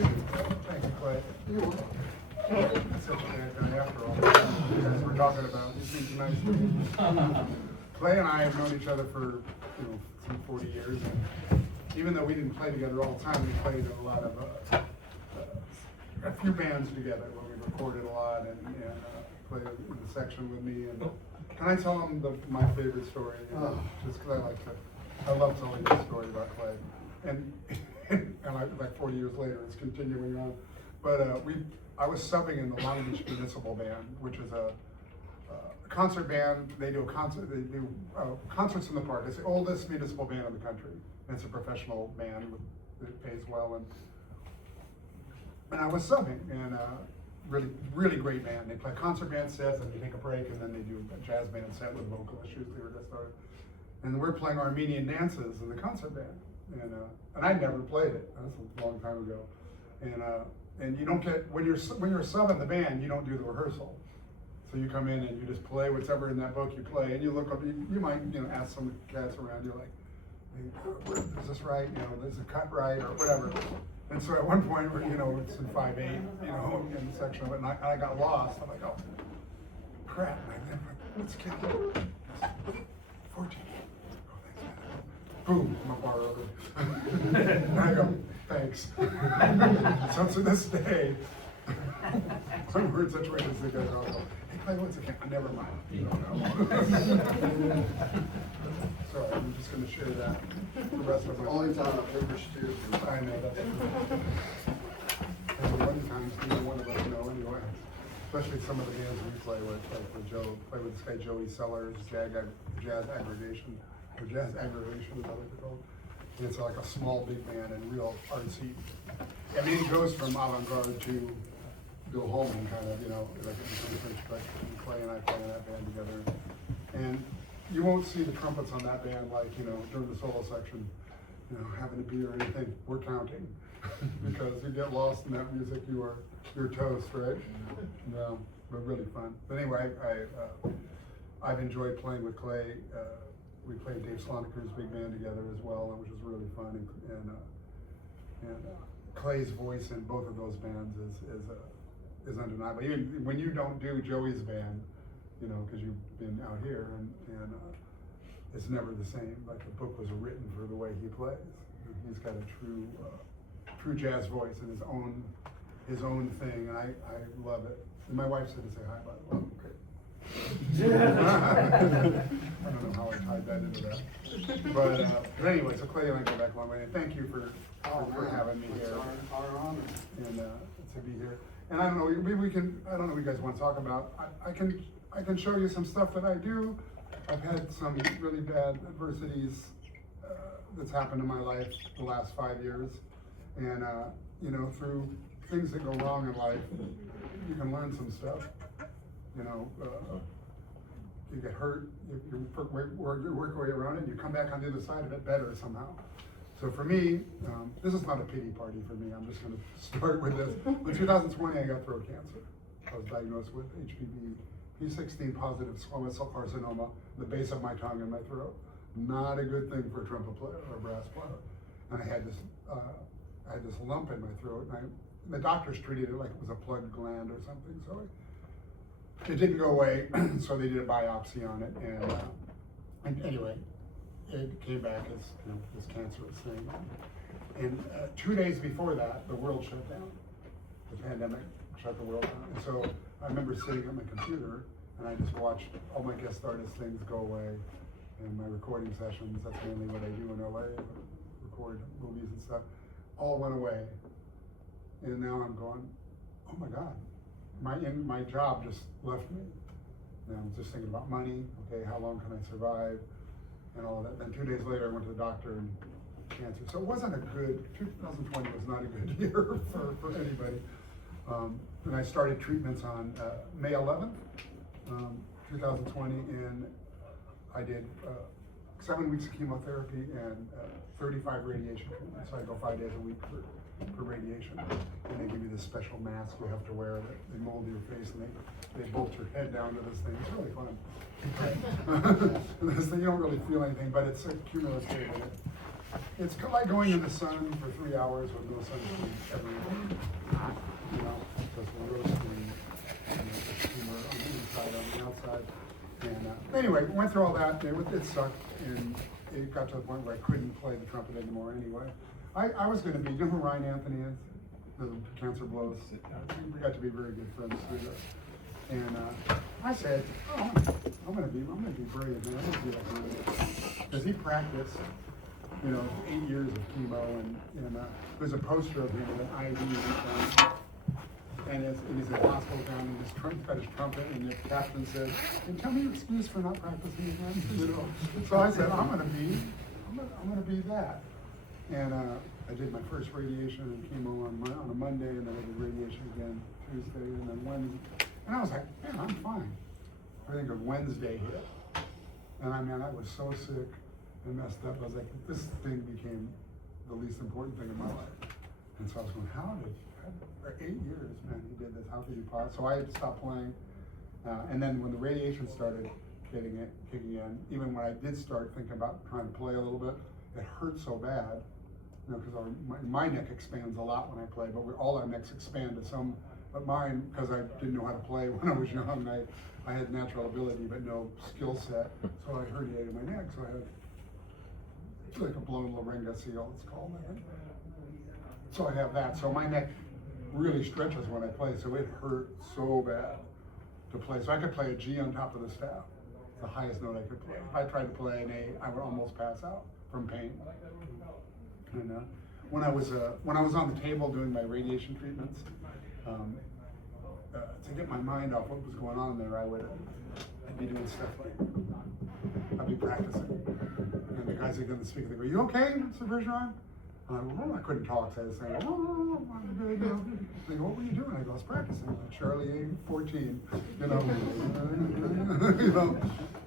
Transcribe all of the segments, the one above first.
Thank you, Clay. That's such a great guy after all. You guys were talking about, he's being nice to me. Clay and I have known each other for, some 40 years. And even though we didn't play together all the time, we played in a lot of, a few bands together where we recorded a lot and played in the section with me. And can I tell them my favorite story? Just because I love telling this story about Clay. And like 40 years later, it's continuing on. But I was subbing in the Long Beach Municipal Band, which is a concert band. They do concerts in the park. It's the oldest municipal band in the country. And it's a professional band that pays well. And I was subbing, and really, really great band. They play concert band sets, and they take a break, and then they do a jazz band set with vocalists. They were just started. And we're playing Armenian dances in the concert band. And I never played it. That's a long time ago. And you don't get, when you're a sub in the band, you don't do the rehearsal. So you come in and you just play whatever in that book you play, and you look up, you might ask some cats around, you're like, hey, is this right? Is the cut right or whatever. And so at one point, it's in 5/8, in the section of it, and I got lost. I'm like, oh, crap, let's count. 14. Boom, I'm a bar over. And I go, thanks. So to this day, when we're in situations together, I'll go, hey, Clay, once again, never mind. You don't know. So I'm just going to share that the rest of my life. Only time I've ever steered you. I know, that's true. And one time, neither one of us know anyway. Especially some of the bands we play with, like play with this guy Joey Sellers, Jazz Aggregation. Or Jazz Aggravation is what it's called. And it's like a small big band and real artsy. I mean, it goes from avant-garde to Bill Holman kind of, like and Clay and I play in that band together. And you won't see the trumpets on that band like, during the solo section, having a beer or anything. We're counting. Because you get lost in that music, you're toast, right? No, but really fun. But anyway, I've enjoyed playing with Clay. We played Dave Sloniker's big band together as well, which was really fun. And Clay's voice in both of those bands is undeniable. Even when you don't do Joey's band, because you've been out here, and it's never the same. Like the book was written for the way he plays. He's got a true jazz voice and his own thing, and I love it. And my wife said to say hi, by the way. I don't know how I tied that into that. But anyway, so Clay and I go back a long way, and thank you for having me here. Our honor. And to be here. And I don't know, we can, I don't know what you guys want to talk about. I can show you some stuff that I do. I've had some really bad adversities that's happened in my life the last 5 years. And through things that go wrong in life, you can learn some stuff. You get hurt, you work your way around it, and you come back on the other side of it better somehow. So for me, this is not a pity party for me. I'm just going to start with this. In 2020, I got throat cancer. I was diagnosed with HPV P16 positive squamous cell carcinoma, the base of my tongue and my throat. Not a good thing for a trumpet player or a brass player. And I had this lump in my throat, and the doctors treated it like it was a plugged gland or something. So it didn't go away, so they did a biopsy on it, and anyway, it came back as this cancerous thing. And 2 days before that, the world shut down. The pandemic shut the world down. And so I remember sitting at my computer, and I just watched all my guest artist things go away, and my recording sessions. That's mainly what I do in LA, record movies and stuff. All went away, and now I'm going, oh my God. My job just left me. And I'm just thinking about money. Okay, how long can I survive? And all of that. Then 2 days later, I went to the doctor and cancer. So it wasn't a good, 2020 was not a good year for anybody. And I started treatments on May 11th, 2020, and I did 7 weeks of chemotherapy and 35 radiation treatments. So I go 5 days a week for radiation. And they give you this special mask you have to wear that they mold your face, and they bolt your head down to this thing. It's really fun. And this thing, you don't really feel anything, but it's a cumulative. it's like going in the sun for 3 hours with no sunshine every day. You know, just roasting, the steamer on the inside, on the outside. And anyway, went through all that. It sucked, and it got to the point where I couldn't play the trumpet anymore anyway. I was going to be, you know who Ryan Anthony is? The Cancer Blows. We got to be very good friends through this. And I said, oh, I'm gonna be brave, man. I'm gonna be like him. Because he practiced, 8 years of chemo, and there's a poster of him with an IV in his hand. And he's in the hospital down, and he's got his trumpet, and the captain said, "And tell me your excuse for not practicing again." So I said, I'm gonna be that. And I did my first radiation and chemo on a Monday, and then I did radiation again Tuesday, and then Wednesday. And I was like, man, I'm fine. I think a Wednesday hit. And I was so sick and messed up. I was like, this thing became the least important thing in my life. And so I was going, for 8 years, man, he did this. How could you pause? So I had to stop playing. And then when the radiation started kicking in, even when I did start thinking about trying to play a little bit, it hurt so bad, because my neck expands a lot when I play, but all our necks expand to some. But mine, because I didn't know how to play when I was young, I had natural ability but no skill set, so I herniated my neck. So I had like a blown laryngeal, it's called. So I have that. So my neck really stretches when I play, so it hurt so bad to play. So I could play a G on top of the staff, the highest note I could play. If I tried to play an A, I would almost pass out from pain. And when I was on the table doing my radiation treatments, to get my mind off what was going on there, I'd be doing stuff like, I'd be practicing. And the guys are going to speak, they go, "You okay, Mr. Bergeron?" And I go, "Oh," I couldn't talk, so I was saying, "Oh, I'm good," They go, "What were you doing?" I go, "I was practicing, like Charlie A14,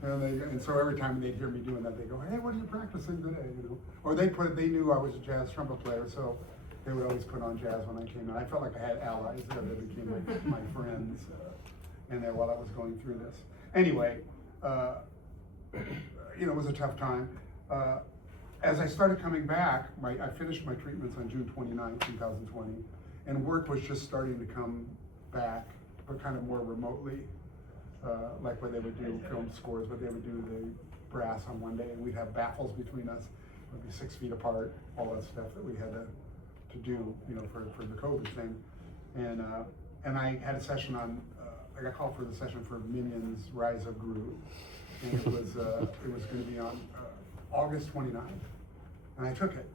And so every time they'd hear me doing that, they go, "Hey, what are you practicing today?" Or they knew I was a jazz trumpet player, so they would always put on jazz when I came in. I felt like I had allies there that became my friends in there while I was going through this. Anyway, it was a tough time. As I started coming back, I finished my treatments on June 29, 2020, and work was just starting to come back, but kind of more remotely, like where they would do film scores, but they would do the brass on one day, and we'd have baffles between us. It would be 6 feet apart, all that stuff that we had to do, for the COVID thing. And I had a session on, I got called for the session for Minions Rise of Gru, and it was going to be on August 29th, and I took it.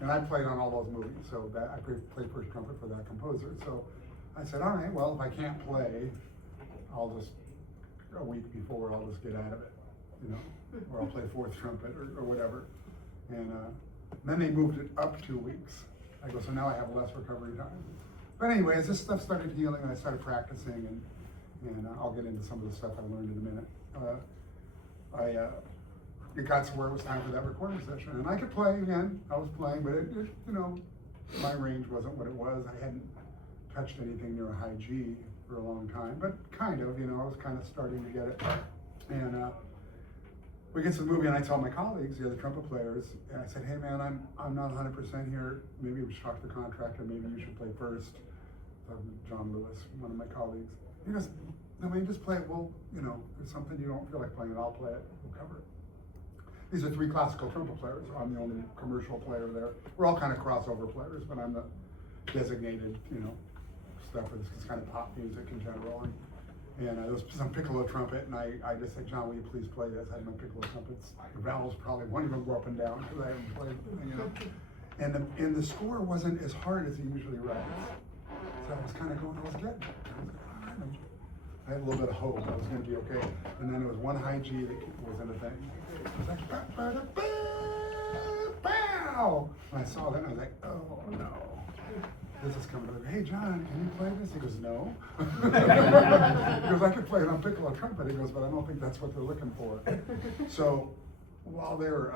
And I played on all those movies, so that I played first trumpet for that composer. So I said, all right, well, if I can't play, I'll just, a week before, I'll just get out of it, or I'll play fourth trumpet or whatever. And then they moved it up 2 weeks. I go, so now I have less recovery time. But anyway, as this stuff started healing, I started practicing, and I'll get into some of the stuff I learned in a minute. It got to where it was time for that recording session, and I could play again. I was playing, but my range wasn't what it was. I hadn't touched anything near a high G for a long time, but kind of, I was kind of starting to get it. And we get to the movie, and I tell my colleagues, the other trumpet players, and I said, "Hey man, I'm not 100% here. Maybe we should talk to the contractor. Maybe you should play first." John Lewis, one of my colleagues. He goes, "No man, just play it. Well, if there's something you don't feel like playing, I'll play it. We'll cover it." These are 3 classical trumpet players. I'm the only commercial player there. We're all kind of crossover players, but I'm the designated, stuff for this. It's kind of pop music in general. And there was some piccolo trumpet, and I just said, "John, will you please play this?" I had my piccolo trumpets. The valves probably won't even go up and down because I haven't played, And the score wasn't as hard as he usually writes. So I was kind of going, I was getting it. I was like, all right. I had a little bit of hope I was going to be okay. And then there was one high G that wasn't a thing. It was like, pow! And I saw that, and I was like, oh no. This is coming up. "Hey John, can you play this?" He goes, "No." He goes, "I could play it on piccolo trumpet." He goes, "But I don't think that's what they're looking for." So while they're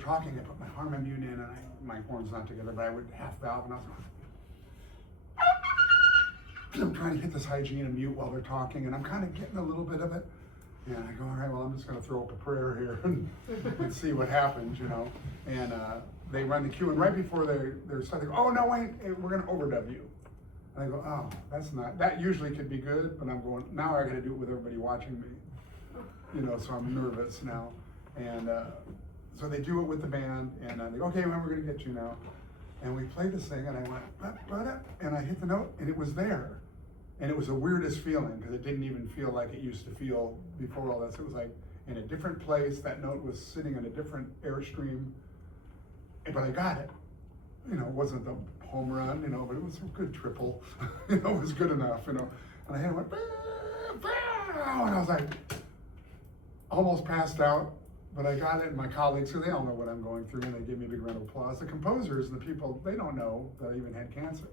talking, I put my harmonium in, and my horn's not together, but I would half valve, and I was going, I'm trying to hit this high G and a mute while they're talking, and I'm kind of getting a little bit of it. And I go, all right, well, I'm just gonna throw up a prayer here and see what happens, you know? And they run the queue, and right before they're starting, they go, oh, no, wait, we're gonna overdub you. And I go, oh, that's not, that usually could be good, but I'm going, now I gotta do it with everybody watching me. You know, so I'm nervous now. And so they do it with the band, and they go, okay, well, we're gonna get you now. And we played this thing, and I went, and I hit the note, and it was there. And it was the weirdest feeling, because it didn't even feel like it used to feel before all this. It was like in a different place, that note was sitting in a different airstream, but I got it. You know, it wasn't the home run, you know, but it was a good triple. You know, it was good enough, you know. And I hit it, went, and I was like, almost passed out, but I got it, and my colleagues, so they all know what I'm going through, and they give me a big round of applause. The composers and the people, they don't know that I even had cancer,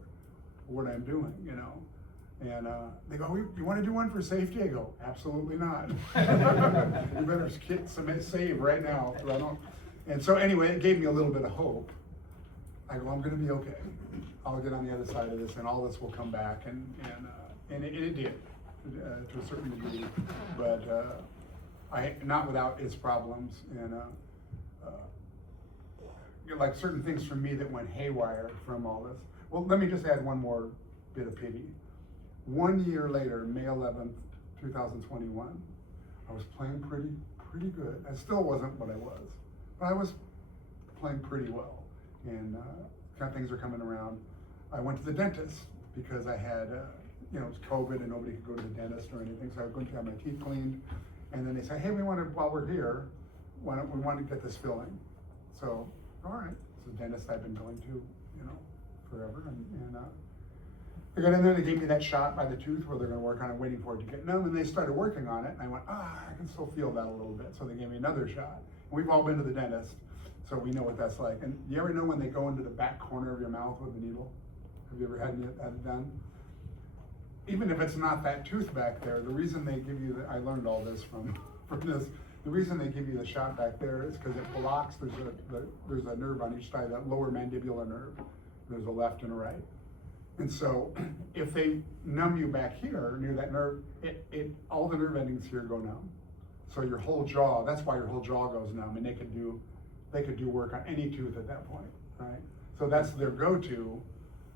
or what I'm doing, you know. And they go, you want to do one for safety? I go, absolutely not. You better save right now. I don't. And so anyway, it gave me a little bit of hope. I go, I'm going to be okay. I'll get on the other side of this, and all this will come back. And it did, to a certain degree. But not without its problems. And like certain things for me that went haywire from all this. Well, let me just add one more bit of pity. 1 year later, May 11th, 2021, I was playing pretty good. I still wasn't what I was, but I was playing pretty well, and kind of things are coming around. I went to the dentist because I had, you know, it was COVID and nobody could go to the dentist or anything, so I was going to have my teeth cleaned, and then they said, hey, while we're here, we want to get this filling. So, all right, it's a dentist I've been going to, you know, forever, and they got in there, they gave me that shot by the tooth where they're gonna work on it, waiting for it to get numb, and they started working on it, and I went, I can still feel that a little bit. So they gave me another shot. And we've all been to the dentist, so we know what that's like. And you ever know when they go into the back corner of your mouth with the needle? Have you ever had it done? Even if it's not that tooth back there, the reason they give you I learned all this from this, the reason they give you the shot back there is because it blocks, there's a nerve on each side, that lower mandibular nerve. There's a left and a right. And so if they numb you back here near that nerve, all the nerve endings here go numb. So your whole jaw, that's why your whole jaw goes numb, and they could do work on any tooth at that point, right? So that's their go-to,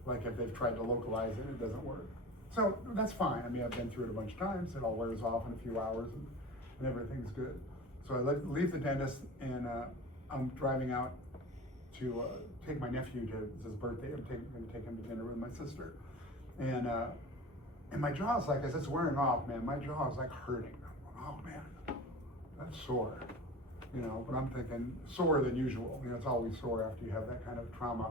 like if they've tried to localize it, it doesn't work. So that's fine. I mean, I've been through it a bunch of times. It all wears off in a few hours, and everything's good. So I leave the dentist, and I'm driving out to take my nephew to his birthday. I'm going to take him to dinner with my sister. And my jaw's like, as it's wearing off, man, my jaw's like hurting. I'm going, oh man, that's sore. You know, but I'm thinking sore than usual. You know, it's always sore after you have that kind of trauma.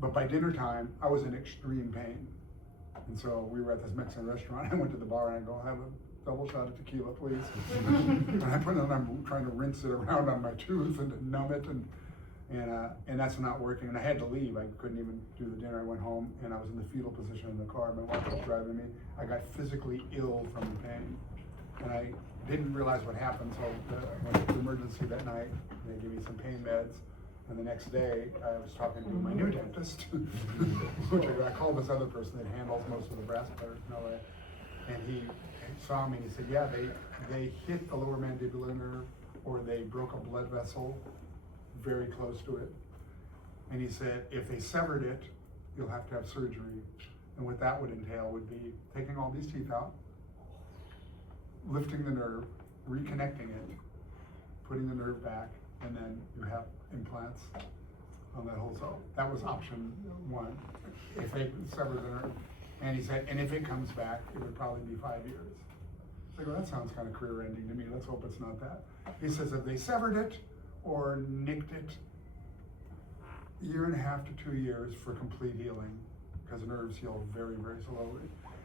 But by dinner time, I was in extreme pain. And so we were at this Mexican restaurant. I went to the bar and I go, I'll have a double shot of tequila, please. And I put it on, I'm trying to rinse it around on my tooth and to numb it, and that's not working. And I had to leave. I couldn't even do the dinner. I went home and I was in the fetal position in the car. My wife was driving me. I got physically ill from the pain. And I didn't realize what happened, so I went to the emergency that night. They gave me some pain meds. And the next day, I was talking to my new dentist, which I called this other person that handles most of the brass players in LA. And he saw me and he said, yeah, they hit the lower mandibular nerve, or they broke a blood vessel very close to it. And he said, if they severed it, you'll have to have surgery. And what that would entail would be taking all these teeth out, lifting the nerve, reconnecting it, putting the nerve back, and then you have implants on that whole cell. That was option one, if they sever the nerve. And he said, and if it comes back, it would probably be 5 years. I go, that sounds kind of career ending to me. Let's hope it's not that. He says, if they severed it or nicked it, 1.5 to 2 years for complete healing, because nerves heal very, very slowly.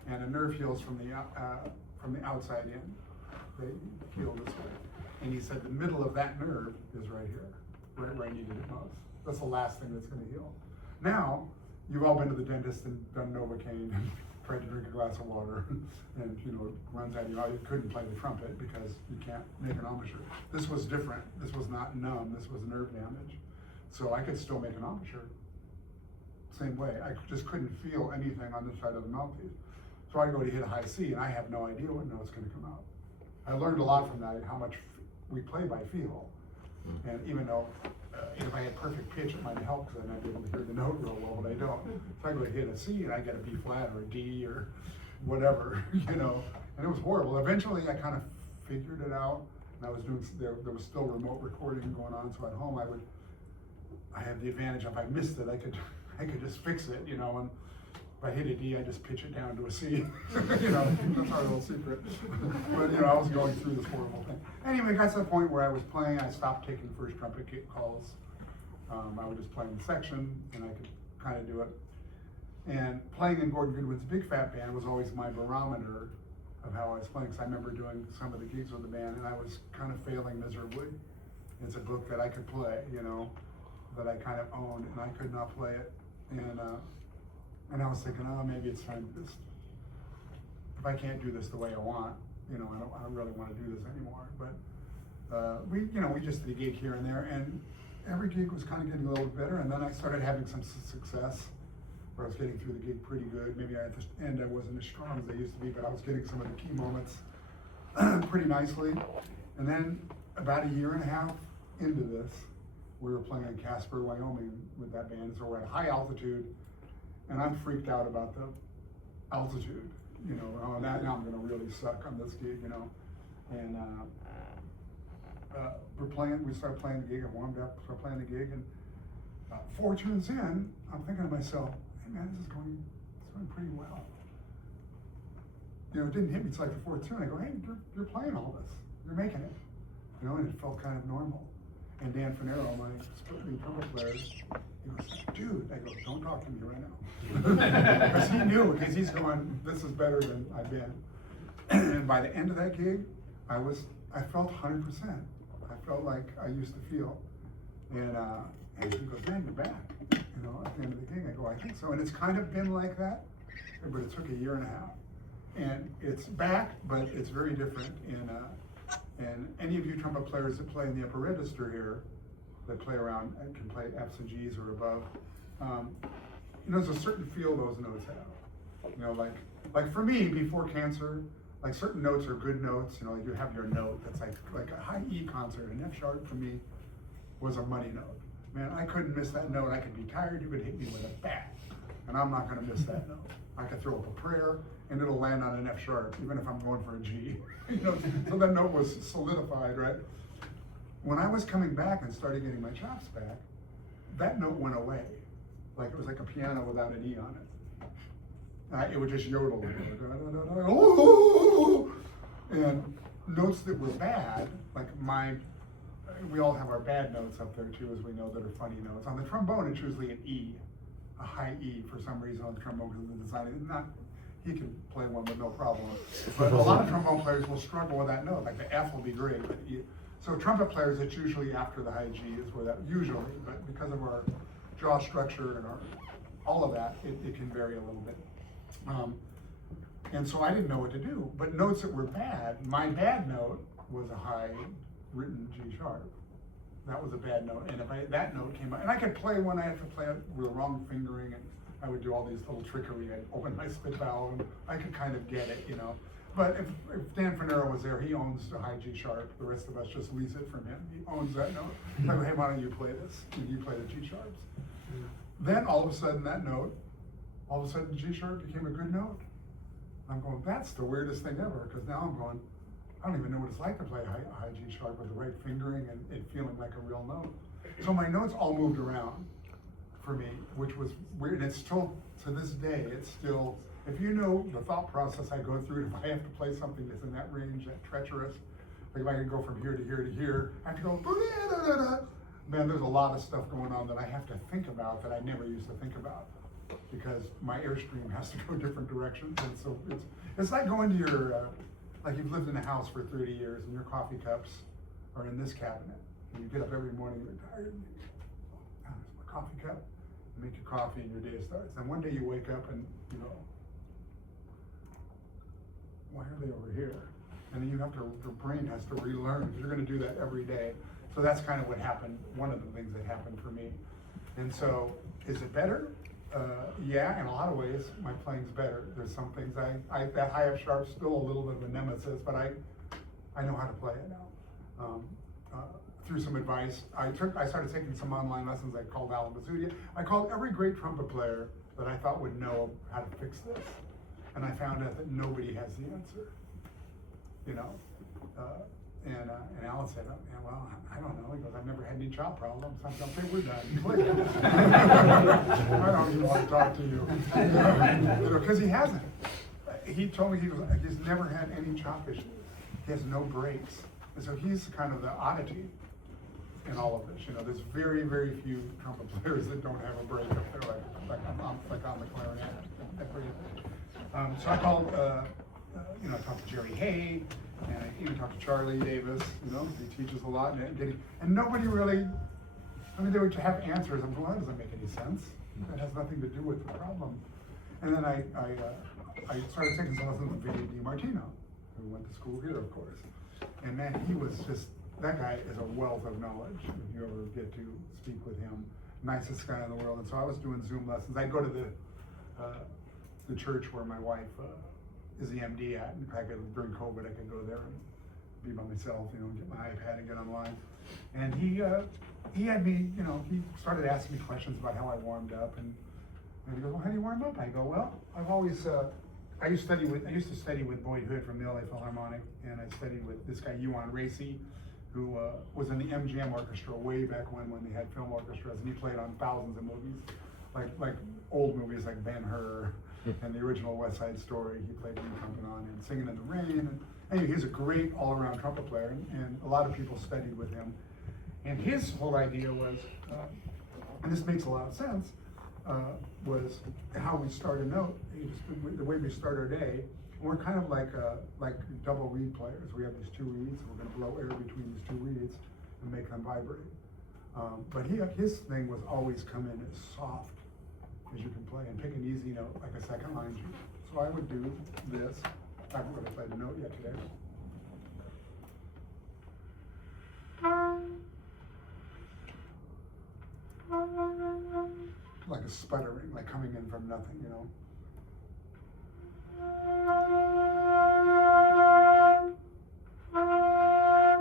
And a nerve heals from the outside in. They heal this way. And he said the middle of that nerve is right here, right where I needed it most. That's the last thing that's going to heal. Now, you've all been to the dentist and done Novocaine and tried to drink a glass of water, and you know, it runs out of you. You couldn't play the trumpet because you can't make an embouchure. This was different. This was not numb. This was nerve damage. So I could still make an embouchure. Same way. I just couldn't feel anything on this side of the mouthpiece. So I go to hit a high C, and I have no idea what note's going to come out. I learned a lot from that, how much we play by feel. And even though, if I had perfect pitch, it might help, because I might be able to hear the note real well, but I don't. If I go hit a C and I get a B flat or a D or whatever, you know, and it was horrible. Eventually I kind of figured it out, and I was doing, there was still remote recording going on, so at home I had the advantage, if I missed it, I could just fix it, you know, and if I hit a D, I just pitch it down to a C, you know, that's our little secret. But, you know, I was going through this horrible thing. Anyway, it got to the point where I was playing, I stopped taking first trumpet kick calls. I would just play in the section, and I could kind of do it. And playing in Gordon Goodwin's Big Fat Band was always my barometer of how I was playing, because I remember doing some of the gigs with the band, and I was kind of failing miserably. It's a book that I could play, you know, that I kind of owned, and I could not play it. And I was thinking, oh, maybe it's time to just, if I can't do this the way I want, you know, I don't really want to do this anymore. But we just did a gig here and there, and every gig was kind of getting a little bit better. And then I started having some success, where I was getting through the gig pretty good. Maybe at the end I wasn't as strong as I used to be, but I was getting some of the key moments pretty nicely. And then about a year and a half into this, we were playing in Casper, Wyoming with that band. So we're at high altitude, and I'm freaked out about the altitude, you know, oh, now I'm gonna really suck on this gig, you know. And we started playing the gig, I warmed up, started playing the gig, and 4 tunes in, I'm thinking to myself, hey man, this is going pretty well. You know, it didn't hit me, it's like the 4th tune, I go, hey, you're playing all this, you're making it. You know, and it felt kind of normal. And Dan Finero, my split trumpet player, he goes, dude, I go, don't talk to me right now. Because he knew, because he's going, this is better than I've been. And by the end of that gig, I felt 100%. I felt like I used to feel. And he goes, man, you're back. You know, at the end of the gig, I go, I think so. And it's kind of been like that, but it took a year and a half. And it's back, but it's very different. And any of you trumpet players that play in the upper register here, that play around and can play F's and G's or above, you know, there's a certain feel those notes have. You know, like for me, before Cancer, like certain notes are good notes. You know, like you have your note that's like a high E concert. An F sharp for me was a money note. Man, I couldn't miss that note. I could be tired. You could hit me with a bat, and I'm not going to miss that note. I could throw up a prayer, and it'll land on an F sharp, even if I'm going for a G. You know, so that note was solidified, right? When I was coming back and started getting my chops back, that note went away. Like it was like a piano without an E on it. It would just yodel. And notes that were bad, like we all have our bad notes up there too, as we know, that are funny notes. On the trombone, it's usually an E, a high E for some reason on the trombone, because the design is not, he can play one with no problem. But a lot of trombone players will struggle with that note, like the F will be great, but so trumpet players, it's usually after the high G is where that, usually, but because of our jaw structure and all of that, it can vary a little bit. And so I didn't know what to do, but notes that were bad, my bad note was a high written G sharp. That was a bad note, and if that note came out, and I could play when I had to play it with the wrong fingering, and I would do all these little trickery. I'd open my spit valve, and I could kind of get it, you know. But if Dan Finero was there, he owns the high G sharp. The rest of us just lease it from him. He owns that note. I go, hey, why don't you play this? And you play the G sharps. Then all of a sudden that note, all of a sudden G sharp became a good note. I'm going, that's the weirdest thing ever, because now I'm going, I don't even know what it's like to play a high G sharp with the right fingering and it feeling like a real note. So my notes all moved around for me, which was weird. And it's still, to this day, it's still, if you know the thought process I go through, if I have to play something that's in that range, that treacherous, like if I can go from here to here to here, I have to go, man, there's a lot of stuff going on that I have to think about that I never used to think about, because my airstream has to go different directions. And so it's like going to your, like you've lived in a house for 30 years and your coffee cups are in this cabinet. And you get up every morning, you're tired, and you go, oh, there's my coffee cup. You make your coffee and your day starts. And one day you wake up and you go, why are they over here? And then you have to, your brain has to relearn, because you're gonna do that every day. So that's kind of what happened, one of the things that happened for me. And so, is it better? Yeah, in a lot of ways, my playing's better. There's some things that high F sharp's still a little bit of a nemesis, but I know how to play it now. Through some advice, I started taking some online lessons. I called Alan Masudia. I called every great trumpet player that I thought would know how to fix this. And I found out that nobody has the answer, you know? And Alan said, oh, yeah, well, I don't know. He goes, I've never had any chop problems. I'm going to say, we're done. Click. I don't even want to talk to you. You know, because he hasn't. He told me he's never had any chop issues. He has no breaks. And so he's kind of the oddity in all of this. You know, there's very, very few trumpet players that don't have a break up there, like on the clarinet. So I called, you know, I talked to Jerry Hay, and I even talked to Charlie Davis. You know, he teaches a lot, and nobody really. I mean, they would have answers. I'm going, well, that doesn't make any sense. That has nothing to do with the problem. And then I started taking some lessons with Vinny DiMartino, who went to school here, of course. And man, he was just, that guy is a wealth of knowledge, if you ever get to speak with him. Nicest guy in the world. And so I was doing Zoom lessons. I'd go to the church where my wife is the MD at. And during COVID, I could go there and be by myself, you know, get my iPad and get online. And he had me, you know, he started asking me questions about how I warmed up. And he goes, well, how do you warm up? I go, well, I've always, I used to study with Boyd Hood from the LA Philharmonic, and I studied with this guy, Yuan Racy, who was in the MGM orchestra way back when they had film orchestras, and he played on thousands of movies, like old movies like Ben-Hur and the original West Side Story. He played lead trumpet on, and Singing in the Rain. And anyway, he's a great all-around trumpet player, and a lot of people studied with him. And his whole idea was, and this makes a lot of sense, was how we start a note, the way we start our day. We're kind of like double reed players. We have these two reeds, and we're going to blow air between these two reeds and make them vibrate. But his thing was always come in as soft as you can play and pick an easy note, like a second line G. So I would do this. I haven't really played a note yet today. Like a sputtering, like coming in from nothing, you know.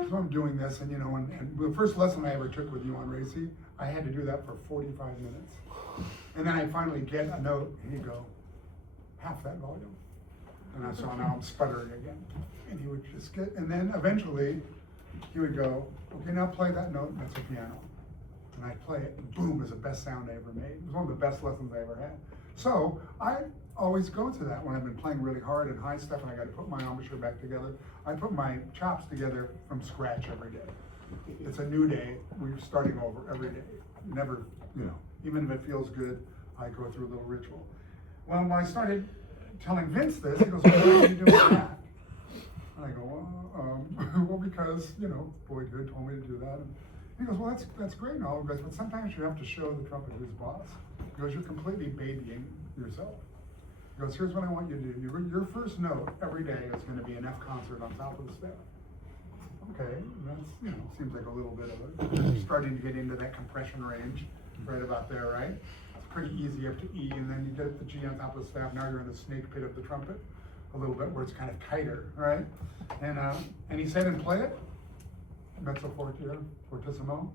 So I'm doing this, and you know, and the first lesson I ever took with Yuan Racy, I had to do that for 45 minutes. And then I finally get a note, and he'd go, half that volume. And so now I'm sputtering again. And he would just get, and then eventually he would go, okay, now play that note, and that's a piano. And I'd play it, and boom, it was the best sound I ever made. It was one of the best lessons I ever had. So I always go to that when I've been playing really hard and high stuff, and I got to put my embouchure back together. I put my chops together from scratch every day. It's a new day. We're starting over every day. Never, you know, even if it feels good, I go through a little ritual. Well, when I started telling Vince this, he goes, well, why are you doing that? And I go, well, because, you know, Boyd Hood told me to do that. And he goes, well, that's great and all, guys, but sometimes you have to show the trumpet who's boss. He goes, you're completely babying yourself. He goes, here's what I want you to do. Your first note every day is going to be an F concert on top of the staff. Okay, that's, you know, seems like a little bit of starting to get into that compression range, right about there, right? It's pretty easy up to E, and then you get the G on top of the staff. Now you're in the snake pit of the trumpet a little bit, where it's kind of tighter, right? And he said, and play it, mezzo forte, fortissimo,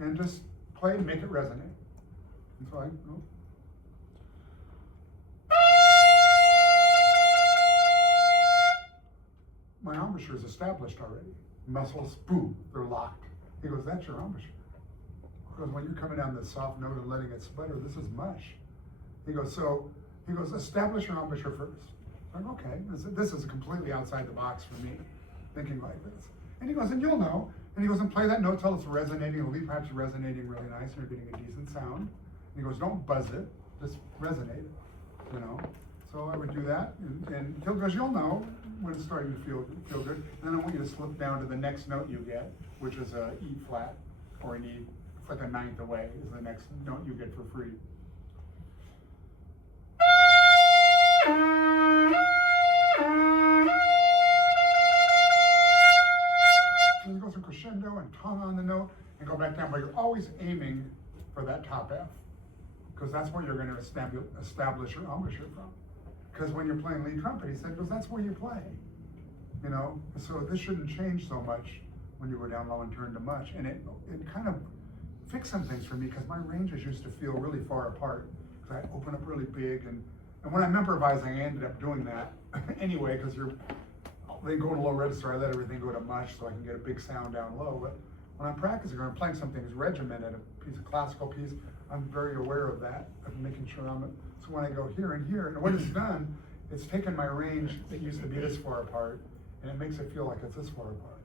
and just play it and make it resonate. And so my embouchure is established already. Muscles, boom, they're locked. He goes, that's your embouchure. Because when you're coming down this soft note and letting it sputter, this is mush. He goes, establish your embouchure first. I'm like, okay, this is completely outside the box for me, thinking like this. And he goes, and you'll know. And he goes, and play that note till it's resonating, the lead pipe's resonating really nice, and you're getting a decent sound. And he goes, don't buzz it, just resonate it, you know? So I would do that, and he goes, you'll know when it's starting to feel good. And then I want you to slip down to the next note you get, which is a E flat, or an E, it's like a ninth away, is the next note you get for free. So you go through crescendo and tongue on the note and go back down, but you're always aiming for that top F, because that's where you're going to establish your embouchure from. Because when you're playing lead trumpet, he said, because that's where you play. you know? So this shouldn't change so much when you go down low and turn to much. And it kind of fixed some things for me because my ranges used to feel really far apart because I open up really big. And when I'm improvising, I ended up doing that anyway because they go to low register, I let everything go to much so I can get a big sound down low. But when I'm practicing or I'm playing something that's regimented, a piece of classical piece, I'm very aware of that, of making sure so when I go here and here, and when it's done, it's taken my range that used to be this far apart, and it makes it feel like it's this far apart.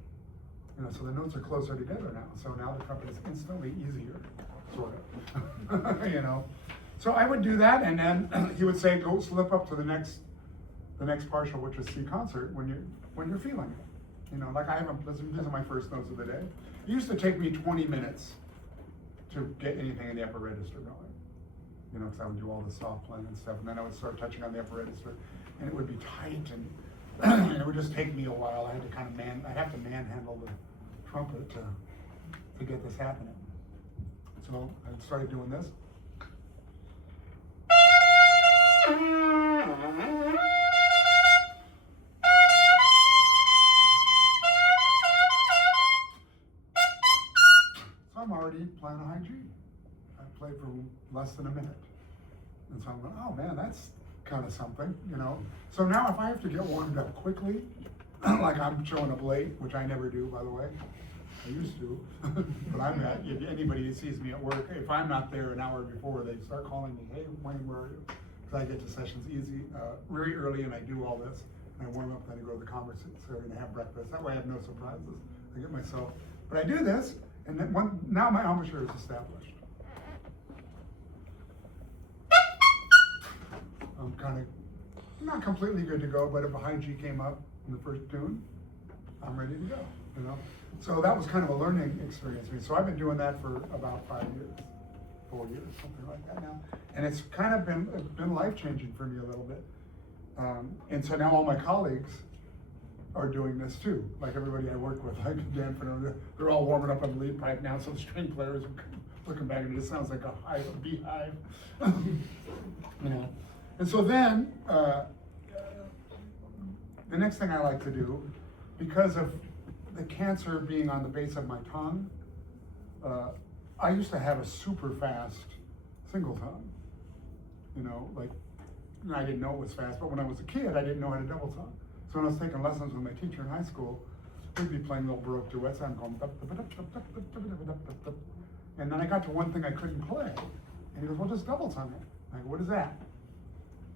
You know, so the notes are closer together now. So now the trumpet is instantly easier, sort of. You know, so I would do that, and then he would say, go slip up to the next partial, which is C concert, when you're feeling it. You know, like these are my first notes of the day. It used to take me 20 minutes to get anything in the upper register going. You know, because I would do all the soft playing and stuff, and then I would start touching on the upper register, and it would be tight, and it would just take me a while. I had to kind of manhandle the trumpet to get this happening. So I started doing this. So I'm already playing a high G. I played for less than a minute. And so I'm going, oh man, that's kind of something, you know. So now if I have to get warmed up quickly, like I'm showing up late, which I never do, by the way. I used to, but I'm not. If anybody that sees me at work, if I'm not there an hour before, they start calling me, hey, Wayne, where are you? Because I get to sessions very early, and I do all this, and I warm up, then I go to the conversation and I have breakfast. That way I have no surprises. I get myself, but I do this, and then now my embouchure is established. I'm kind of not completely good to go, but if a high G came up in the first tune, I'm ready to go, you know? So that was kind of a learning experience for me. So I've been doing that for about 5 years, 4 years, something like that now. And it's kind of been life-changing for me a little bit. And so now all my colleagues are doing this too. Like everybody I work with, like Dan Fernando, they're all warming up on the lead pipe now. So the string players are looking back at me, this sounds like a beehive, you know? And so then, the next thing I like to do, because of the cancer being on the base of my tongue, I used to have a super fast single tongue. You know, like, I didn't know it was fast, but when I was a kid, I didn't know how to double tongue. So when I was taking lessons with my teacher in high school, we'd be playing little Baroque duets, I'm going, and then I got to one thing I couldn't play. And he goes, well, just double tongue it. I go, what is that?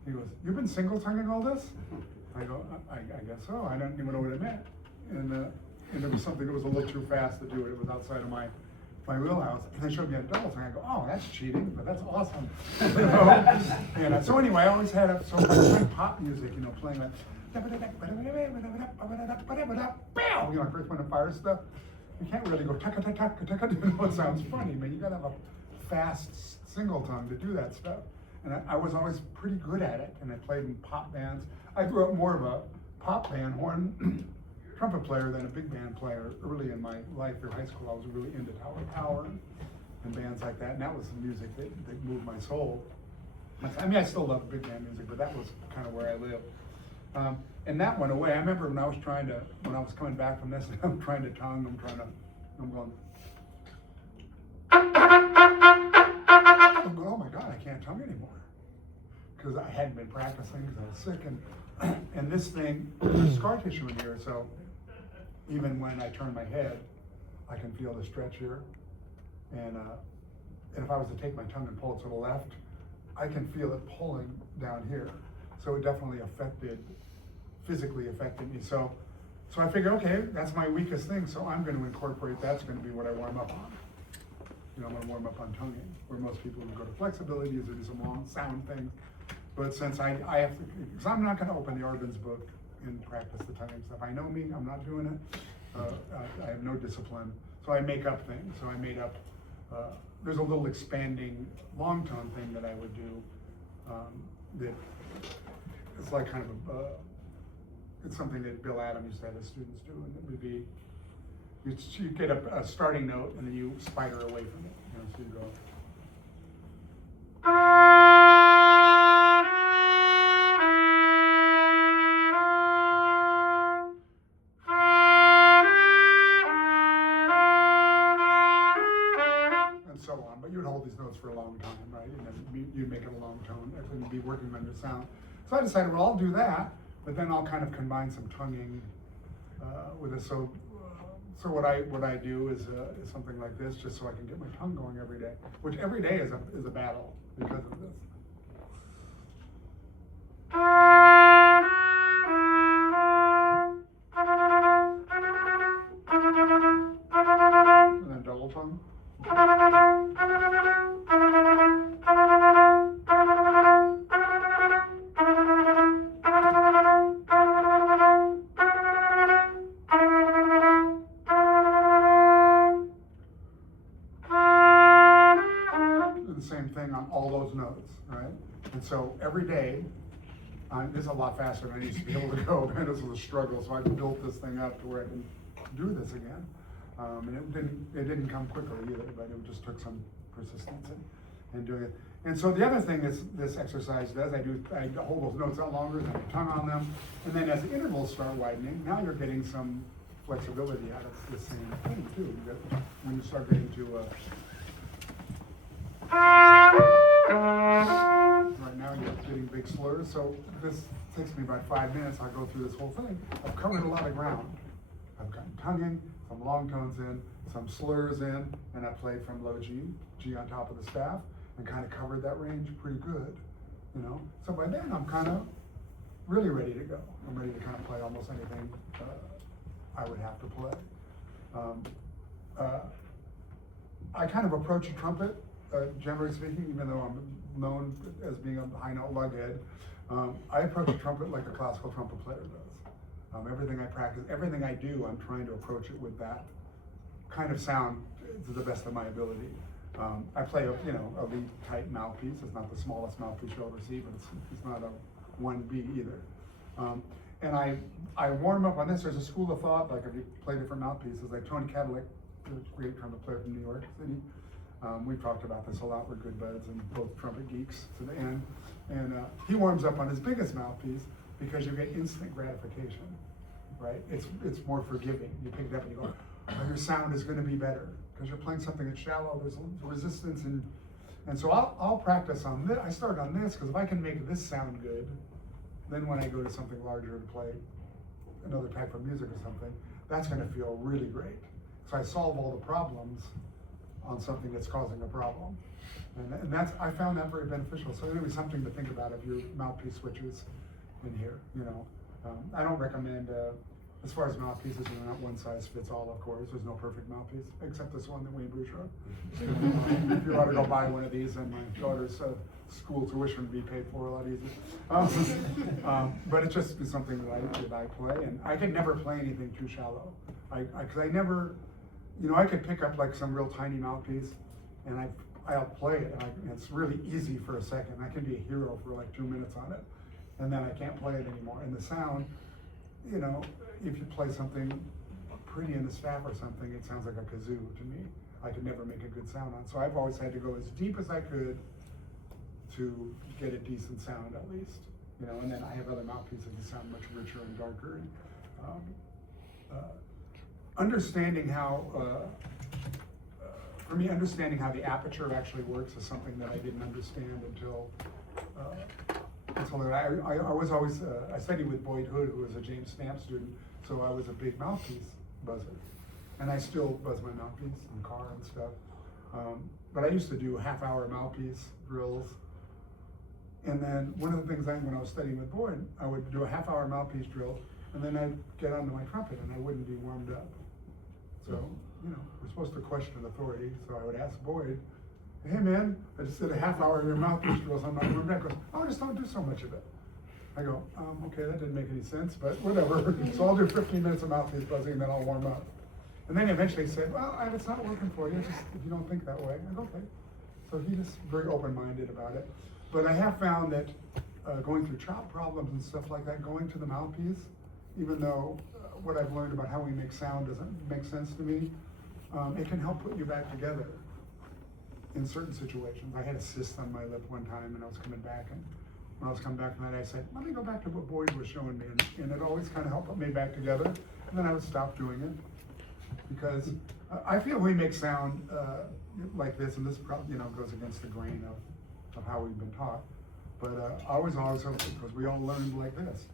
He goes, you've been single tonguing all this? I go, I guess so. I don't even know what it meant. And it was something that was a little too fast to do it. It was outside of my wheelhouse. And they showed me a double tongue. I go, oh, that's cheating, but that's awesome. You know? And so anyway, I always had so I was playing pop music, you know, playing like, you know, Earth, Wind and Fire stuff. You can't really go tuck, tuck, tuck, tuck, you know, it sounds funny, man. You gotta have a fast single tongue to do that stuff. And I was always pretty good at it, and I played in pop bands. I grew up more of a pop band horn trumpet player than a big band player early in my life. Through high school, I was really into Tower and bands like that, and that was the music that moved my soul. I mean, I still love big band music, but that was kind of where I lived. And that went away. I remember when I was coming back from this, I'm trying to tongue, I'm going, oh my God, I can't tongue anymore. Because I hadn't been practicing because I was sick, and this thing, there's scar tissue in here, so even when I turn my head, I can feel the stretch here. And if I was to take my tongue and pull it to the left, I can feel it pulling down here. So it definitely physically affected me. So I figured, okay, that's my weakest thing, so I'm going to incorporate, that's going to be what I warm up on. You know, I'm going to warm up on tonguing, where most people would go to flexibility, or do some long sound things. But since I have to, because I'm not going to open the Orban's book and practice the tonguing stuff. I know me, I'm not doing it. I have no discipline. So I make up things. So I made up, there's a little expanding long tone thing that I would do that it's like kind of it's something that Bill Adams used to have his students do, and it would be, you get a starting note and then you spider away from it. You know, so you go. a long tone, and be working on your sound. So I decided, well, I'll do that, but then I'll kind of combine some tonguing with it. So what I do is something like this, just so I can get my tongue going every day, which every day is a battle because of this. And then double tongue. The same thing on all those notes, right? And so every day, this is a lot faster than I used to be able to go, and this was a struggle, so I built this thing up to where I can do this again. And it didn't come quickly either, but it just took some persistence in doing it. And so the other thing this exercise does, I hold those notes out longer, then I tongue on them, and then as the intervals start widening, now you're getting some flexibility out of the same thing too. When you start getting to right now you're getting big slurs, so this takes me about 5 minutes. I go through this whole thing. I've covered a lot of ground. I've gotten tonguing, some long tones in, some slurs in, and I played from low G on top of the staff, and kind of covered that range pretty good, you know. So by then I'm kind of really ready to go. I'm ready to kind of play almost anything I would have to play. I kind of approach a trumpet, generally speaking, even though I'm known as being a high note lughead. I approach a trumpet like a classical trumpet player does. Everything I practice, everything I do, I'm trying to approach it with that kind of sound to the best of my ability. I play a lead type mouthpiece. It's not the smallest mouthpiece you'll ever see, but it's not a 1B either. And I warm up on this. There's a school of thought, like if you play different mouthpieces, like Tony Kadalik, a great trumpet player from New York City. We've talked about this a lot. We're good buds and both trumpet geeks to the end. And he warms up on his biggest mouthpiece because you get instant gratification, right? It's more forgiving. You pick it up and you go, oh, your sound is going to be better because you're playing something that's shallow. There's resistance and so I'll practice on this. I start on this because if I can make this sound good, then when I go to something larger and play another type of music or something, that's going to feel really great. So I solve all the problems on something that's causing a problem. And I found that very beneficial. So anyway, something to think about if your mouthpiece switches in here, you know. I don't recommend, as far as mouthpieces, not one size fits all, of course. There's no perfect mouthpiece, except this one that we Bergeron. If you want to go buy one of these, and my daughter's school tuition would be paid for a lot easier. But it's just something that I play, and I could never play anything too shallow. Because I never, I could pick up like some real tiny mouthpiece, and I'll play it, and it's really easy for a second. I can be a hero for like 2 minutes on it, and then I can't play it anymore. And the sound, if you play something pretty in the staff or something, it sounds like a kazoo to me. I could never make a good sound on. So I've always had to go as deep as I could to get a decent sound at least, and then I have other mouthpieces that sound much richer and darker. Understanding how, for me, understanding how the aperture actually works is something that I didn't understand until I was always, I studied with Boyd Hood, who was a James Stamp student, so I was a big mouthpiece buzzer. And I still buzz my mouthpiece in the car and stuff. But I used to do half-hour mouthpiece drills. And then one of the things when I was studying with Boyd, I would do a half-hour mouthpiece drill, and then I'd get onto my trumpet and I wouldn't be warmed up. So, we're supposed to question authority, so I would ask Boyd, hey man, I just did a half-hour of your mouthpiece drills, I'm not warmed up. He goes, oh, just don't do so much of it. I go, okay, that didn't make any sense, but whatever. So I'll do 15 minutes of mouthpiece buzzing and then I'll warm up. And then eventually he said, well, it's not working for you, just if you don't think that way. I go, okay. So he just very open-minded about it. But I have found that going through chop problems and stuff like that, going to the mouthpiece, even though what I've learned about how we make sound doesn't make sense to me, it can help put you back together in certain situations. I had a cyst on my lip one time and I was coming back, and when I was coming back from that, I said, let me go back to what Boyd was showing me, and it always kind of helped put me back together, and then I would stop doing it. Because I feel we make sound like this, and this probably goes against the grain of of how we've been taught. But I was always hopeful because we all learned like this.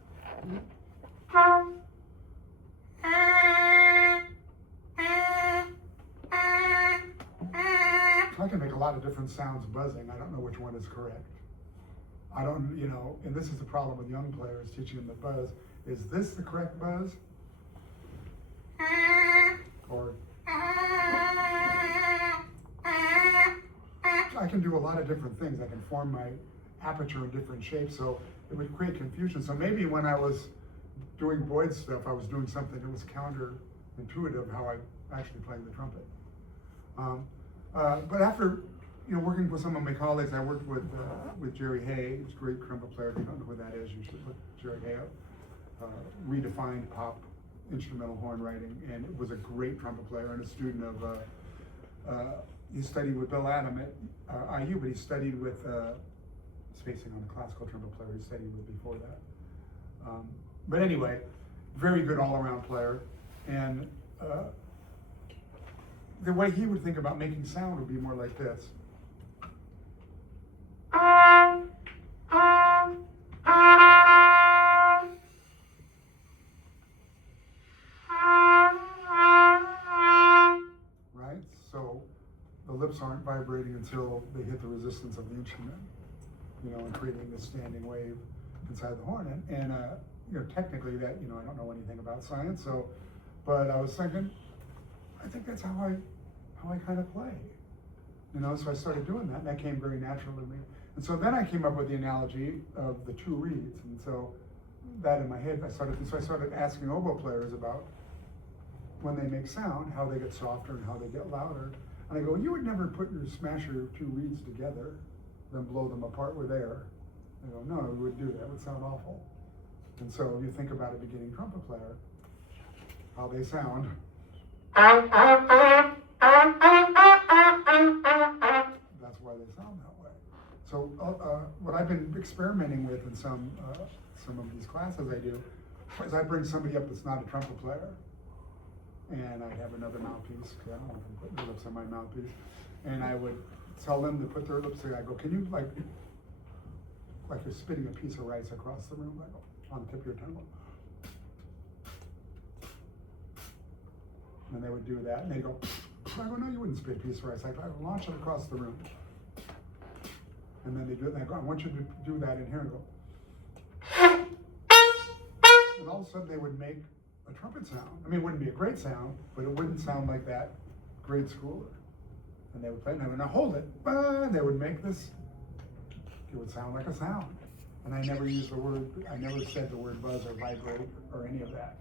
I can make a lot of different sounds buzzing. I don't know which one is correct. I don't, and this is the problem with young players, teaching them the buzz. Is this the correct buzz? Or I can do a lot of different things. I can form my aperture in different shapes, so it would create confusion. So maybe when I was doing Boyd's stuff, I was doing something that was counterintuitive how I actually played the trumpet. But after working with some of my colleagues, I worked with Jerry Hay. He's a great trumpet player. If you don't know who that is, you should look Jerry Hay up. Redefined pop instrumental horn writing, and it was a great trumpet player and a student of. He studied with Bill Adam at IU, but he studied with. Spacing on a classical trumpet player he studied with before that. But anyway, very good all-around player, and the way he would think about making sound would be more like this. Right? So the lips aren't vibrating until they hit the resistance of the instrument, and creating this standing wave inside the horn. And technically that, I don't know anything about science, but I was thinking, I think that's how I kind of play. So I started doing that, and that came very natural to me. And so then I came up with the analogy of the two reeds. And so that in my head, I started asking oboe players about when they make sound, how they get softer and how they get louder. And I go, you would never put your smasher two reeds together, then blow them apart with air. I go, no, we wouldn't do that. It would sound awful. And so if you think about a beginning trumpet player, how they sound. That's why they sound that way. So what I've been experimenting with in some of these classes I do is I bring somebody up that's not a trumpet player, and I'd have another mouthpiece, because I don't want them putting their lips on my mouthpiece, and I would tell them to put their lips together. I go, can you, like you're spitting a piece of rice across the room, I go, on the tip of your tongue. And they would do that, and they go, I go, no, you wouldn't spit a piece of rice. I go, launch it across the room. And then they do it, and I go, I want you to do that in here, and go. And all of a sudden they would make a trumpet sound. I mean, it wouldn't be a great sound, but it wouldn't sound like that grade schooler. And they would play, and I would, now hold it, and they would make this, it would sound like a sound. And I never said the word buzz or vibrate or any of that.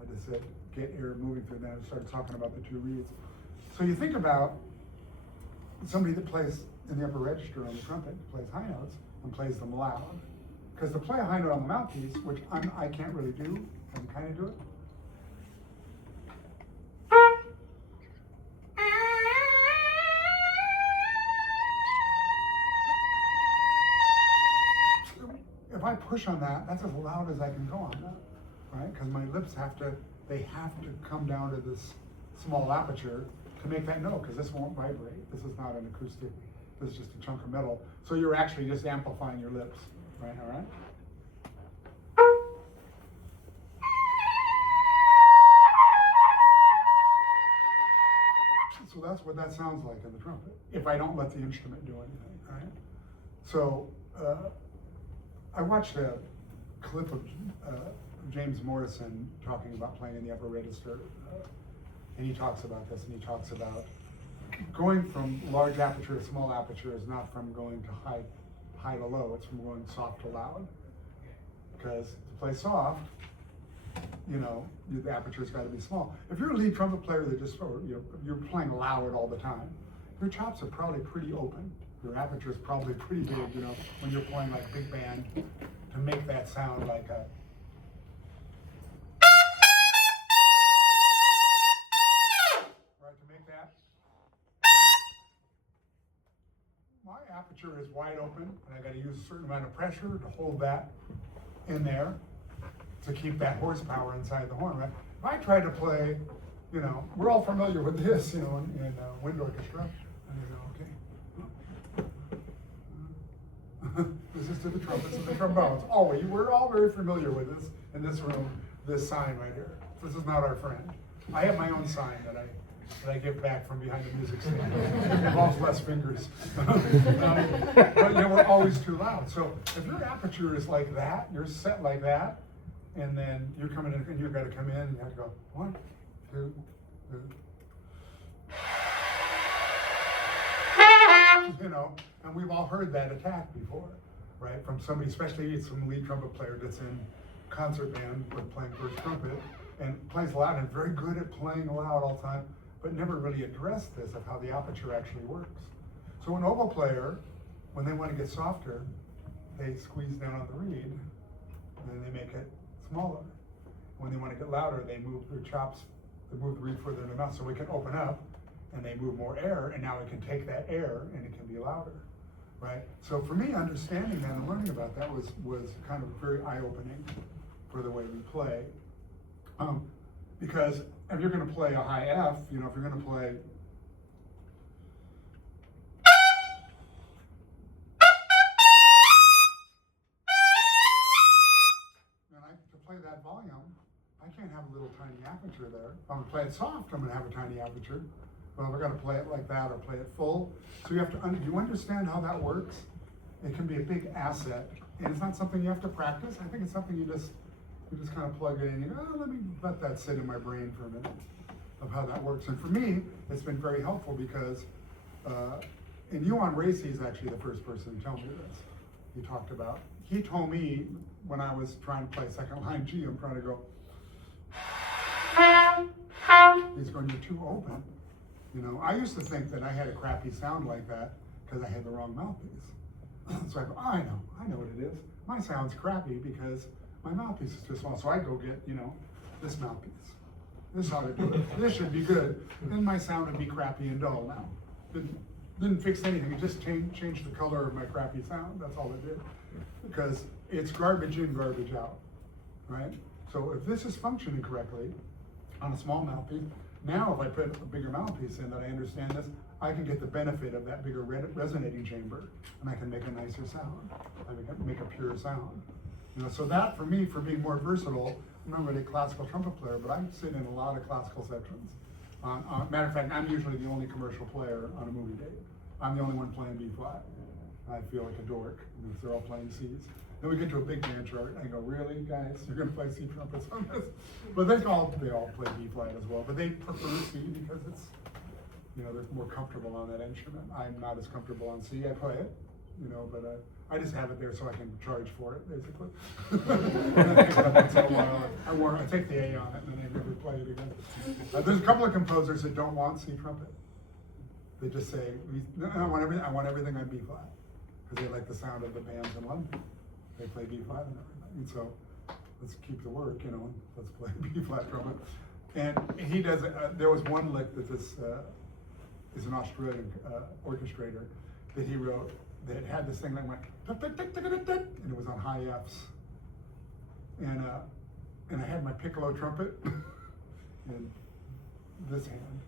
I just said, get air moving through them. I started talking about the two reeds. So you think about somebody that plays in the upper register on the trumpet, plays high notes, and plays them loud. Because to play a high note on the mouthpiece, which I can't really do, I can kind of do it. If I push on that, that's as loud as I can go on that, right? Because my lips have to come down to this small aperture to make that note, because this won't vibrate. This is not an acoustic, this is just a chunk of metal. So you're actually just amplifying your lips, right? All right? So that's what that sounds like in the trumpet, if I don't let the instrument do anything, right? So I watched a clip of James Morrison talking about playing in the upper register, and he talks about this, and he talks about going from large aperture to small aperture is not from going to high to low, it's from going soft to loud. Because to play soft, the aperture's got to be small. If you're a lead trumpet player that you're playing loud all the time, your chops are probably pretty open. Your aperture is probably pretty big, when you're playing like big band, to make that sound like a. Right, to make that. My aperture is wide open, and I got to use a certain amount of pressure to hold that in there to keep that horsepower inside the horn, right? If I try to play, we're all familiar with this, in wind orchestra, and you go, okay. This is to the trumpets and the trombones. Oh, we're all very familiar with this in this room, this sign right here. This is not our friend. I have my own sign that I give back from behind the music stand. It involves less fingers. But we're always too loud. So if your aperture is like that, you're set like that, and then you're coming in and you've got to come in and you have to go 1, 2, 3. And we've all heard that attack before, right? From somebody, especially some lead trumpet player that's in concert band with playing first trumpet and plays loud and very good at playing loud all the time, but never really addressed this of how the aperture actually works. So an oboe player, when they want to get softer, they squeeze down on the reed and then they make it smaller. When they want to get louder, they move their chops, they move the reed further in their mouth so it can open up and they move more air, and now it can take that air and it can be louder, right? So for me, understanding that and learning about that was kind of very eye-opening for the way we play. Because if you're going to play a high F, if you're going to play to play that volume, I can't have a little tiny aperture there. If I'm going to play it soft, I'm going to have a tiny aperture. Well, we're going to play it like that or play it full. So you have to, you understand how that works? It can be a big asset. And it's not something you have to practice. I think it's something you just kind of plug it in and you go, let me let that sit in my brain for a minute of how that works. And for me, it's been very helpful because, and Yuan Racy is actually the first person to tell me this. He told me when I was trying to play second line G, I'm trying to go, he's going, you're too open. I used to think that I had a crappy sound like that because I had the wrong mouthpiece. So I go, I know what it is. My sound's crappy because my mouthpiece is too small. So I go get, this mouthpiece. This ought to do it. This should be good. Then my sound would be crappy and dull now. Didn't fix anything. It just changed the color of my crappy sound. That's all it did. Because it's garbage in, garbage out, right? So if this is functioning correctly on a small mouthpiece, now if I put a bigger mouthpiece in that I understand this, I can get the benefit of that bigger resonating chamber, and I can make a nicer sound. I can make a pure sound. So that for me, for being more versatile, I'm not really a classical trumpet player, but I sit in a lot of classical sections. Matter of fact, I'm usually the only commercial player on a movie date. I'm the only one playing B flat. I feel like a dork because they're all playing C's. Then we get to a big band chart, and I go, really, guys, you're going to play C trumpets on this? But they all play B flat as well, but they prefer C because it's, they're more comfortable on that instrument. I'm not as comfortable on C. I play it, but I just have it there so I can charge for it, basically. I take the A on it, and then I never play it again. There's a couple of composers that don't want C trumpet. They just say, I want everything on B flat, because they like the sound of the bands in London. They play B flat and everything. And so let's keep the work, let's play B flat trumpet. And he does, there was one lick that this is an Australian orchestrator that he wrote that had this thing that went, and it was on high Fs. And I had my piccolo trumpet in this hand.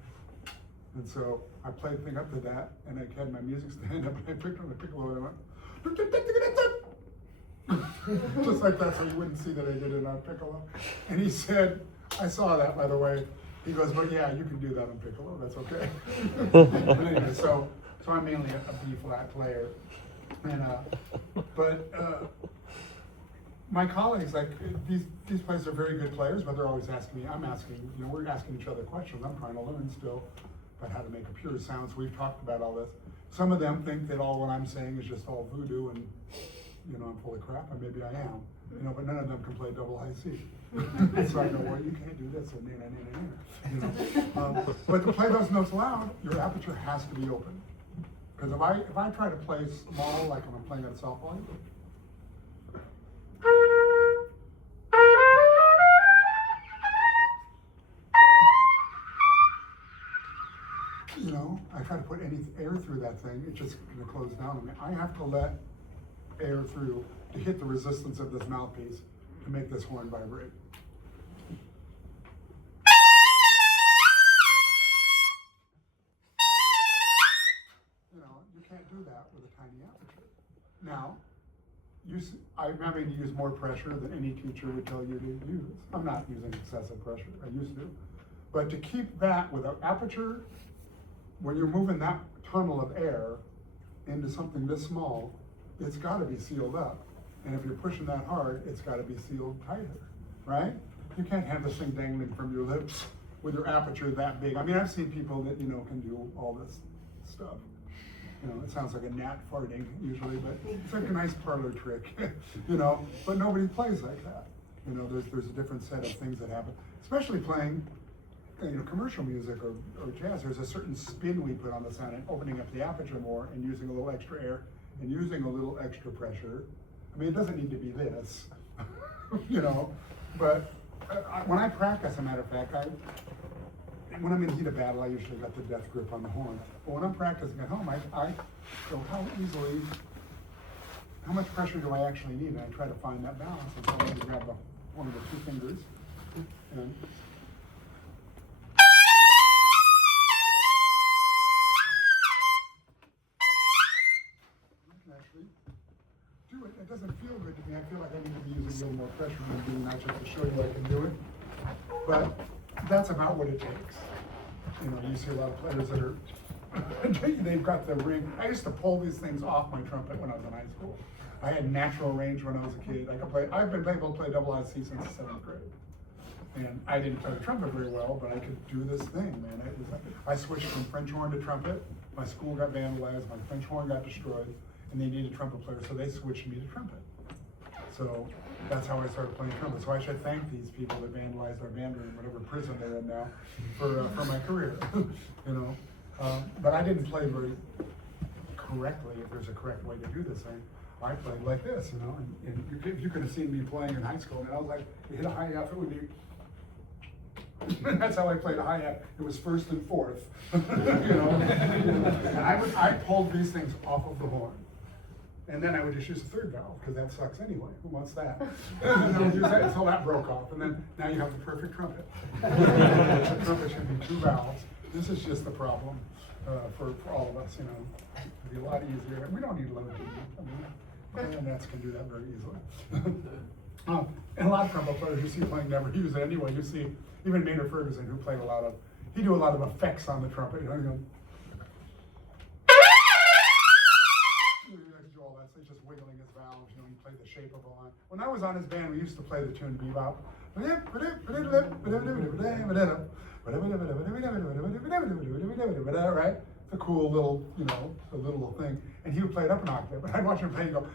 And so I played the thing up to that, and I had my music stand up, and I picked on the piccolo, and I went, just like that, so you wouldn't see that I did it on piccolo. And he said, I saw that, by the way. He goes, well, yeah, you can do that on piccolo, that's okay. But anyway, so I'm mainly a B flat player. And my colleagues, like these players are very good players, but they're always asking me, we're asking each other questions. I'm trying to learn still about how to make a pure sound. So we've talked about all this. Some of them think that all what I'm saying is just all voodoo and I'm full of crap, and maybe I am, but none of them can play double high C. So I go, well, you can't do this, and but to play those notes loud, your aperture has to be open. Because if I try to play small, like when I'm playing at a soft volume, I try to put any air through that thing, it's just going to close down on me. I have to let air through to hit the resistance of this mouthpiece to make this horn vibrate. You can't do that with a tiny aperture. Now, I'm having to use more pressure than any teacher would tell you to use. I'm not using excessive pressure, I used to. But to keep that with an aperture, when you're moving that tunnel of air into something this small, it's gotta be sealed up. And if you're pushing that hard, it's gotta be sealed tighter, right? You can't have this thing dangling from your lips with your aperture that big. I mean, I've seen people that, can do all this stuff. It sounds like a gnat farting usually, but it's like a nice parlor trick, but nobody plays like that. There's a different set of things that happen, especially playing, commercial music or jazz. There's a certain spin we put on the sound and opening up the aperture more and using a little extra air and using a little extra pressure. I mean, it doesn't need to be this, but when I practice, as a matter of fact, when I'm in heat of battle, I usually got the death grip on the horn. But when I'm practicing at home, I go, how much pressure do I actually need? And I try to find that balance. And so I grab one of the two fingers and I can actually do it. It doesn't feel good to me. I feel like I need to be using a little more pressure than doing that just to show you I can do it. But that's about what it takes. You see a lot of players that are, they've got the ring. I used to pull these things off my trumpet when I was in high school. I had natural range when I was a kid. I've been able to play double IC since the 7th grade. And I didn't play the trumpet very well, but I could do this thing, man. I switched from French horn to trumpet. My school got vandalized, my French horn got destroyed, and they needed a trumpet player, so they switched me to trumpet. So that's how I started playing trumpet. So I should thank these people that vandalized our band room, whatever prison they're in now, for my career. But I didn't play very correctly, if there's a correct way to do this thing. I played like this, and if you could have seen me playing in high school, and I was like, you hit a hi-hat, it would be, that's how I played a hi-hat. It was 1st and 4th, And I pulled these things off of the horn. And then I would just use the 3rd valve, because that sucks anyway. Who wants that? And I would use that until that broke off. And then now you have the perfect trumpet. The trumpet should be 2 valves. This is just the problem for all of us, It'd be a lot easier. We don't need low G. Clarinets can do that very easily. And a lot of trumpet players you see playing never use it anyway. You see even Maynard Ferguson, who played he do a lot of effects on the trumpet. He goes, so he's just wiggling his valves, he played the shape of a line. When I was on his band, we used to play the tune Bebop. Right? It's a cool little, a little thing. And he would play it up an octave, but I'd watch him play and go,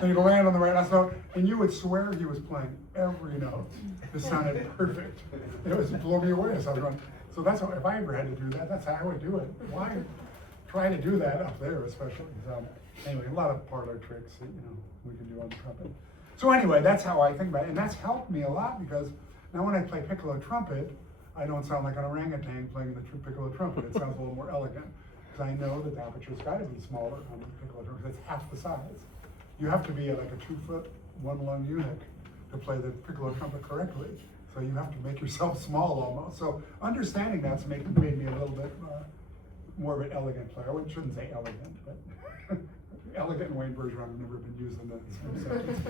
and he'd land on the right note, and you would swear he was playing every note. It sounded perfect. It blew me away. So I was going, so that's how, if I ever had to do that, that's how I would do it. Why try to do that up there, especially? So anyway, a lot of parlor tricks that, we can do on the trumpet. So anyway, that's how I think about it, and that's helped me a lot because now when I play piccolo trumpet, I don't sound like an orangutan playing the piccolo trumpet. It sounds a little more elegant because I know that the aperture's got to be smaller on the piccolo trumpet because it's half the size. You have to be like a 2-foot, 1-lung eunuch to play the piccolo trumpet correctly. So you have to make yourself small almost. So understanding that's made me a little bit more of an elegant player. I shouldn't say elegant, but elegant and Wayne Bergeron have never been used in the same sentence.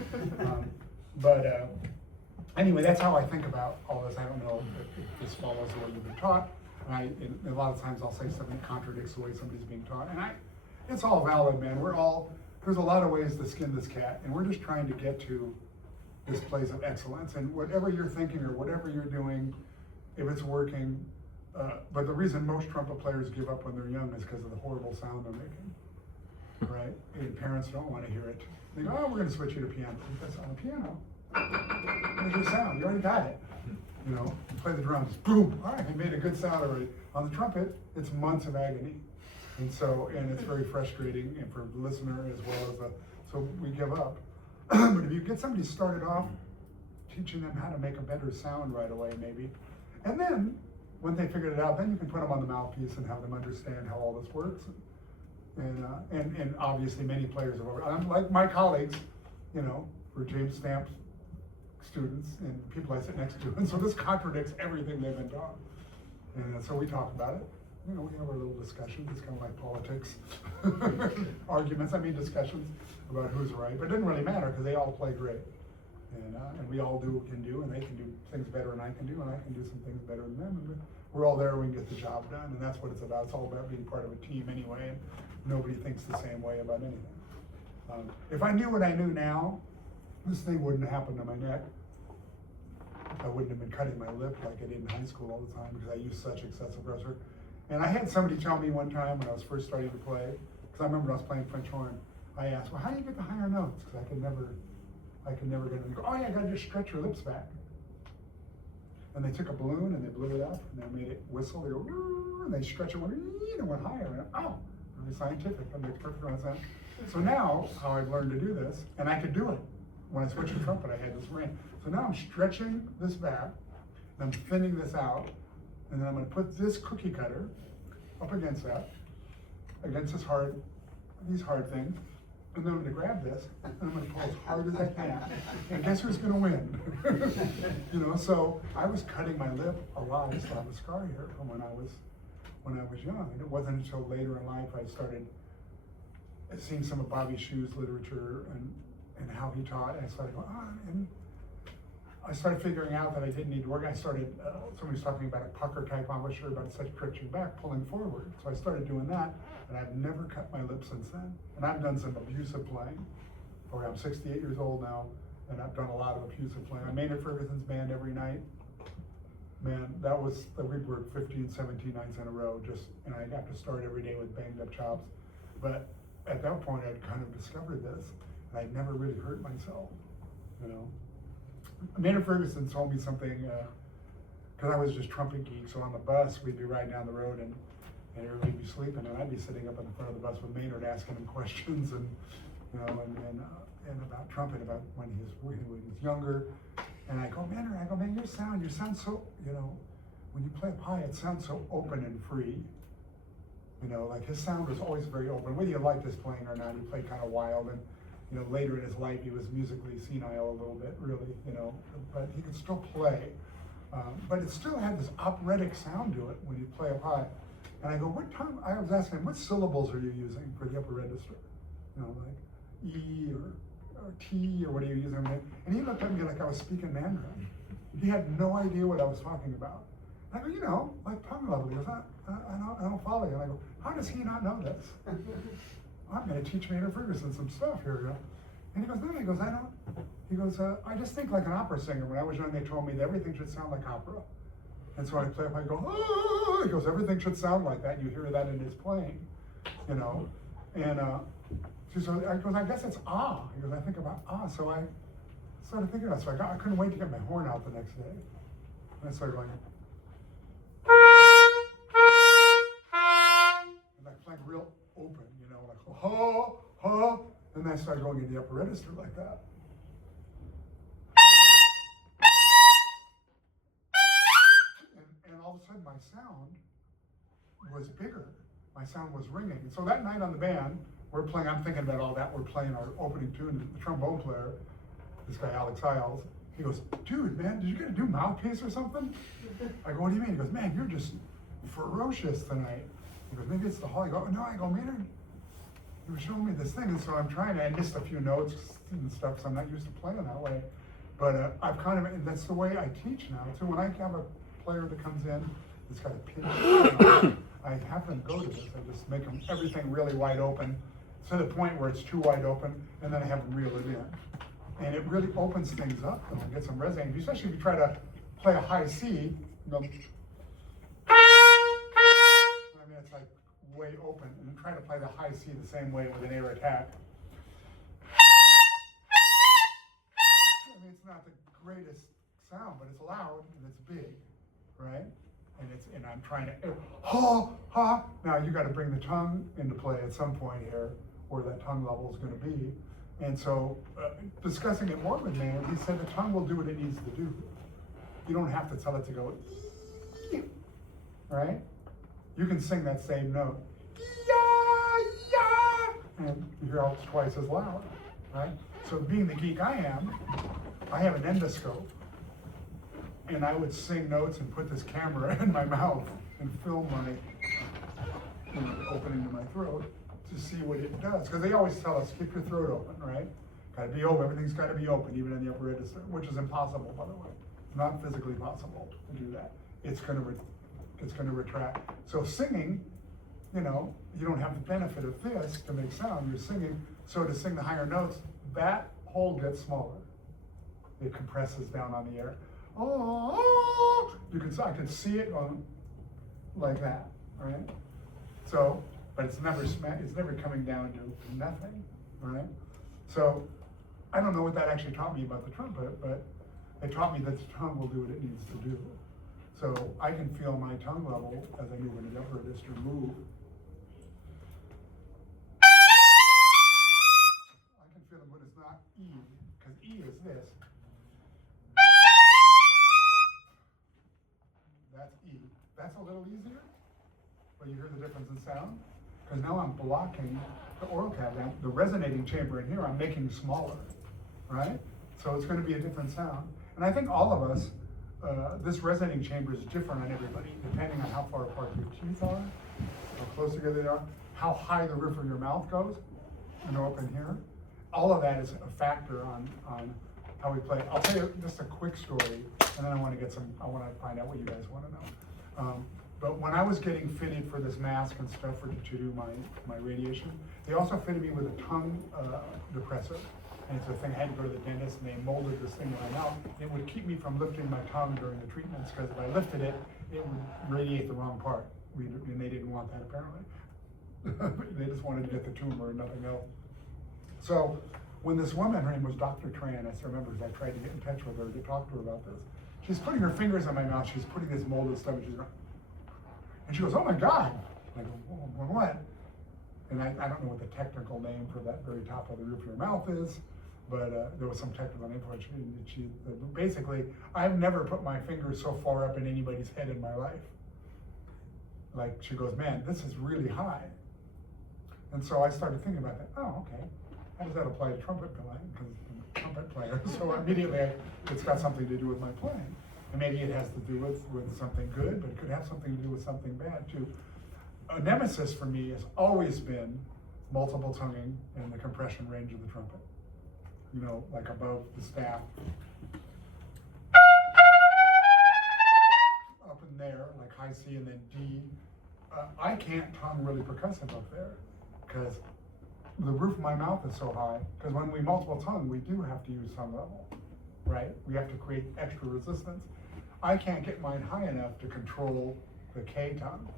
Anyway, that's how I think about all this. I don't know if this follows the way you've been taught. And a lot of times I'll say something that contradicts the way somebody's being taught. And it's all valid, man. There's a lot of ways to skin this cat, and we're just trying to get to this place of excellence. And whatever you're thinking or whatever you're doing, if it's working, but the reason most trumpet players give up when they're young is because of the horrible sound they're making, right? And parents don't want to hear it. They go, oh, we're going to switch you to piano. That's on the piano. There's your sound. You already got it. You play the drums. Boom. All right, you made a good sound already. On the trumpet, it's months of agony. And it's very frustrating and for the listener as well as so we give up. But if you get somebody started off teaching them how to make a better sound right away, maybe, and then when they figured it out, then you can put them on the mouthpiece and have them understand how all this works. And obviously many players have like my colleagues, for James Stamp students and people I sit next to, and so this contradicts everything they've been taught. And so we talk about it. we have our little discussions. It's kind of like politics, arguments. Discussions about who's right, but it doesn't really matter because they all play great, and we all do what we can do, and they can do things better than I can do, and I can do some things better than them, and we're all there. We can get the job done, and that's what it's about. It's all about being part of a team anyway, and nobody thinks the same way about anything. If I knew what I knew now, this thing wouldn't have happened to my neck. I wouldn't have been cutting my lip like I did in high school all the time because I used such excessive pressure. And I had somebody tell me one time when I was first starting to play, because I remember when I was playing French horn, I asked, well, how do you get the higher notes? Because I could never get it. They go, oh yeah, I gotta just stretch your lips back. And they took a balloon and they blew it up and they made it whistle. They go, and they stretch it, and it went higher. And oh, really scientific. That makes perfect sense. So now, how I've learned to do this, and I could do it. When I switched to trumpet, I had this range. So now I'm stretching this back, and I'm thinning this out, and then I'm going to put this cookie cutter up against that, against these hard things, and then I'm going to grab this, and I'm going to pull as hard as I can. And guess who's going to win? So I was cutting my lip a lot. I still have a scar here from when I was young. And it wasn't until later in life I started seeing some of Bobby Schu's literature and how he taught, and I started going, and I started figuring out that I didn't need to work. I started, somebody was talking about a pucker type embouchure, about such stretching back, pulling forward. So I started doing that, and I've never cut my lip since then. And I've done some abusive playing. I'm 68 years old now, and I've done a lot of abusive playing. I made at Ferguson's band every night. Man, we worked 15, 17 nights in a row, and I'd have to start every day with banged up chops. But at that point, I'd kind of discovered this. And I'd never really hurt myself, Maynard Ferguson told me something, because I was just trumpet geek, so on the bus, we'd be riding down the road and everybody'd be sleeping, and I'd be sitting up in the front of the bus with Maynard asking him questions and about trumpet, about when he was younger. And I go, Maynard, man, your sound so, when you play up high, it sounds so open and free. Like his sound was always very open, whether you liked his playing or not. He played kind of wild, and later in his life, he was musically senile a little bit, really, but he could still play. But it still had this operatic sound to it when you play up high. And I go, I was asking him, what syllables are you using for the upper register? Like E or T, or what are you using? And he looked at me like I was speaking Mandarin. He had no idea what I was talking about. And I go, like tongue level. He goes, I don't follow you. And I go, how does he not know this? I'm going to teach Maynard Ferguson some stuff here, And he goes, no, I just think like an opera singer. When I was young, they told me that everything should sound like opera. And so I play up, I go, oh, he goes, everything should sound like that. You hear that in his playing, And so I guess it's ah. He goes, I think about ah. So I started thinking about it. So I couldn't wait to get my horn out the next day. And I started going, and I played real open, like ha, ha, and then I started going in the upper register like that. And all of a sudden my sound was bigger. My sound was ringing. And so that night on the band, we're playing, I'm thinking about all that, we're playing our opening tune, and the trombone player, this guy Alex Hiles, he goes, dude, man, did you get a new mouthpiece or something? I go, what do you mean? He goes, man, you're just ferocious tonight. He goes, maybe it's the hall. I go, no, Maynard, he was showing me this thing, and so I'm trying to, I missed a few notes and stuff, because I'm not used to playing that way. But I've and that's the way I teach now, too. When I have a player that comes in that's got a pitch, I have them go to this. I just make them everything really wide open, to the point where it's too wide open, and then I have them reel it in. And it really opens things up, and gets them resonating, especially if you try to play a high C, it's like way open, and then try to play the high C the same way with an air attack. It's not the greatest sound, but it's loud and it's big, right? And I'm trying to ha ha. Now you got to bring the tongue into play at some point here, where that tongue level is going to be. And so, discussing it more with Maynard, he said the tongue will do what it needs to do. You don't have to tell it to go, right? You can sing that same note, and you hear it's twice as loud, right? So being the geek I am, I have an endoscope, and I would sing notes and put this camera in my mouth and film you know, the opening to my throat to see what it does. Because they always tell us, keep your throat open, right? Gotta be open, everything's gotta be open, even in the upper register, which is impossible, by the way. It's not physically possible to do that. It's gonna retract. So singing, you know, you don't have the benefit of this to make sound, you're singing, so to sing the higher notes, that hole gets smaller. It compresses down on the air. Oh, I can see it on like that, right? So, but it's never coming down to nothing, right? So, I don't know what that actually taught me about the trumpet, but it taught me that the tongue will do what it needs to do. So I can feel my tongue level as I move into the upper register move. I can feel it when it's not E, because E is this. That's E. That's a little easier, but you hear the difference in sound? Because now I'm blocking the oral cavity. The resonating chamber in here, I'm making smaller, right? So it's going to be a different sound. And I think all of us, this resonating chamber is different on everybody, depending on how far apart your teeth are, how close together they are, how high the roof of your mouth goes, you know, up in here. All of that is a factor on how we play. I'll tell you just a quick story, and then I want to find out what you guys want to know. But when I was getting fitted for this mask and stuff to do my radiation, they also fitted me with a tongue depressor. And it's a thing, I had to go to the dentist, and they molded this thing in my mouth. It would keep me from lifting my tongue during the treatments, because if I lifted it, it would radiate the wrong part. And they didn't want that, apparently. They just wanted to get the tumor and nothing else. So when this woman, her name was Dr. Tran, I still remember, because I tried to get in touch with her to talk to her about this. She's putting her fingers in my mouth, she's putting this molded stuff, and she goes, oh my God. I go, well, what? And I don't know what the technical name for that very top of the roof of your mouth is, but there was some technical name for it. Basically, I've never put my fingers so far up in anybody's head in my life. Like, she goes, man, this is really high. And so I started thinking about that. Oh, okay. How does that apply to trumpet playing? Because I'm a trumpet player. So immediately, it's got something to do with my playing. And maybe it has to do with something good, but it could have something to do with something bad too. A nemesis for me has always been multiple tonguing and the compression range of the trumpet. You know, like above the staff. Up in there, like high C and then D. I can't tongue really percussive up there, because the roof of my mouth is so high. Because when we multiple tongue, we do have to use some level, right? We have to create extra resistance. I can't get mine high enough to control the K tongue.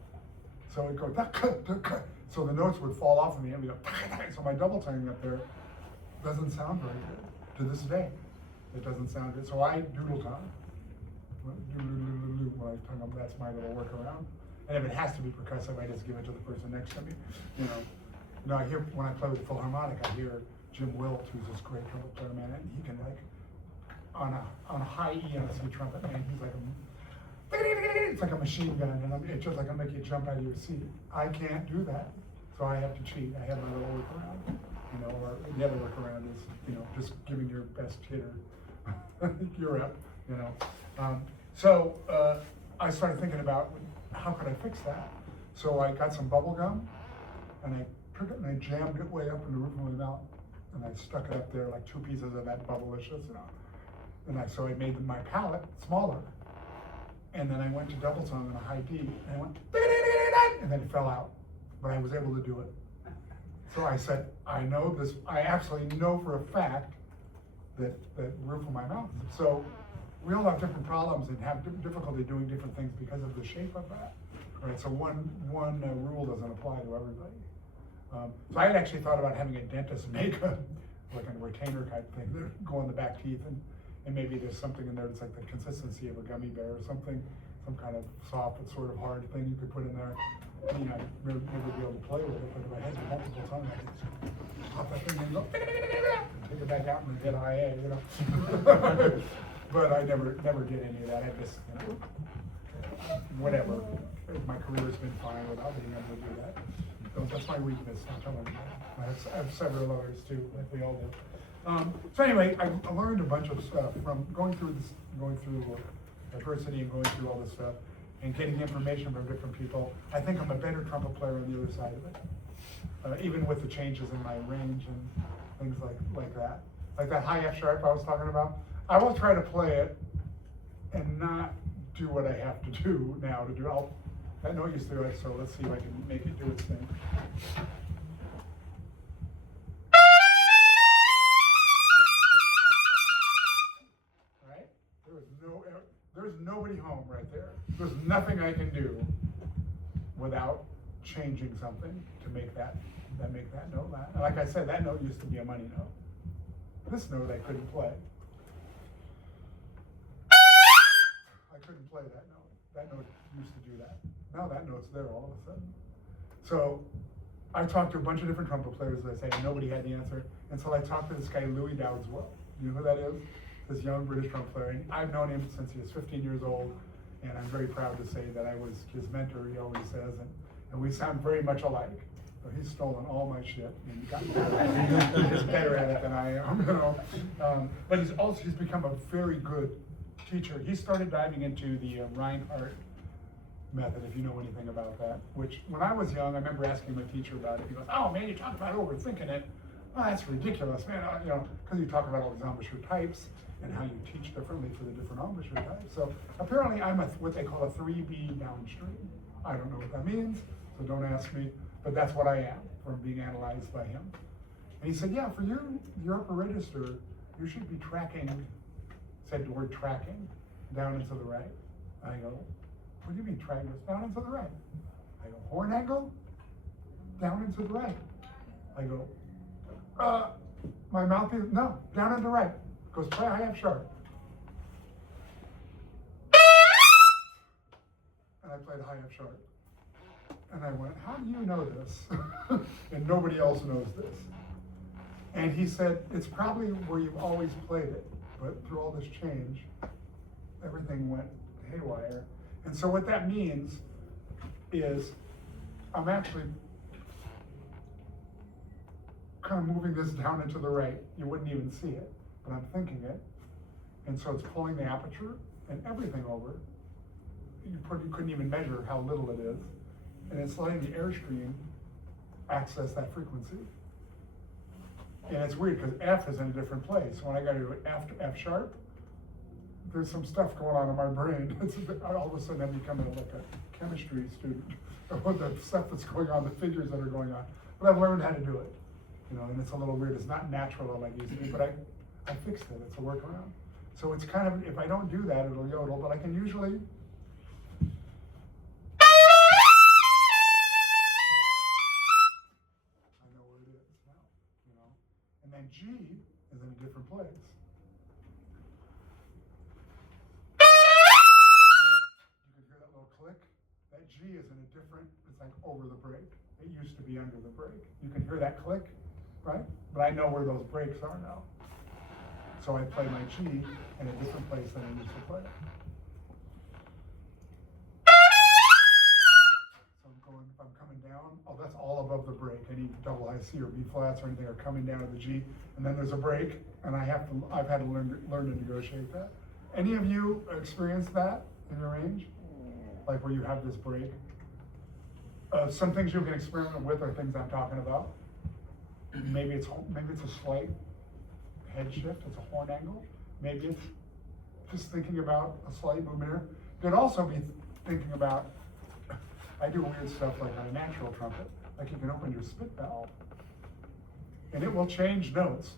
So it goes, so the notes would fall off of me and we go, so my double tonguing up there doesn't sound very good. To this day, it doesn't sound good. So I doodle tongue. When I tongue up, that's my little workaround. And if it has to be percussive, I just give it to the person next to me. You know, I hear, when I play with the Philharmonic, I hear Jim Wilt, who's this great trumpet player, man, and he can like, on a high E on a C trumpet, man, he's like it's like a machine gun, and it's just like I'll make you jump out of your seat. I can't do that, so I have to cheat. I have my little workaround, you know, or the other workaround is, you know, just giving your best hitter you're up, you know. So I started thinking about how could I fix that. So I got some bubble gum, and I took it and I jammed it way up in the roof of my mouth, and I stuck it up there like 2 pieces of that bubblicious, you know. And so I made my palate smaller. And then I went to double tongue on a high D, and I went, and then it fell out. But I was able to do it. So I said, I know this, I absolutely know for a fact that the roof of my mouth. So we all have different problems and have difficulty doing different things because of the shape of that. Right? So one rule doesn't apply to everybody. So I had actually thought about having a dentist make like a retainer type thing that go on the back teeth, and maybe there's something in there that's like the consistency of a gummy bear or something, some kind of soft but sort of hard thing you could put in there. You know, I'd never be able to play with it, but if I had multiple tongues, I could just pop that thing and go, take it back out and get IA, you know. But I never did any of that. I just, you know, whatever. My career's been fine without being able to do that. So that's my weakness. I'm telling you. I have several others too, like we all do. So anyway, I learned a bunch of stuff from going through adversity and going through all this stuff. and getting information from different people, I think I'm a better trumpet player on the other side of it. Even with the changes in my range and things like that. Like that high F sharp I was talking about, I will try to play it and not do what I have to do now to do it. That note used to do it, so let's see if I can make it do its thing. Right? There's nobody home right there. There's nothing I can do without changing something to make that note last. And like I said, that note used to be a money note. This note I couldn't play. I couldn't play that note. That note used to do that. Now that note's there all of a sudden. So I talked to a bunch of different trumpet players, as I say, and nobody had the answer. And so I talked to this guy, Louis Dowdswell. You know who that is? This young British trumpet player. And I've known him since he was 15 years old, and I'm very proud to say that I was his mentor, he always says, and we sound very much alike. So he's stolen all my shit, and he got better at it. He's better at it than I am, you know. But he's become a very good teacher. He started diving into the Reinhardt method, if you know anything about that, which when I was young, I remember asking my teacher about it. He goes, "Oh man, you talk about overthinking it. Oh, that's ridiculous, man." You know, because you talk about all these embouchure types and how you teach differently for the different embouchure types. So apparently I'm what they call a 3B downstream. I don't know what that means, so don't ask me, but that's what I am from being analyzed by him. And he said, yeah, for your upper register, you should be tracking, said the word tracking, down and to the right. I go, what do you mean tracking? Goes down and to the right. I go, horn angle? Down and to the right. I go, my mouthpiece, no, down and to the right. Goes, play high F sharp. And I played high F sharp. And I went, how do you know this? And nobody else knows this. And he said, it's probably where you've always played it, but through all this change, everything went haywire. And so what that means is I'm actually kind of moving this down and to the right. You wouldn't even see it, but I'm thinking it. And so it's pulling the aperture and everything over. You couldn't even measure how little it is. And it's letting the airstream access that frequency. And it's weird because F is in a different place. When I got to F sharp, there's some stuff going on in my brain. All of a sudden I'm becoming like a chemistry student about the stuff that's going on, the figures that are going on. But I've learned how to do it. You know, and it's a little weird. It's not natural like it used to be, but I fixed it. It's a workaround. So it's kind of, if I don't do that, it'll yodel, but I can usually, and G is in a different place. You can hear that little click. That G is in a different, it's like over the break. It used to be under the break. You can hear that click, right? But I know where those breaks are now. So I play my G in a different place than I used to play. If I'm coming down, oh, that's all above the break. Any double high C or B flats or anything are coming down to the G, and then there's a break, and I've had to learn to negotiate that. Any of you experienced that in your range? Like where you have this break? Some things you can experiment with are things I'm talking about. Maybe it's a slight head shift, it's a horn angle. Maybe it's just thinking about a slight movement here. You could also be thinking about, I do weird stuff like on a natural trumpet, like you can open your spit valve, and it will change notes.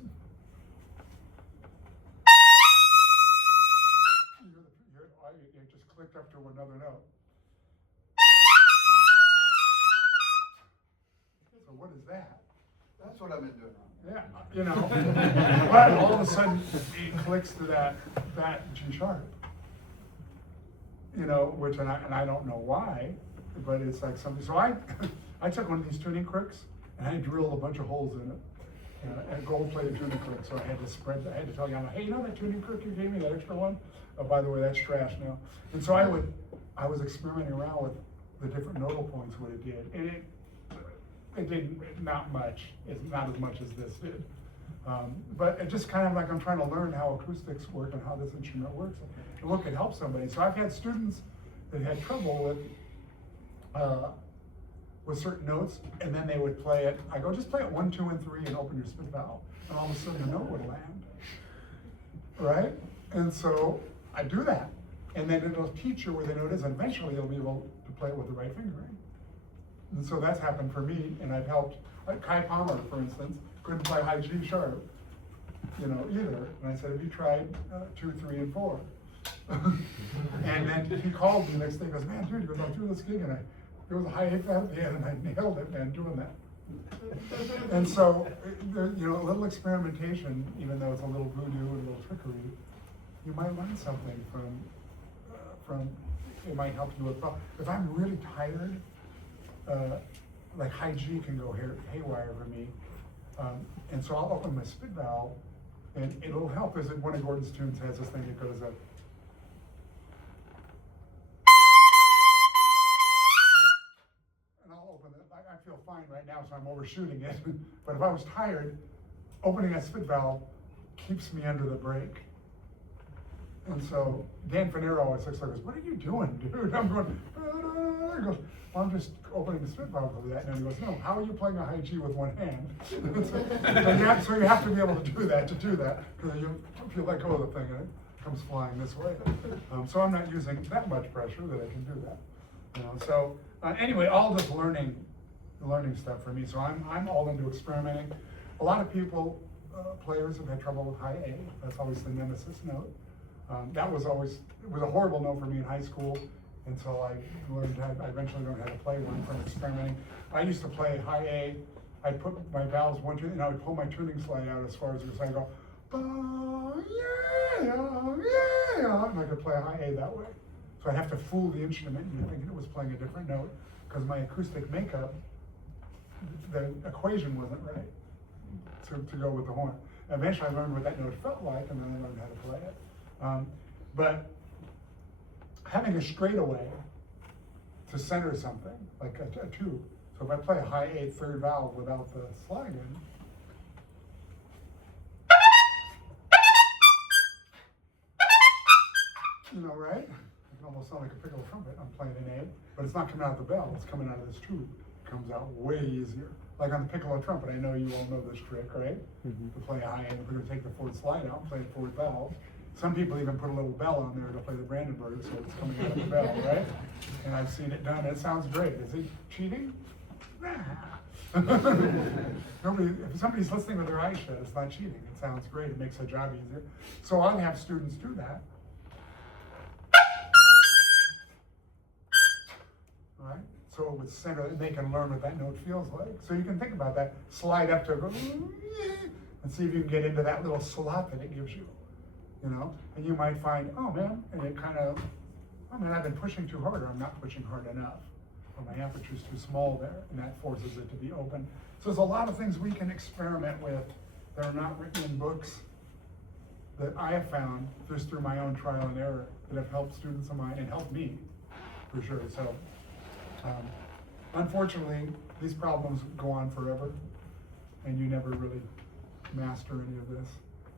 You just clicked up to another note. So what is that? That's what I've been doing. Yeah, you know, but all of a sudden it clicks to that G sharp. You know, which and I don't know why. But it's like something. So I took one of these tuning cricks and I drilled a bunch of holes in it, a gold-plated tuning crick. So I had to tell you, hey, you know that tuning crick you gave me, that extra one? Oh, by the way, that's trash now. And so I was experimenting around with the different nodal points, what it did, and it did not much. It's not as much as this did. But it just kind of like I'm trying to learn how acoustics work and how this instrument works and what could help somebody. So I've had students that had trouble with certain notes, and then they would play it. I go, just play it 1, 2, and 3, and open your spit valve, and all of a sudden the note would land, right? And so I do that, and then it'll teach you where the note is, and eventually you'll be able to play it with the right fingering. And so that's happened for me, and I've helped. Like Kai Palmer, for instance, couldn't play high G sharp, either. And I said, have you tried 2, 3, and 4? And then he called me the next day, he goes, man, dude, he goes, I'll do this gig, and there was a high 8 at the end, and I nailed it, man, doing that. And so, a little experimentation, even though it's a little voodoo and a little trickery, you might learn something from it might help you with. If I'm really tired, like high G can go haywire for me, and so I'll open my spit valve, and it'll help. As one of Gordon's tunes has this thing that goes up. And I'll open it. I feel fine right now, so I'm overshooting it. But if I was tired, opening that spit valve keeps me under the brake. And so Dan Finero always looks like, what are you doing, dude? I'm going, he goes, well, I'm just opening the spit valve for that. And he goes, no, how are you playing a high G with one hand? So you have to be able to do that, because if you let go of the thing, it comes flying this way. So I'm not using that much pressure that I can do that. So anyway, all this learning stuff for me. So I'm all into experimenting. A lot of people, players have had trouble with high A. That's always the nemesis note. It was a horrible note for me in high school until I eventually learned how to play one from experimenting. I used to play high A. I'd put my valves 1, 2, and I would pull my tuning slide out as far as I go, yeah, and I could play a high A that way. So I'd have to fool the instrument into thinking it was playing a different note, because my acoustic makeup, the equation wasn't right to go with the horn. Eventually I learned what that note felt like, and then I learned how to play it. But having a straightaway to center something, like a tube. So if I play a high A third valve without the slide in, right? It can almost sound like a piccolo trumpet. I'm playing an A, but it's not coming out of the bell, it's coming out of this tube. It comes out way easier. Like on the piccolo trumpet, I know you all know this trick, right? Mm-hmm. To play a high A, we're going to take the fourth slide out and play the fourth valve. Some people even put a little bell on there to play the Brandenburg, so it's coming out of the bell, right? And I've seen it done. It sounds great. Is it cheating? Nah. If somebody's listening with their eyes shut, it's not cheating. It sounds great. It makes their job easier. So I'll have students do that. Right? So it would center, and they can learn what that note feels like. So you can think about that. Slide up to go, and see if you can get into that little slot that it gives you. And you might find, oh man, and it kind of, oh man, I've been pushing too hard, or I'm not pushing hard enough, or my aperture's too small there, and that forces it to be open. So there's a lot of things we can experiment with that are not written in books that I have found just through my own trial and error that have helped students of mine and helped me, for sure. So, unfortunately, these problems go on forever, and you never really master any of this.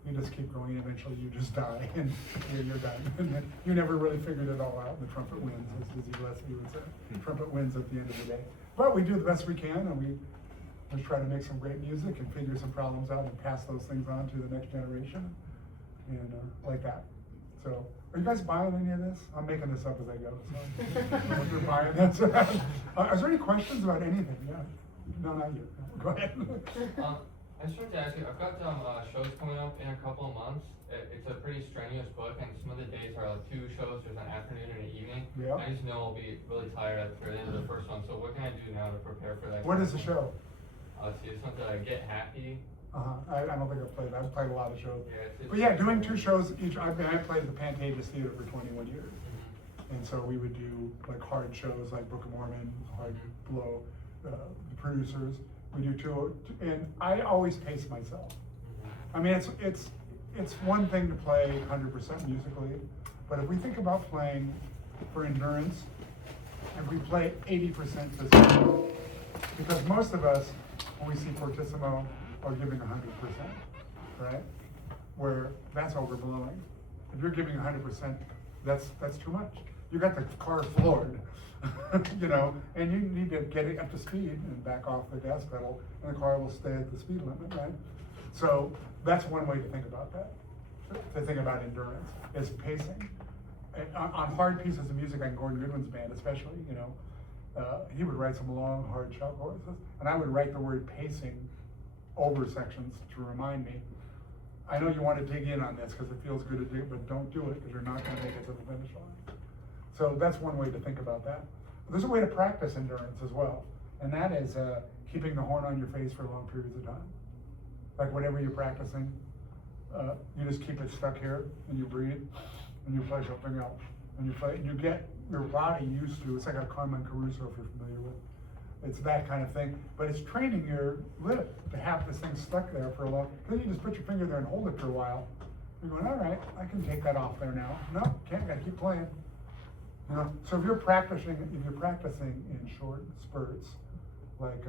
You just keep going, and eventually you just die, and you're done. And you never really figured it all out, and the trumpet wins, as Dizzy Gillespie would say. The trumpet wins at the end of the day. But we do the best we can, and we just try to make some great music and figure some problems out and pass those things on to the next generation, and like that. So, are you guys buying any of this? I'm making this up as I go, so if you're buying this. Is there any questions about anything? Yeah. No, not you. No, go ahead. I just wanted to ask you, I've got some shows coming up in a couple of months. It's a pretty strenuous book, and some of the days are like 2 shows. There's an afternoon and an evening. Yeah. I just know I'll be really tired after the end of the first one. So what can I do now to prepare for that? What is the show? Let's see, it's something like Get Happy. I don't think I've played that. I've played a lot of shows. Yeah, but yeah, doing 2 shows each. I played the Pantages Theater for 21 years. Mm-hmm. And so we would do like hard shows like Book of Mormon, Hard Blow, the Producers. We do 2, and I always pace myself. I mean, it's one thing to play 100% musically, but if we think about playing for endurance, if we play 80% physical, because most of us, when we see fortissimo, are giving 100%, right? Where that's overblowing. If you're giving 100%, that's too much. you got the car floored, you know, and you need to get it up to speed and back off the gas pedal, and the car will stay at the speed limit, right? So that's one way to think about that, to think about endurance, is pacing. And on hard pieces of music, like Gordon Goodwin's band especially, you know, he would write some long, hard shout choruses, and I would write the word pacing over sections to remind me, I know you want to dig in on this because it feels good to do, but don't do it because you're not going to make it to the finish line. So that's one way to think about that. There's a way to practice endurance as well, and that is keeping the horn on your face for long periods of time. Like whatever you're practicing, you just keep it stuck here, and you breathe, and you play something else, and you play, and you get your body used to. It's like a Carmen Caruso, if you're familiar with. It's that kind of thing, but it's training your lip to have this thing stuck there for a long. Then you just put your finger there and hold it for a while. You're going, all right, I can take that off there now. No, can't. Gotta keep playing. You know. So if you're practicing in short spurts, like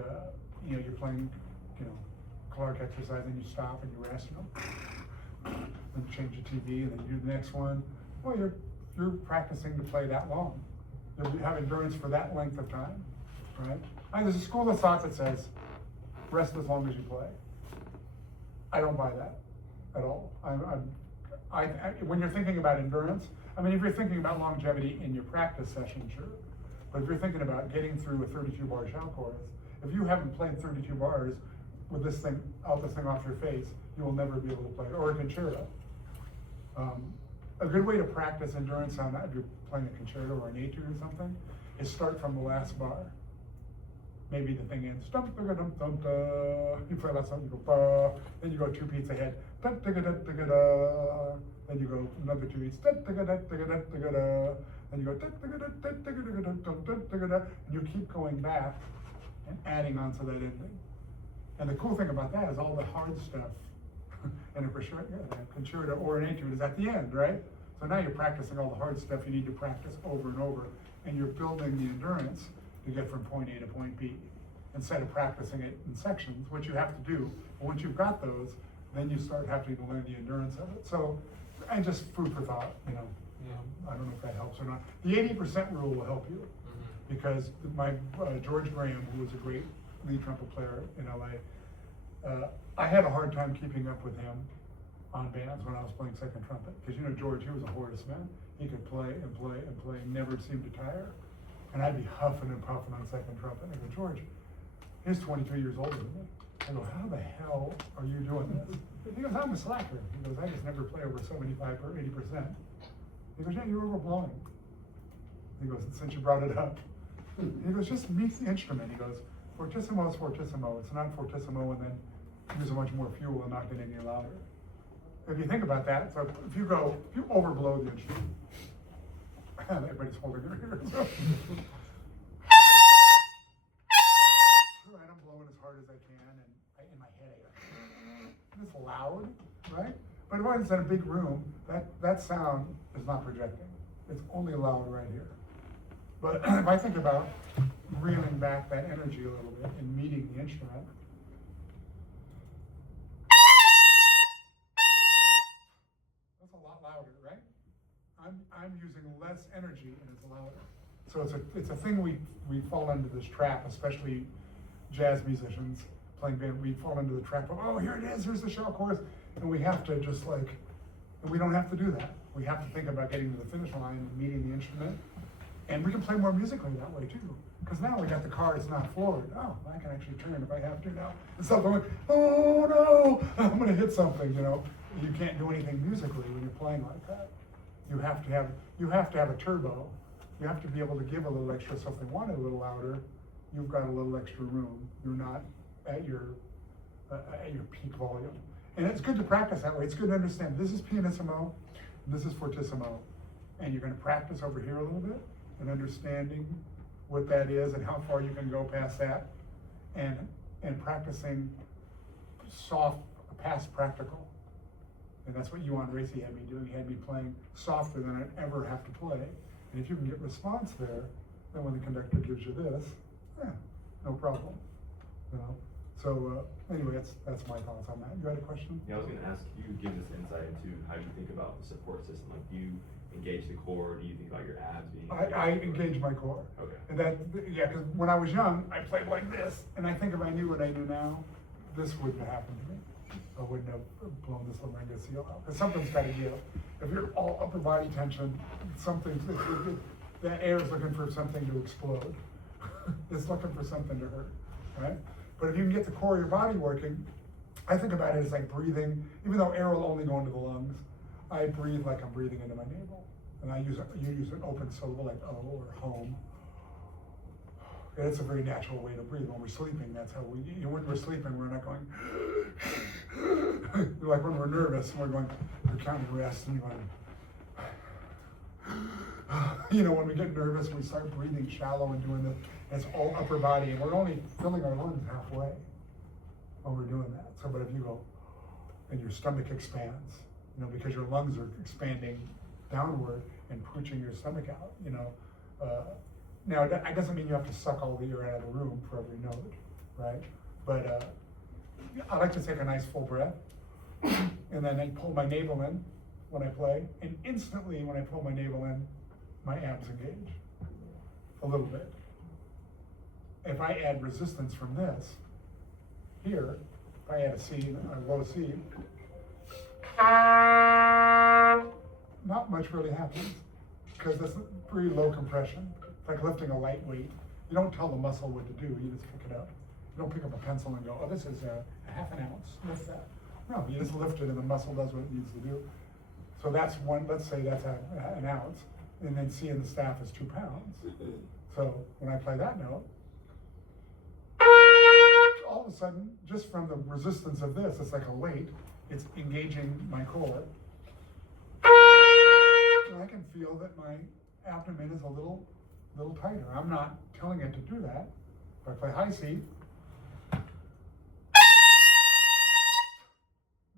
you know, you're playing, you know, Clark exercise, and you stop and you rest. You know, and you change the TV, and then you do the next one. Well, you're practicing to play that long. You'll have endurance for that length of time, right? There's a school of thought that says, rest as long as you play. I don't buy that at all. When you're thinking about endurance, I mean, if you're thinking about longevity in your practice session, sure. But if you're thinking about getting through a 32-bar shout chorus, if you haven't played 32 bars with this thing off your face, you will never be able to play it, or a concerto. A good way to practice endurance on that, if you're playing a concerto or an etude or something, is start from the last bar. Maybe the thing ends, dum dum dum dum dum. You play that song, you go ba, then you go 2 beats ahead, dum dum dum dum dum. Then you go another 2 beats, dum dum dum dum dum dum. Then you go dum dum dum dum dum dum dum, and you keep going back and adding on to that ending. And the cool thing about that is all the hard stuff in a concerto or an etude is at the end, right? So now you're practicing all the hard stuff you need to practice over and over, and you're building the endurance to get from point A to point B, instead of practicing it in sections, which you have to do. But once you've got those, then you start having to learn the endurance of it. So, and just food for thought, you know. Yeah. I don't know if that helps or not. The 80% rule will help you, because my George Graham, who was a great lead trumpet player in LA, I had a hard time keeping up with him on bands when I was playing second trumpet, because you know George, he was a hoarse man. He could play and play and play, never seemed to tire. And I'd be huffing and puffing on second trumpet. And I go, George, he's 23 years older than me. I go, how the hell are you doing this? He goes, I'm a slacker. He goes, I just never play over 75 or 80%. He goes, yeah, you're overblowing. He goes, since you brought it up. He goes, just meet the instrument. He goes, fortissimo is fortissimo. It's not fortissimo and then use much more fuel and not get any louder. If you think about that, so if you overblow the instrument, everybody's holding their ears. So. Right, I'm blowing as hard as I can, and in my head, it's loud, right? But when it's in a big room, that sound is not projecting. It's only loud right here. But if I think about reeling back that energy a little bit and meeting the instrument, that's a lot louder, right? I'm using less energy and it's louder. So it's a thing we fall into this trap, especially jazz musicians playing band. We fall into the trap of, oh, here it is, here's the shout chorus, and we have to just and we don't have to do that. We have to think about getting to the finish line and meeting the instrument, and we can play more musically that way too. Because now we got the car, it's not floored. Oh, I can actually turn if I have to now. Instead of going, oh no, I'm gonna hit something, you know. You can't do anything musically when you're playing like that. You have to have a turbo. You have to be able to give a little extra, so if they want it a little louder, you've got a little extra room. You're not at your peak volume. And it's good to practice that way. It's good to understand this is pianissimo, this is fortissimo. And you're gonna practice over here a little bit and understanding what that is and how far you can go past that. And practicing soft, past practical. And that's what Yuan Racy had me doing. He had me playing softer than I'd ever have to play. And if you can get response there, then when the conductor gives you this, no problem. You know? So anyway, that's my thoughts on that. You had a question? Yeah, I was going to ask you, give this insight into how you think about the support system. Like, do you engage the core? Do you think about your abs being? I engage my core. Okay. And because when I was young, I played like this, and I think if I knew what I do now, this wouldn't have happened to me. I wouldn't have blown this laryngeal out. Because something's got to give. If you're all upper body tension, the air is looking for something to explode. It's looking for something to hurt, right? But if you can get the core of your body working, I think about it as like breathing. Even though air will only go into the lungs, I breathe like I'm breathing into my navel. And you use an open syllable like oh or home. And it's a very natural way to breathe. When we're sleeping, that's how when we're sleeping, we're not going, like when we're nervous, we're counting rests and you're going, when we get nervous, we start breathing shallow and doing this. It's all upper body, and we're only filling our lungs halfway when we're doing that. So, but if you go, and your stomach expands, because your lungs are expanding downward and pushing your stomach out, now, that doesn't mean you have to suck all the air out of the room for every note, right? But I like to take a nice full breath, and then I pull my navel in when I play, and instantly when I pull my navel in, my abs engage a little bit. If I add resistance from this, here, if I add a C, a low C, not much really happens, because that's pretty low compression. It's like lifting a light weight. You don't tell the muscle what to do, you just pick it up. You don't pick up a pencil and go, oh, this is a half an ounce, lift that. No, you just lift it and the muscle does what it needs to do. So that's let's say that's an ounce, and then C in the staff is 2 pounds. So when I play that note, all of a sudden, just from the resistance of this, it's like a weight, it's engaging my core. And I can feel that my abdomen is a little tighter. I'm not telling it to do that. If I play high C,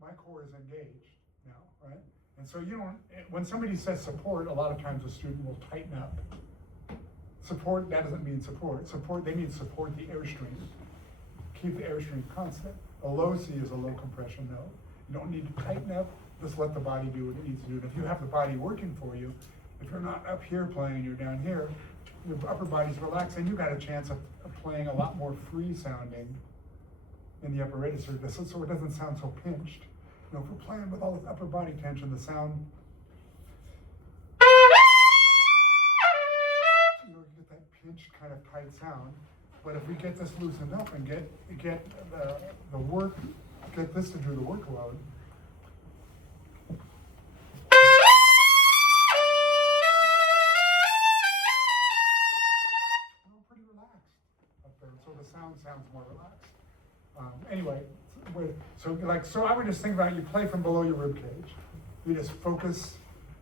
my core is engaged now, right? And so when somebody says support, a lot of times a student will tighten up. Support, that doesn't mean support. They mean support the airstream. Keep the airstream constant. A low C is a low compression note. You don't need to tighten up, just let the body do what it needs to do. And if you have the body working for you, if you're not up here playing, you're down here, your upper body's relaxed, and you got a chance of playing a lot more free sounding in the upper register, so it doesn't sound so pinched. If we're playing with all this upper body tension, the sound, you get that pinched kind of tight sound. But if we get this loosened up and get the work, get this to do the workload, pretty relaxed up there. So the sound sounds more relaxed. Anyway, so I would just think about it, you play from below your rib cage. You just focus,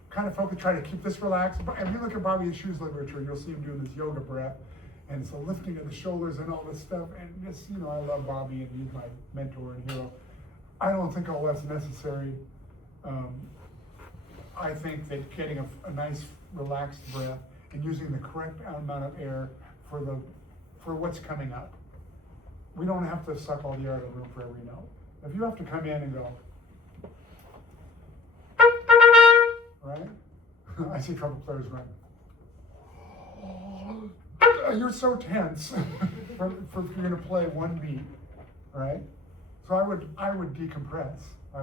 try to keep this relaxed. If you look at Bobby Shoe's literature, you'll see him doing this yoga breath. And so lifting of the shoulders and all this stuff, and just, I love Bobby and he's my mentor and hero. I don't think all that's necessary. I think that getting a nice relaxed breath and using the correct amount of air for what's coming up. We don't have to suck all the air out of the room for every note. If you have to come in and go, right? I see trumpet players going, you're so tense for if you're going to play one beat, right? So I would decompress. I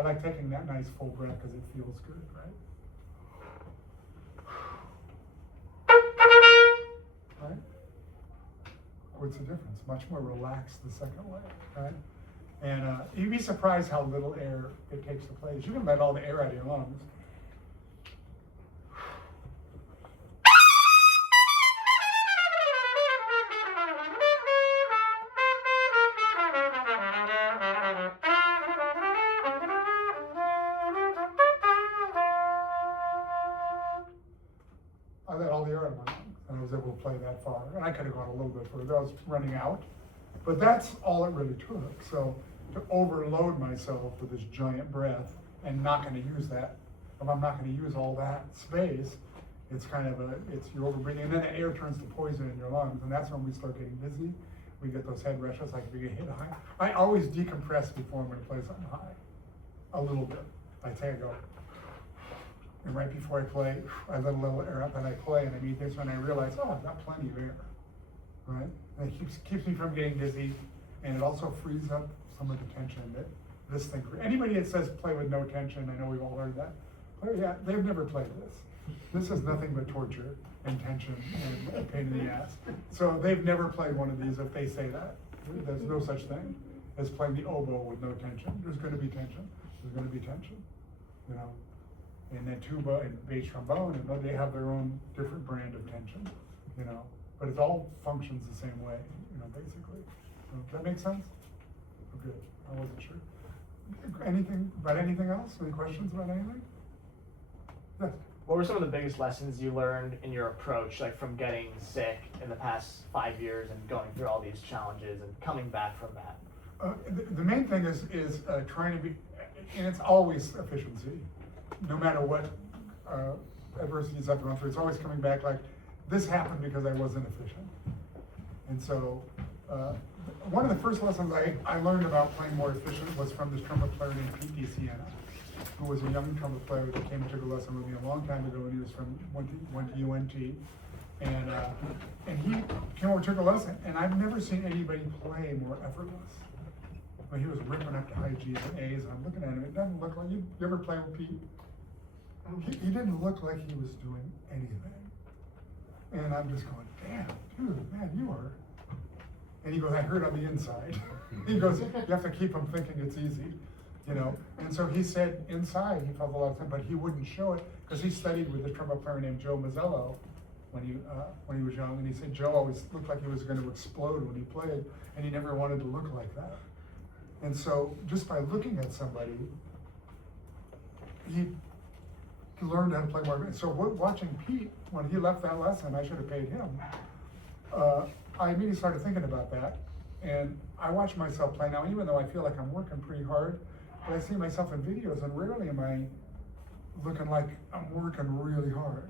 like taking that nice full breath because it feels good, right? Right? What's the difference? Much more relaxed the second way, right? And you'd be surprised how little air it takes to play. You can let all the air out of your lungs. I let all the air out of my lungs, and I was able to play that far. And I could have gone a little bit further. I was running out, but that's all it really took. So to overload myself with this giant breath and not going to use that, if I'm not going to use all that space, it's you're overbreathing, and then the air turns to poison in your lungs, and that's when we start getting dizzy. We get those head rushes, like if you get hit high. I always decompress before I'm going to play something high, a little bit. I go, And right before I play, I let a little air up and I play, and I meet this when I realize, oh, I've got plenty of air, right? And it keeps me from getting dizzy, and it also frees up some of the tension that this thing. Anybody that says play with no tension, I know we've all heard that. Yeah, they've never played this. This is nothing but torture and tension and a pain in the ass. So they've never played one of these if they say that. There's no such thing as playing the oboe with no tension. There's going to be tension. There's going to be tension, you know. And then tuba and bass trombone, and they have their own different brand of tension, you know. But it all functions the same way, you know, basically. So, does that make sense? Oh, good. I wasn't sure. Anything else? Any questions about anything? Yes. What were some of the biggest lessons you learned in your approach, like from getting sick in the past 5 years and going through all these challenges and coming back from that? The main thing is trying to be, and it's always efficiency. No matter what adversities I've gone through, it's always coming back like, this happened because I wasn't efficient. And so, one of the first lessons I learned about playing more efficient was from this trumpet player named Pete DeSiena, who was a young trumpet player that came and took a lesson with me a long time ago, and he was went to UNT. And he came over and took a lesson, and I've never seen anybody play more effortless. I mean, he was ripping up to high G's and A's, and I'm looking at him, it doesn't look like, you ever play with Pete? He didn't look like he was doing anything. And I'm just going, damn, dude, man, you are. And he goes, I hurt on the inside. He goes, you have to keep him thinking it's easy, you know. And so he said inside he felt a lot of time, but he wouldn't show it because he studied with a trumpet player named Joe Mazzello when he was young. And he said Joe always looked like he was going to explode when he played, and he never wanted to look like that. And so just by looking at somebody, he learned how to play more. So watching Pete, when he left that lesson, I should have paid him. I immediately started thinking about that, and I watch myself play now, even though I feel like I'm working pretty hard, but I see myself in videos, and rarely am I looking like I'm working really hard.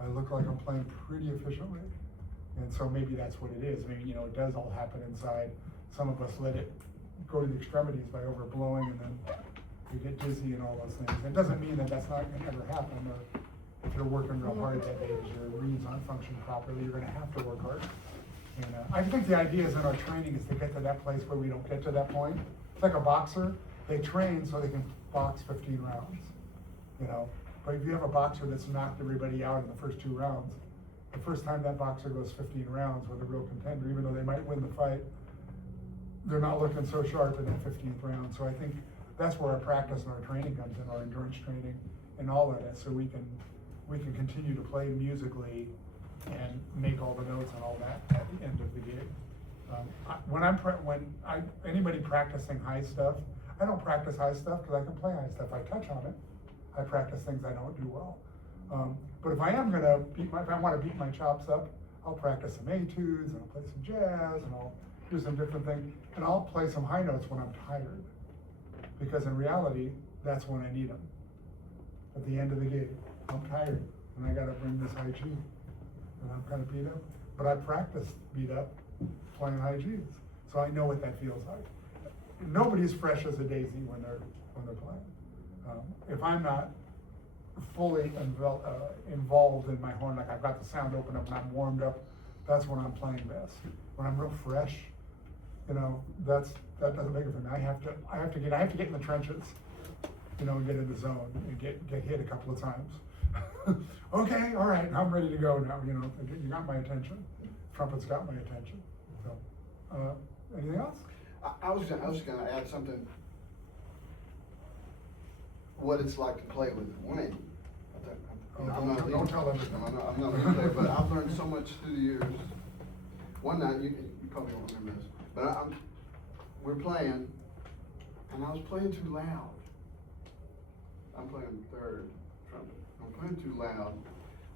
I look like I'm playing pretty efficiently, and so maybe that's what it is. Maybe, you know, it does all happen inside. Some of us let it go to the extremities by overblowing, and then we get dizzy and all those things. It doesn't mean that that's not going to ever happen, or if you're working real hard that day because your reeds aren't functioning properly, you're going to have to work hard. And I think the idea is in our training is to get to that place where we don't get to that point. It's like a boxer. They train so they can box 15 rounds, you know. But if you have a boxer that's knocked everybody out in the first 2 rounds, the first time that boxer goes 15 rounds with a real contender, even though they might win the fight, they're not looking so sharp in that 15th round. So I think that's where our practice and our training comes in, our endurance training and all that is, so we can continue to play musically and make all the notes and all that at the end of the gig. Anybody practicing high stuff, I don't practice high stuff because I can play high stuff. I touch on it. I practice things I don't do well. But if I am gonna if I want to beat my chops up, I'll practice some etudes and I'll play some jazz and I'll do some different things, and I'll play some high notes when I'm tired, because in reality, that's when I need them. At the end of the gig, I'm tired and I gotta bring this high G, and I'm kind of beat up. But I practiced beat up playing high Gs, so I know what that feels like. Nobody's fresh as a daisy when they're playing. If I'm not fully involved in my horn, like I've got the sound open up and I'm warmed up, that's when I'm playing best. When I'm real fresh, you know, that doesn't make it for me. I have to get in the trenches, you know, and get in the zone and get hit a couple of times. Okay, all right, I'm ready to go now. You know, you got my attention. Trumpet's got my attention. So, anything else? I was gonna add something. What it's like to play with Wayne. Don't tell them. I'm not gonna play, but I've learned so much through the years. One night, you probably won't remember this, but we're playing, and I was playing too loud. I'm playing third trumpet. I'm playing too loud,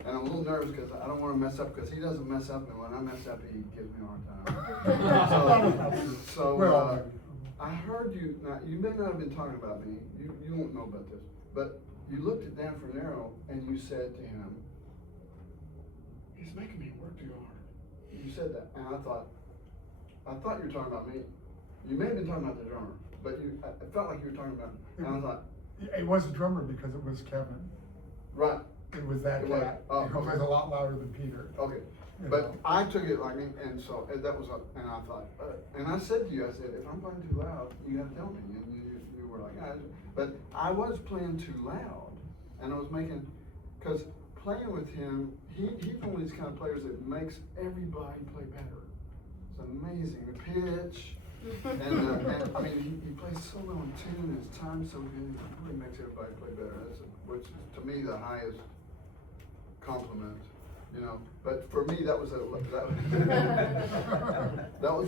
and I'm a little nervous because I don't want to mess up, because he doesn't mess up, and when I mess up, he gives me a hard time. So I heard you. Now you may not have been talking about me. You won't know about this, but you looked at Dan Fernero and you said to him, "He's making me work too hard." You said that, and I thought you were talking about me. You may have been talking about the drummer, but I felt like you were talking about me. And I thought, it was a drummer because it was Kevin. Right, It was that It was. cat. Oh, He okay. plays a lot louder than Peter. okay. You But know. I took it like, and so, and that was, and I thought, and I said to you, I said, if I'm playing too loud, you gotta tell me, and you were like, but I was playing too loud, and I was making, cause playing with him, he's one of these kind of players that makes everybody play better. It's amazing, the pitch, and I mean, he plays so well in tune, his time's so good, it really makes everybody play better, which is, to me, the highest compliment. You know, but for me, that was a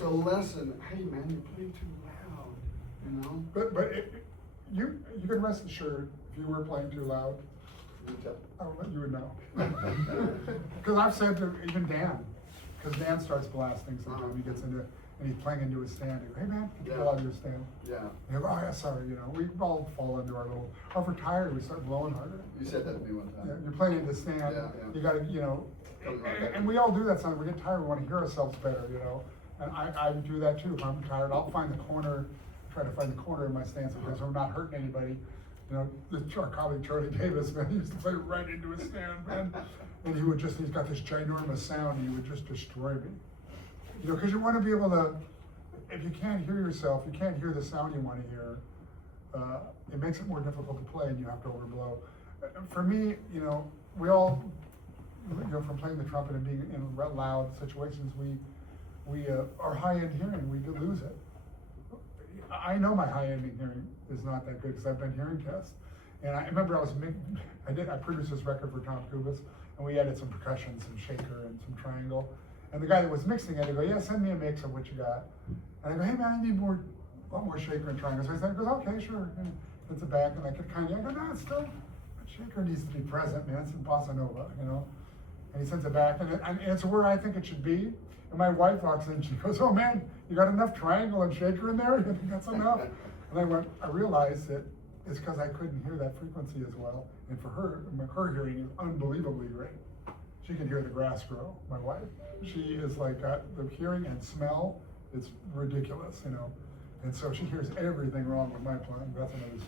lesson. Hey, man, you play too loud. You know. But you can rest assured, if you were playing too loud, you would know. Because I've said to even Dan, because Dan starts blasting sometimes. He gets into, and he's playing into his stand. He goes, hey man, get the ball out of your stand. Yeah. And you go, oh yeah, sorry. You know, we all fall into our little. Or if we're tired, we start blowing harder. You said that to me one time. Yeah, you're playing into stand. Yeah. You got to, you know. Coming right back. And we all do that sometimes. We get tired. We want to hear ourselves better. You know. And I do that too. If I'm tired, I'll find the corner. Try to find the corner in my stance because we're not hurting anybody. You know, our colleague Charlie Davis, man, he used to play right into his stand, man. And he's got this ginormous sound, and he would just destroy me. You know, because you want to be able to, if you can't hear yourself, you can't hear the sound you want to hear, it makes it more difficult to play and you have to overblow. For me, you know, we all, you know, from playing the trumpet and being in loud situations, we are high-end hearing, we could lose it. I know my high-end hearing is not that good because I've been hearing tests. And I remember I produced this record for Tom Kubis, and we added some percussion, some shaker, and some triangle. And the guy that was mixing it, I go, yeah, send me a mix of what you got. And I go, hey man, I need a lot more shaker and triangle. So he goes, okay, sure. And it's a back, and I could kind of, I go, no, it's still, shaker needs to be present, man. It's in bossa nova, you know. And he sends it back, and it's where I think it should be. And my wife walks in, she goes, oh man, you got enough triangle and shaker in there? You think that's enough? And I realized that it's because I couldn't hear that frequency as well. And for her, hearing is unbelievably great. She can hear the grass grow, my wife. She is like, the hearing and smell, it's ridiculous, you know. And so she hears everything wrong with my playing. That's another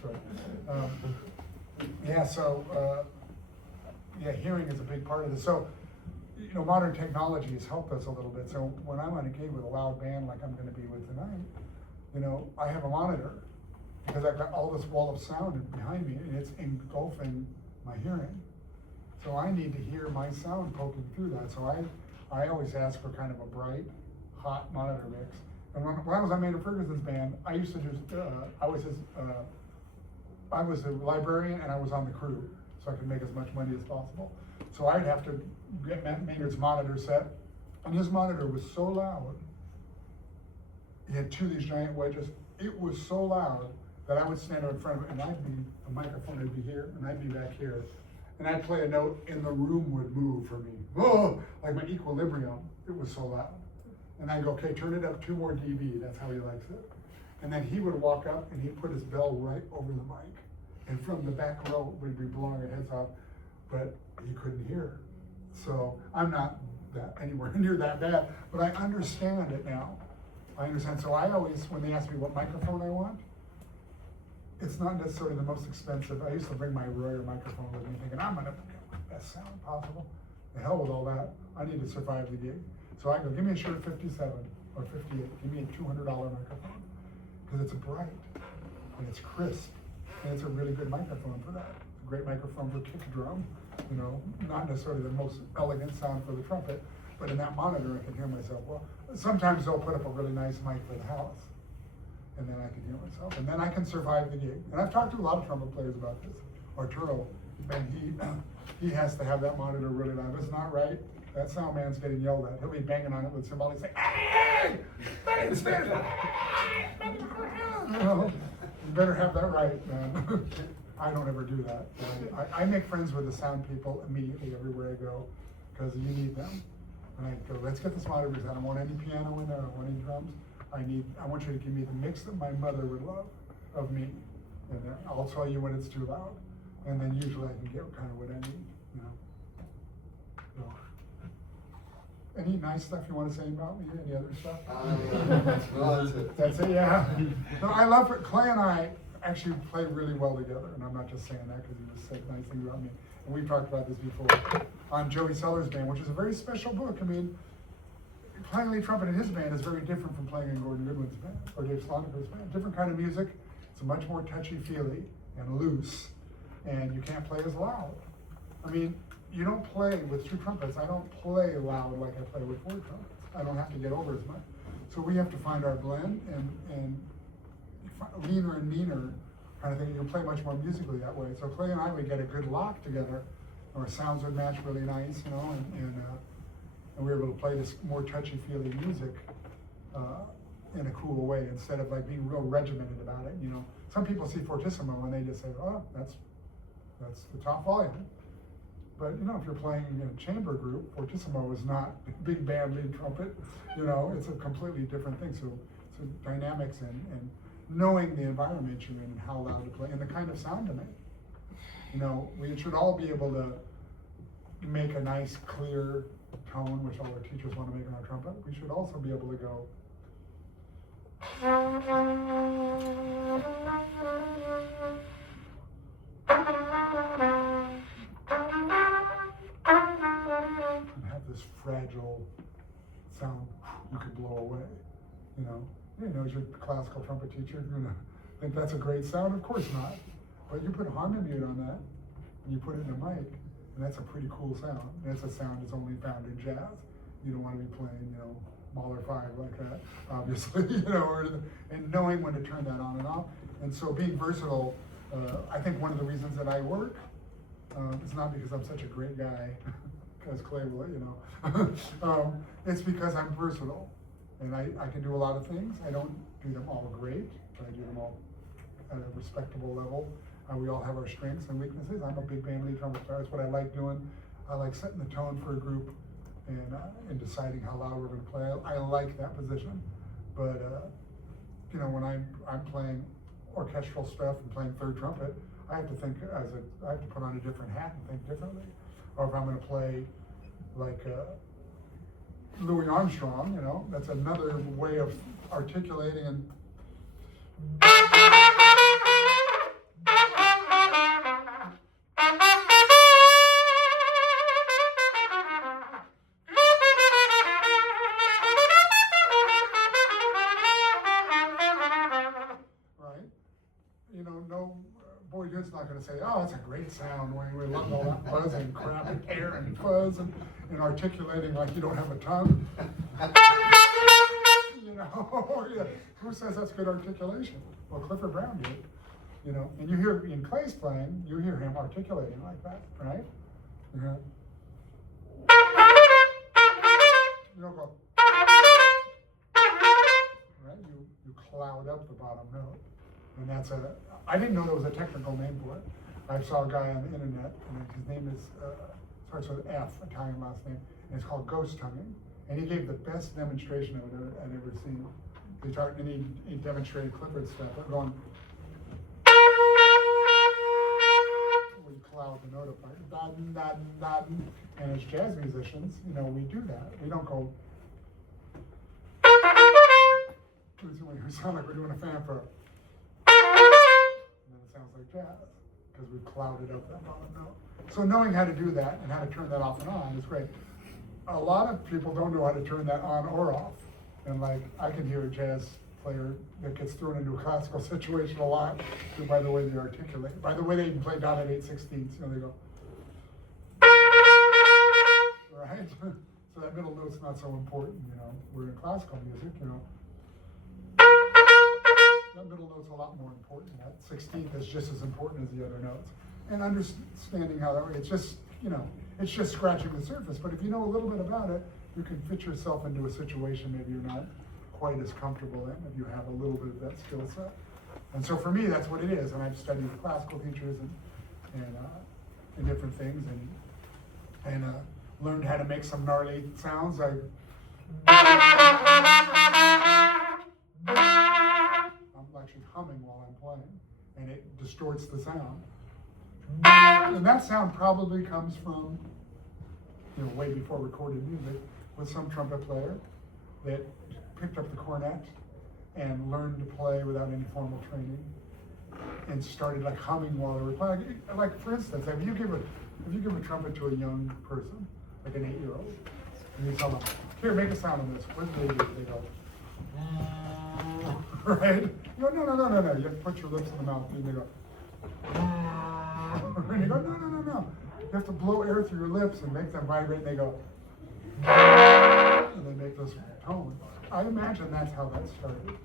story. Hearing is a big part of this. So, you know, modern technology has helped us a little bit. So when I'm on a gig with a loud band like I'm gonna be with tonight, you know, I have a monitor because I've got all this wall of sound behind me and it's engulfing my hearing. So I need to hear my sound poking through that. So I always ask for kind of a bright, hot monitor mix. And when I was on Maynard Ferguson's band, I used to do, I was a librarian and I was on the crew, so I could make as much money as possible. So I'd have to get Maynard's monitor set, and his monitor was so loud. He had two of these giant wedges. It was so loud that I would stand in front of it, and the microphone would be here, and I'd be back here. And I'd play a note, and the room would move for me. Whoa, like my equilibrium, it was so loud. And I'd go, okay, turn it up 2 more dB, that's how he likes it. And then he would walk up, and he'd put his bell right over the mic. And from the back row, we'd be blowing our heads off, but he couldn't hear. So I'm not anywhere near that bad, but I understand it now. I understand. So I always, when they ask me what microphone I want, it's not necessarily the most expensive. I used to bring my Royer microphone with me thinking, I'm gonna get the best sound possible. The hell with all that. I need to survive the gig. So I go, give me a Shure 57 or 58. Give me a $200 microphone. Because it's bright and it's crisp. And it's a really good microphone for that. It's a great microphone for kick drum. You know, not necessarily the most elegant sound for the trumpet, but in that monitor I can hear myself well. Sometimes they'll put up a really nice mic for the house, and then I can hear myself, and then I can survive the gig. And I've talked to a lot of trumpet players about this. Arturo, and he has to have that monitor really loud. If it's not right, that sound man's getting yelled at. He'll be banging on it with cymbals and say, hey, you know, you better have that right, man. I don't ever do that. I make friends with the sound people immediately everywhere I go, because you need them. And I go, let's get this monitor because I don't want any piano in there, I don't want any drums. I want you to give me the mix that my mother would love of me. And I'll tell you when it's too loud. And then usually I can get kind of what I need, you know. So. Any nice stuff you want to say about me? Any other stuff? No, that's it. That's it, yeah. No, I love it. Clay and I actually play really well together, and I'm not just saying that because he was saying nice things about me. and we've talked about this before, on Joey Sellers' band, which is a very special book. I mean, playing lead trumpet in his band is very different from playing in Gordon Goodwin's band or Dave Sloniker's band. Different kind of music. It's much more touchy-feely and loose, and you can't play as loud. I mean, you don't play with two trumpets. I don't play loud like I play with four trumpets. I don't have to get over as much. So we have to find our blend and leaner and meaner kind of thing. You can play much more musically that way. So Clay and I would get a good lock together. Our sounds would match really nice, you know, and we were able to play this more touchy-feely music in a cool way instead of like being real regimented about it. You know, some people see fortissimo and they just say, "Oh, that's the top volume." But you know, if you're playing in a chamber group, fortissimo is not big band lead trumpet. You know, it's a completely different thing. So dynamics and knowing the environment you're in and how loud to play and the kind of sound to make. You know, we should all be able to make a nice, clear tone, which all our teachers want to make on our trumpet. We should also be able to go. And have this fragile sound you could blow away, you know. You know, as your classical trumpet teacher, you're gonna think that's a great sound? Of course not. But you put a harmony mute on that, and you put it in a mic, and that's a pretty cool sound. That's a sound that's only found in jazz. You don't want to be playing, you know, Mahler 5 like that, obviously, you know, and knowing when to turn that on and off. And so being versatile, I think one of the reasons that I work is not because I'm such a great guy, because Clay will let you know. It's because I'm versatile. And I can do a lot of things. I don't do them all great, but I do them all at a respectable level. We all have our strengths and weaknesses. I'm a big band lead trumpet player. That's what I like doing. I like setting the tone for a group and deciding how loud we're going to play. I like that position. But you know, when I'm playing orchestral stuff and playing third trumpet, I have to think I have to put on a different hat and think differently. Or if I'm going to play like Louis Armstrong, you know, that's another way of articulating and right? You know, no, Boy Good's not going to say, "Oh, it's a great sound," when we love all that buzz and crap and air and fuzz and articulating like you don't have a tongue. You know, yeah. Who says that's good articulation? Well, Clifford Brown did. You know, and you hear in Clay's playing, you hear him articulating like that, right? You don't go, right? You cloud up the bottom note. And that's I didn't know there was a technical name for it. I saw a guy on the internet, and his name is, starts with F, Italian last name, and it's called ghost tonguing. And he gave the best demonstration I'd ever seen. He demonstrated Clifford stuff, going, where you cloud the note apart, dun, dun, dun. And as jazz musicians, you know, we do that. We don't go, we sound like we're doing a fanfare. And then it sounds like jazz, because we've clouded up that bottom note. So knowing how to do that and how to turn that off and on is great. A lot of people don't know how to turn that on or off. And like, I can hear a jazz player that gets thrown into a classical situation a lot by the way they articulate, by the way they even play down at 8/16, you know, they go, right? So that middle note's not so important, you know. We're in classical music, you know. That middle note's a lot more important. That 16th is just as important as the other notes. And understanding how that works, it's just, you know, it's just scratching the surface. But if you know a little bit about it, you can fit yourself into a situation maybe you're not quite as comfortable in if you have a little bit of that skill set. And so for me, that's what it is. And I've studied with classical teachers and different things and learned how to make some gnarly sounds. I'm actually humming while I'm playing, and it distorts the sound. And that sound probably comes from, you know, way before recorded music, with some trumpet player that picked up the cornet and learned to play without any formal training and started like humming while they were playing. Like for instance, if you give if you give a trumpet to a young person, like an 8-year-old, and you tell them, here, make a sound on this, what do? They go, right? You go, no. You have to put your lips in the mouth, and they go, and you go, no. You have to blow air through your lips and make them vibrate, and they go, and they make this tone. I imagine that's how that started,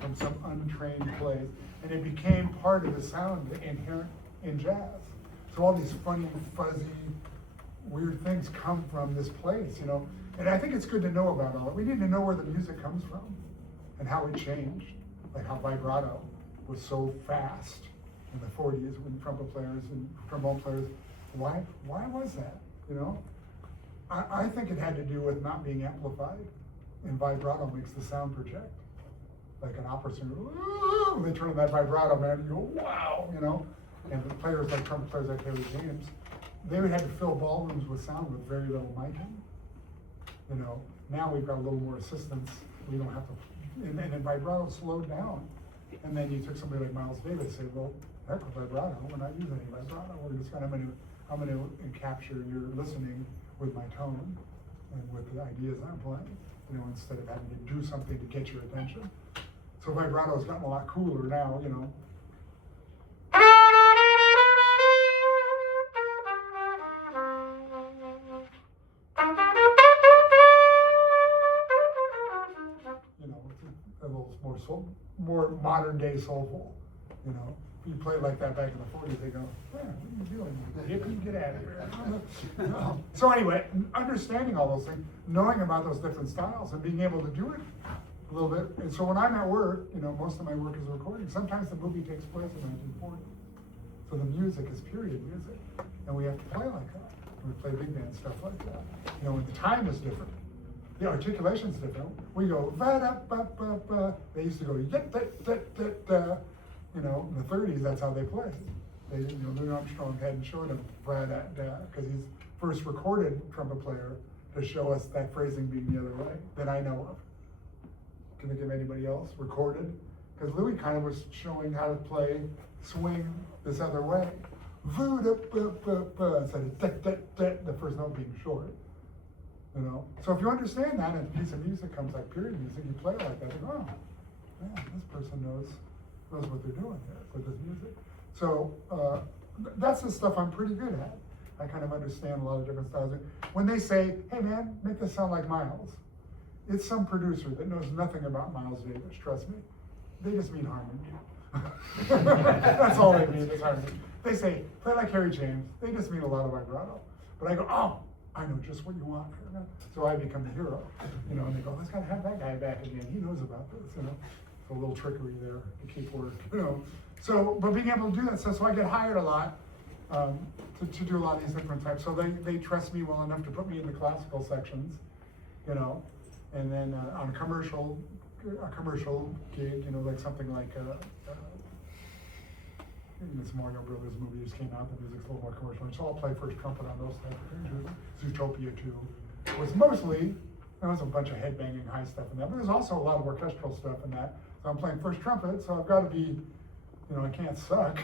from some untrained place, and it became part of the sound inherent in jazz. So all these funny, fuzzy, weird things come from this place, you know. And I think it's good to know about all that. We need to know where the music comes from and how it changed, like how vibrato was so fast in the 40s when trumpet players and trombone players. Why was that? You know, I think it had to do with not being amplified, and vibrato makes the sound project. Like an opera singer, they turn on that vibrato, man, and you go, wow, you know. And the players like trumpet players like Harry James, they would have to fill ballrooms with sound with very little miking. You know, now we've got a little more assistance. We don't have to, and then vibrato slowed down. And then you took somebody like Miles Davis and said, well, heck with vibrato, we're not using any vibrato. We're just I'm gonna capture your listening with my tone and with the ideas I'm playing, you know, instead of having to do something to get your attention. So vibrato's gotten a lot cooler now, you know. You know, it's a little more modern day soulful, you know. You play like that back in the 40s, they go, man, what are you doing? Hippie, get out of here. No. So anyway, understanding all those things, knowing about those different styles and being able to do it a little bit. And so when I'm at work, you know, most of my work is recording. Sometimes the movie takes place in 1940. So the music is period music. And we have to play like that. We play big band stuff like that. You know, and the time is different. The articulation's different. We go, va-da-ba-ba-ba. They used to go, da-da-da-da-da. You know, in the 30s, that's how they played. They, you know, Louis Armstrong hadn't shown him va-da-da, because he's first recorded trumpet player to show us that phrasing being the other way that I know of. Can I give anybody else recorded? Because Louis kind of was showing how to play swing this other way. Va-da-ba-ba-ba, instead of da-da-da, the first note being short. You know, so if you understand that, and a piece of music comes like period music, you play it like that, and oh, man, this person knows what they're doing here with this music. So that's the stuff I'm pretty good at. I kind of understand a lot of different styles. When they say, hey man, make this sound like Miles, it's some producer that knows nothing about Miles Davis, trust me. They just mean harmony. That's all they mean is harmony. They say, play like Harry James, they just mean a lot of vibrato. But I go, oh, I know just what you want. So I become the hero, you know, and they go, let's gotta have that guy back again. He knows about this, you know. So a little trickery there to keep work, you know. So, but being able to do that, so I get hired a lot to do a lot of these different types. So they trust me well enough to put me in the classical sections, you know, and then on a commercial gig, you know, like something like this Mario Brothers movie just came out, the music's a little more commercial, so I'll play first trumpet on those types of things. Zootopia 2 was mostly, there was a bunch of headbanging high stuff in that, but there's also a lot of orchestral stuff in that. So I'm playing first trumpet, so I've got to be, you know, I can't suck.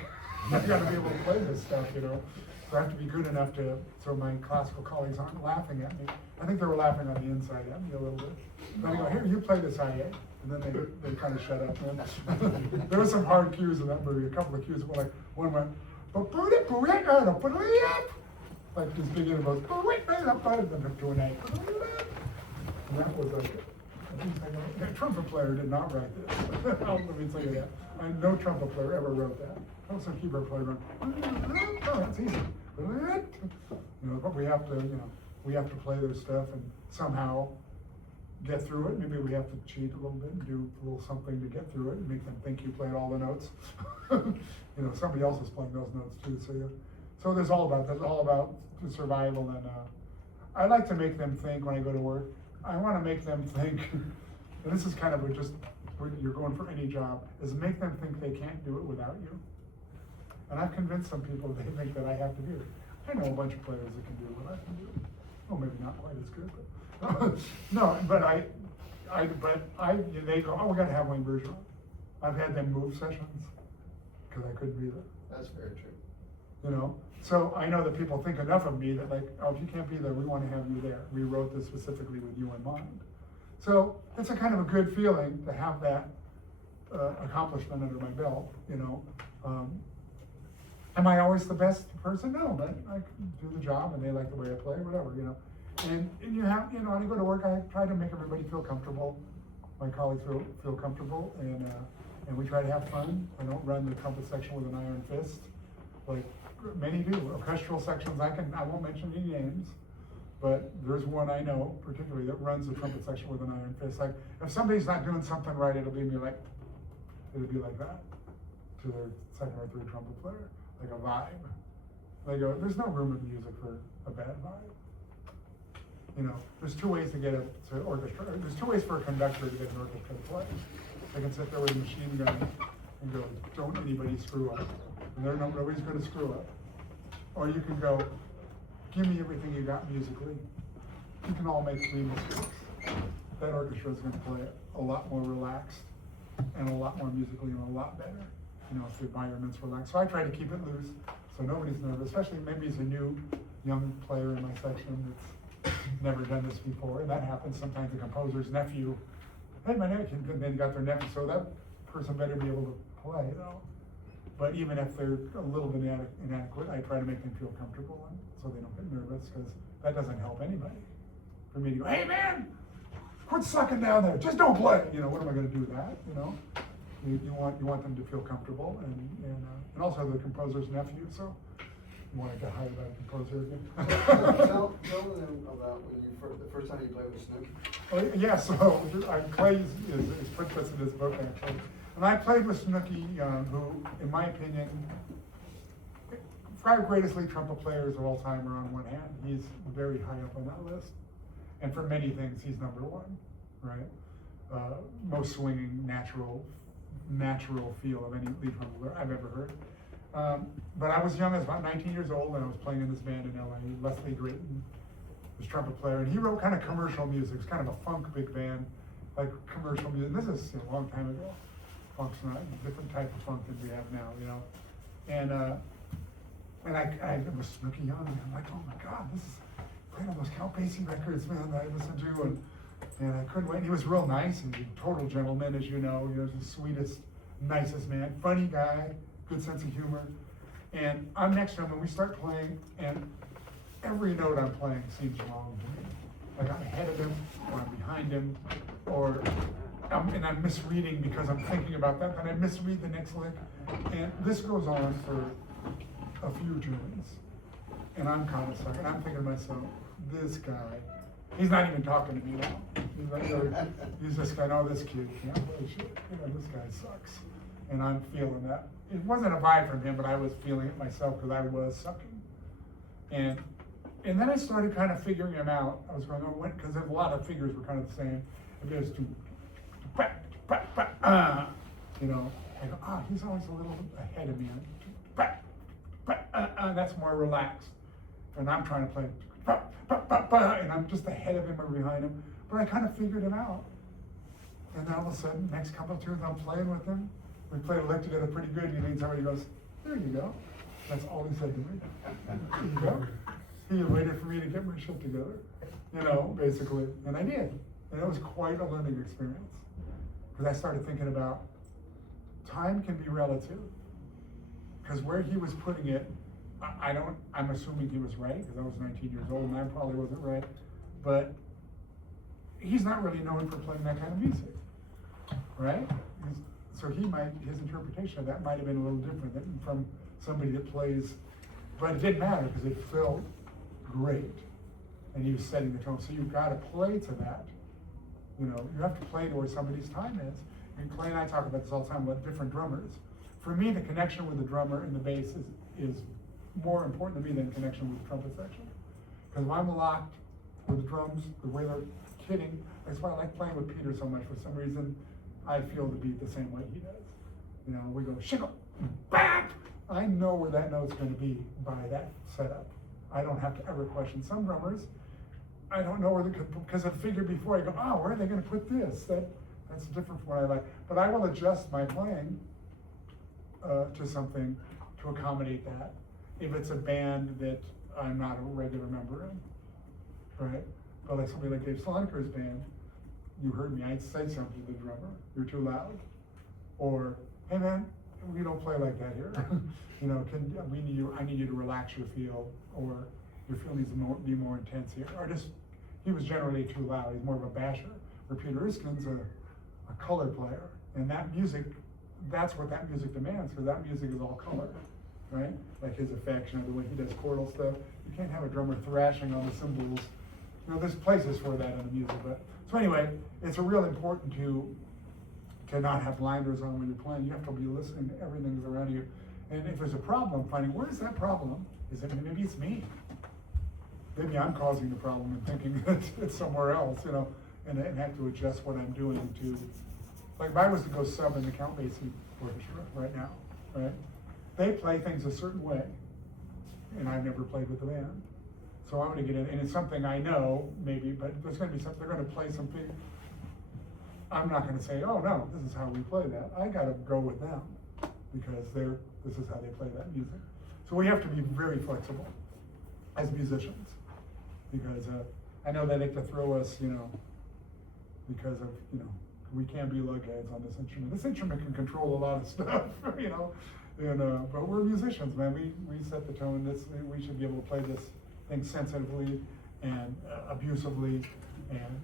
I've got to be able to play this stuff, you know. So I have to be good enough so my classical colleagues aren't laughing at me. I think they were laughing on the inside at me a little bit. Then I go, here, you play this IA. And then they kind of shut up. And there were some hard cues in that movie, a couple of cues. Like one went, like this big interval, and then to an A. And that was like, a trumpet player did not write this. Let me tell you that. No trumpet player ever wrote that. That was some keyboard player going, oh, that's easy. You know, but we have to play their stuff and somehow get through it. Maybe we have to cheat a little bit and do a little something to get through it and make them think you played all the notes. You know, somebody else is playing those notes too. So there's all about the survival. And I like to make them think when I go to work. I want to make them think, and this is kind of just when you're going for any job, is make them think they can't do it without you. And I've convinced some people they think that I have to do it. I know a bunch of players that can do what I can do. Well, maybe not quite as good, but no. But they go, oh, we got to have Wayne Bergeron. I've had them move sessions because I couldn't be there. That's very true. you know? So I know that people think enough of me that like, oh, if you can't be there, we want to have you there. We wrote this specifically with you in mind. So it's a kind of a good feeling to have that accomplishment under my belt, you know? Am I always the best person? No, but I can do the job and they like the way I play, whatever, you know? And you have, you know, when I go to work, I try to make everybody feel comfortable. My colleagues feel comfortable, and we try to have fun. I don't run the trumpet section with an iron fist, like many do. Orchestral sections, I won't mention any names, but there's one I know particularly that runs the trumpet section with an iron fist. Like, if somebody's not doing something right, it'll be like that to their second or third trumpet player, like a vibe. They go, there's no room in music for a bad vibe. You know, there's two ways to get to orchestra. There's two ways for a conductor to get an orchestra to play. They can sit there with a machine gun and go, don't anybody screw up. And nobody's going to screw up. Or you can go, give me everything you got musically. You can all make 3 mistakes. That orchestra is going to play a lot more relaxed and a lot more musically and a lot better. You know, if the environment's relaxed. So I try to keep it loose so nobody's nervous, especially maybe as a new young player in my section that's never done this before. And that happens sometimes. The composer's nephew, hey, my nephew, and then got their nephew, so that person better be able to play, you know. But even if they're a little bit inadequate, I try to make them feel comfortable and so they don't get nervous, because that doesn't help anybody. For me to go, hey man, quit sucking down there, just don't play. You know, what am I going to do with that? You know, you want them to feel comfortable, and also the composer's nephew. So you want to get hired by a composer again. Tell them about the first time you played with Snooki. Oh, yeah, so Clay is put this in his book actually. And I played with Snooki, who, in my opinion, 5 greatest lead trumpet players of all time are on one hand. He's very high up on that list. And for many things, he's number 1, right? Most swinging, natural feel of any lead trumpet player I've ever heard. But I was young, I was about 19 years old, and I was playing in this band in LA. Leslie Drayton was trumpet player, and he wrote kind of commercial music. It's kind of a funk big band, like commercial music. This is a long time ago. Funk's not a different type of funk than we have now, you know. And I was Snooki young, and I'm like, oh my God, this is playing all those Count Basie records, man, that I listened to, and I couldn't wait. And he was real nice, and a total gentleman, as you know. He was the sweetest, nicest man, funny guy, good sense of humor. And I'm next to him, and we start playing, and every note I'm playing seems wrong to me. Like I'm ahead of him, or I'm behind him, or and I'm misreading because I'm thinking about that, then I misread the next lick. And this goes on for a few tunes. And I'm kind of stuck, and I'm thinking to myself, this guy, he's not even talking to me now. He's just going, oh, this kid can't play shit. You know, this guy sucks. And I'm feeling that. It wasn't a vibe from him, but I was feeling it myself because I was sucking. And then I started kind of figuring him out. I was going, oh, because a lot of figures were kind of the same. It goes to, you know, I go, he's always a little ahead of me. That's more relaxed. And I'm trying to play, and I'm just ahead of him or behind him. But I kind of figured it out. And then all of a sudden, next couple of tunes, I'm playing with him. We played a lick together pretty good. He leans over and he goes, there you go. That's all he said to me. There you go. He waited for me to get my shit together, you know, basically. And I did. And it was quite a learning experience. Because I started thinking about time can be relative. Because where he was putting it, I'm assuming he was right, because I was 19 years old and I probably wasn't right. But he's not really known for playing that kind of music, right? So his interpretation of that might have been a little different than from somebody that plays, but it didn't matter because it felt great. And he was setting the tone. So you've got to play to that. You know, you have to play to where somebody's time is. I mean, Clay and I talk about this all the time about different drummers. For me, the connection with the drummer and the bass is more important to me than the connection with the trumpet section. Because if I'm locked with the drums, the way they're hitting, that's why I like playing with Peter so much. For some reason, I feel the beat the same way he does. You know, we go, shickle, bam! I know where that note's going to be by that setup. I don't have to ever question. Some drummers, I don't know where they could, because I figured before, I go, where are they going to put this? That's different from what I like. But I will adjust my playing to something to accommodate that. if it's a band that I'm not a regular member in, right? But like somebody like Dave Sloniker's band, you heard me, I'd say something to the drummer, you're too loud. Or, hey man, we don't play like that here. You know, I need you to relax your feel, or your feel needs to be more intense here. Or just, he was generally too loud, he's more of a basher. Where Peter Erskine's a color player, and that music, that's what that music demands, because that music is all color, right? Like his affection, the way he does chordal stuff. You can't have a drummer thrashing on the cymbals. You know, there's places for that in the music, but, so anyway, it's a real important to not have blinders on when you're playing. You have to be listening to everything that's around you. And if there's a problem, finding where is that problem? Is it, maybe it's me. Maybe I'm causing the problem and thinking that it's somewhere else, you know, and have to adjust what I'm doing to, like if I was to go sub in the Count Basie orchestra right now, right? They play things a certain way, and I've never played with the band. So I'm gonna get in, and it's something I know, maybe, but there's gonna be something, they're gonna play something. I'm not gonna say, oh no, this is how we play that. I gotta go with them, because this is how they play that music. So we have to be very flexible as musicians, because I know they like to throw us, you know, because of, you know, we can't be lugheads on this instrument. This instrument can control a lot of stuff, you know, and but we're musicians, man. We set the tone. We should be able to play this thing sensitively and abusively and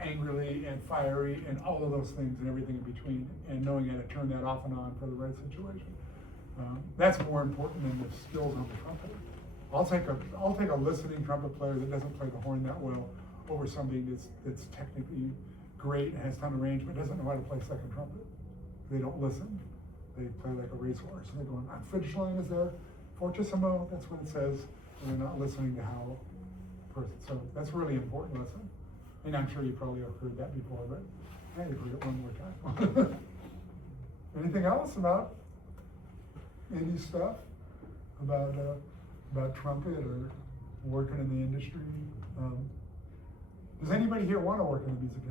angrily and fiery and all of those things and everything in between, and knowing how to turn that off and on for the right situation. That's more important than the skills on the trumpet. I'll take a listening trumpet player that doesn't play the horn that well over somebody that's technically great and has a ton of range, but doesn't know how to play second trumpet. They don't listen. They play like a racehorse. And they're going, finish line is there, fortissimo, that's what it says. And they're not listening to how person. So that's a really important lesson. And I'm sure you probably have heard that before, but hey, you've heard it one more time. Anything else about any stuff? About trumpet or working in the industry? Does anybody here want to work in the music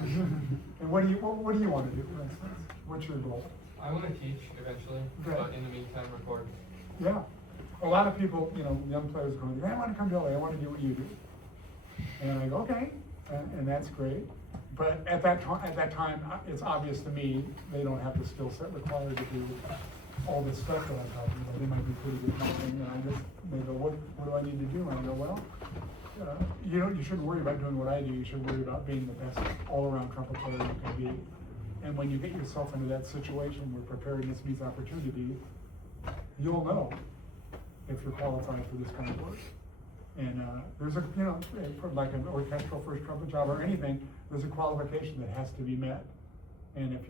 industry? And what do you want to do, for instance? What's your goal? I want to teach eventually, Okay. but in the meantime, record. Yeah. A lot of people, you know, young players going, I want to come to LA, I want to do what you do. And I go, okay, and that's great. But at that time, it's obvious to me, they don't have the skill set required to do all this stuff that I'm talking about. They might be pretty good at something, and they go, what do I need to do? And I go, well, you shouldn't worry about doing what I do. You should worry about being the best all-around trumpet player you can be. And when you get yourself into that situation where preparedness meets opportunity, you'll know if you're qualified for this kind of work. And there's a, you know, for like an orchestral first trumpet job or anything, there's a qualification that has to be met. And if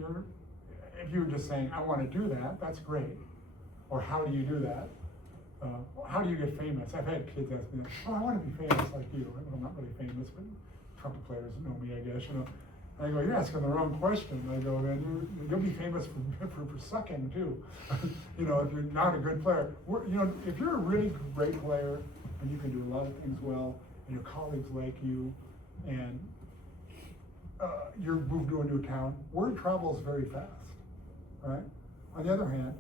you're just saying, I want to do that, that's great. Or how do you do that? How do you get famous? I've had kids ask me, oh, I want to be famous like you. I'm not really famous, but trumpet players know me, I guess, you know. I go, you're asking the wrong question. I go, man, you'll be famous for sucking too. You know, if you're not a good player. You know, if you're a really great player and you can do a lot of things well, and your colleagues like you, and you're moved to a new town, word travels very fast, right? On the other hand,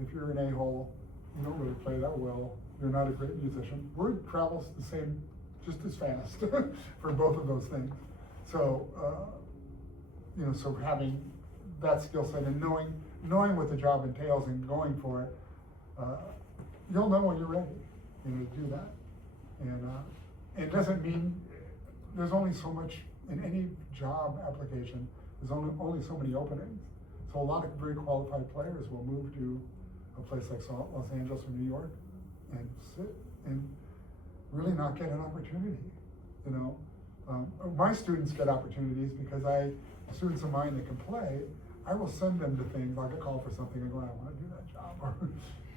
if you're an a-hole, you don't really play that well, you're not a great musician, word travels the same, just as fast for both of those things. So, you know, so having that skill set and knowing what the job entails and going for it, you'll know when you're ready, you know, to do that. And it doesn't mean there's only so much in any job application. There's only so many openings. So a lot of very qualified players will move to a place like Los Angeles or New York and sit and really not get an opportunity, you know. My students get opportunities because students of mine that can play, I will send them to things, like a call for something and go, I want to do that job, or,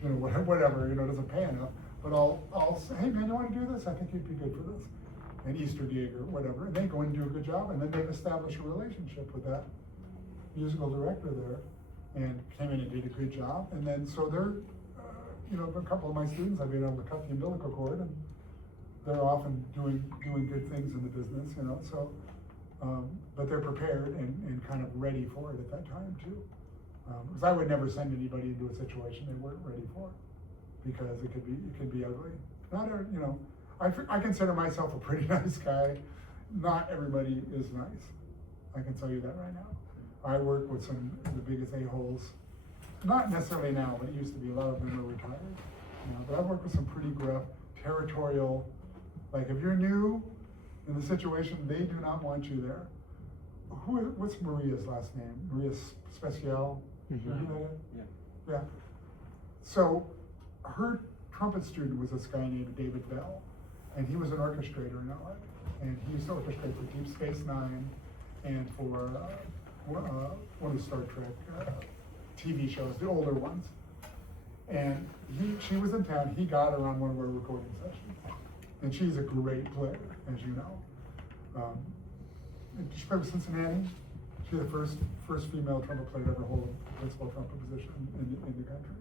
you know, whatever, you know, it doesn't pay enough, but I'll say, hey man, you want to do this? I think you'd be good for this. An Easter gig or whatever, and they go and do a good job, and then they've established a relationship with that musical director there, and came in and did a good job, and then so they're, you know, a couple of my students, I've been able to cut the umbilical cord, and they're often doing good things in the business, you know, so, but they're prepared and kind of ready for it at that time too. Because I would never send anybody into a situation they weren't ready for. because it could be ugly. Not you know, I consider myself a pretty nice guy. Not everybody is nice. I can tell you that right now. I work with some of the biggest a-holes. Not necessarily now, but it used to be. A lot of them are retired. You know, but I've worked with some pretty gruff, territorial. Like if you're new in the situation, they do not want you there. What's Maria's last name? Maria Special? Mm-hmm. Yeah. So her trumpet student was this guy named David Bell, and he was an orchestrator in LA. And he used to orchestrate for Deep Space Nine and for one of the Star Trek TV shows, the older ones. And she was in town. He got her on one of our recording sessions, and she's a great player, as you know. She played with Cincinnati. She's the first female trumpet player to ever hold a principal trumpet position in the country.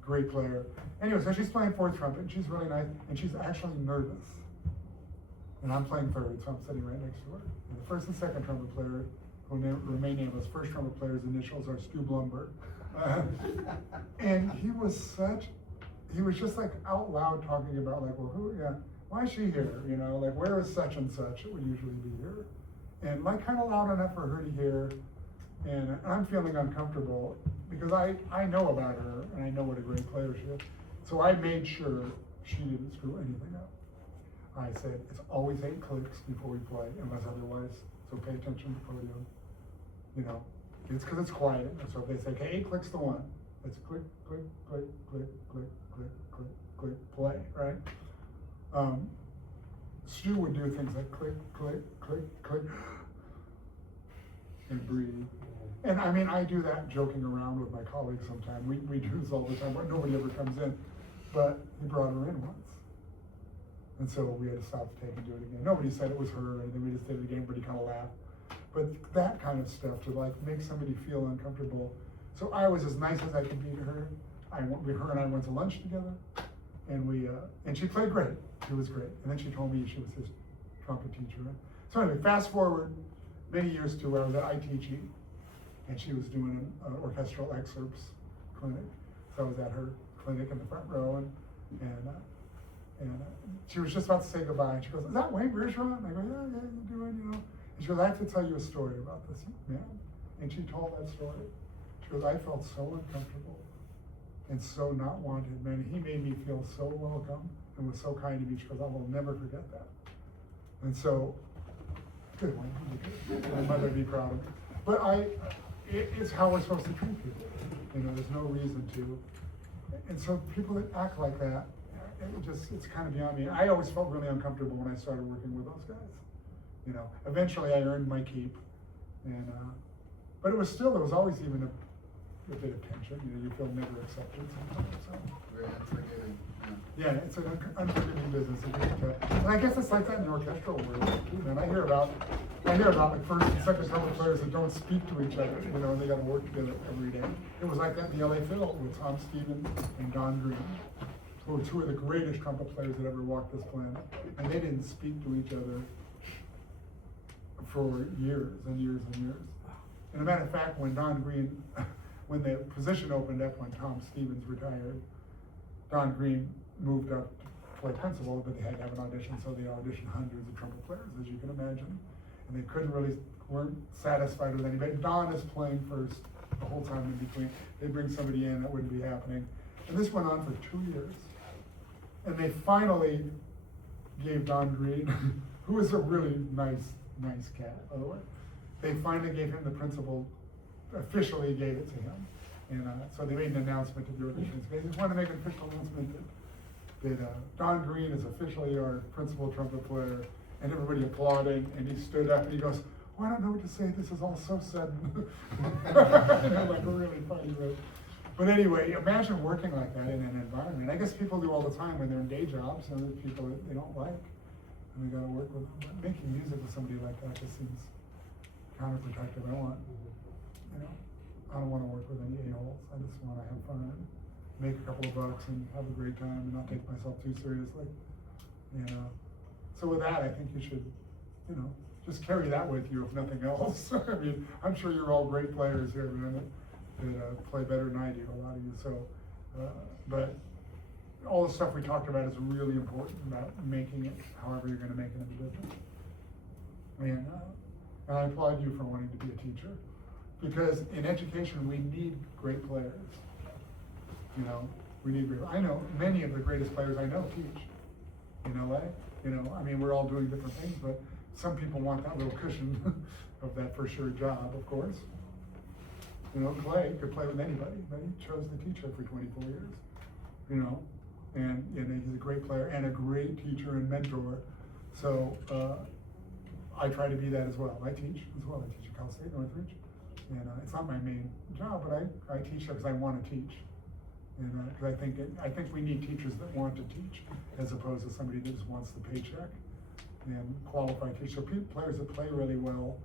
Great player. Anyway, so she's playing fourth trumpet, and she's really nice, and she's actually nervous. And I'm playing third, so I'm sitting right next to her. And the first and second trumpet player, who remain nameless, first trumpet player's initials are Stu Blumberg. And he was just like out loud talking about like, well, why is she here? You know, like where is such and such? It would usually be here. And like kind of loud enough for her to hear. And I'm feeling uncomfortable because I know about her and I know what a great player she is. So I made sure she didn't screw anything up. I said, it's always 8 clicks before we play, unless otherwise, so pay attention to the podium. You know, it's because it's quiet. So if they say, okay, 8 clicks to 1, it's click, click, click, click, click, click, click, click, play, right? Stu would do things like click, click, click, click, and breathe. And I mean, I do that joking around with my colleagues sometimes. We do this all the time, but nobody ever comes in. But he brought her in once. And so we had to stop the tape and do it again. Nobody said it was her, and then we just did it again, everybody kind of laughed. But that kind of stuff to like make somebody feel uncomfortable. So I was as nice as I could be to her. Her and I went to lunch together, and and she played great. It was great. And then she told me she was his trumpet teacher. So anyway, fast forward many years to where I was at ITG, and she was doing an orchestral excerpts clinic. So I was at her clinic in the front row, and she was just about to say goodbye, and she goes, "Is that Wayne Bergeron?" I go, "Yeah, you doing, you know?" And she goes, "I have to tell you a story about this man." And she told that story. She goes, "I felt so uncomfortable and so not wanted, man. He made me feel so welcome and was so kind to me." She goes, "I will never forget that." And so, good one. My mother would be proud of me. But it's how we're supposed to treat people. You know, there's no reason to. And so people that act like that, it's kind of beyond me. I always felt really uncomfortable when I started working with those guys. You know, eventually I earned my keep, and but there was always even a bit of tension. You know, you feel never accepted sometimes. So. Very unforgiving. Yeah, it's an unforgiving business. And I guess it's like that in the orchestral world too, man. I hear about like first and second trumpet players that don't speak to each other, you know, and they got to work together every day. It was like that in the LA Phil with Tom Stevens and Don Green, who were 2 of the greatest trumpet players that ever walked this planet, and they didn't speak to each other for years and years and years. And a matter of fact, when Don Green, when the position opened up when Tom Stevens retired, Don Green moved up to play principal, but they had to have an audition, so they auditioned hundreds of trumpet players, as you can imagine. And they weren't satisfied with anybody. Don is playing first the whole time in between. They bring somebody in, that wouldn't be happening. And this went on for 2 years. And they finally gave Don Green, who was a really nice cat, by the way. They finally gave him the principal, officially gave it to him. And so they made an announcement to the auditions. They just wanted to make an official announcement that Don Green is officially our principal trumpet player, and everybody applauded, and he stood up and he goes, "Oh, I don't know what to say, this is all so sudden." And I'm like, really funny, right? But anyway, imagine working like that in an environment. I guess people do all the time when they're in day jobs, and there's people that they don't like, and they gotta work with them. But making music with somebody like that just seems counterproductive. I don't want to work with any a-holes. I just want to have fun and make a couple of bucks and have a great time and not take myself too seriously. You know. So with that, I think you should, you know, just carry that with you if nothing else. I mean, I'm sure you're all great players here, man, that play better than I do, a lot of you. So, but all the stuff we talked about is really important about making it however you're gonna make it in the business. And I applaud you for wanting to be a teacher, because in education, we need great players. You know, we need great, I know many of the greatest players I know teach in LA. You know, I mean, we're all doing different things, but some people want that little cushion of that for sure job, of course. You know, Clay could play with anybody, but he chose to teach her for 24 years, you know, and he's a great player and a great teacher and mentor. So, I try to be that as well. I teach as well. I teach at Cal State Northridge, and it's not my main job, but I teach there because I want to teach, and because I think we need teachers that want to teach, as opposed to somebody that just wants the paycheck. And qualified teachers, so players that play really well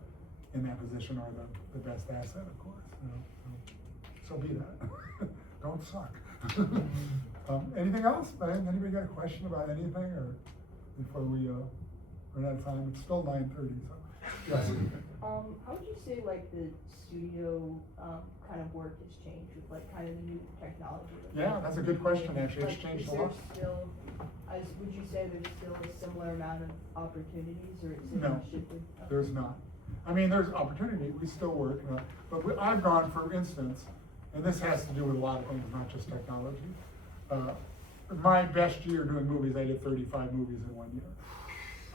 in that position are the best asset, of course. You know, so be that. Don't suck. Anything else? Anybody got a question about anything, or before we run out of time? It's still 9:30, so yes. How would you say like the studio kind of work has changed with like kind of the new technology? Yeah, that's a good question, actually. It's changed a lot. Would you say there's still a similar amount of opportunities, or is it No, shifted? there's not. I mean, there's opportunity, we still work, but I've gone, for instance, and this has to do with a lot of things, not just technology. My best year doing movies, I did 35 movies in 1 year.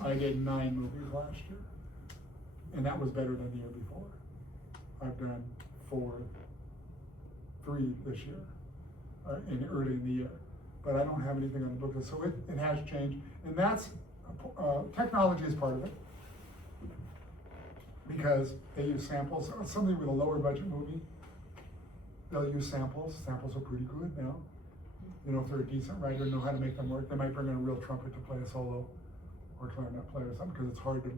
I did 9 movies last year, and that was better than the year before. I've done 3 this year, early in the year, but I don't have anything on the books, so it has changed, and that's, technology is part of it, because they use samples. Somebody with a lower budget movie, they'll use samples. Samples are pretty good now. You know, if they're a decent writer and know how to make them work, they might bring in a real trumpet to play a solo or clarinet player or something, because it's hard to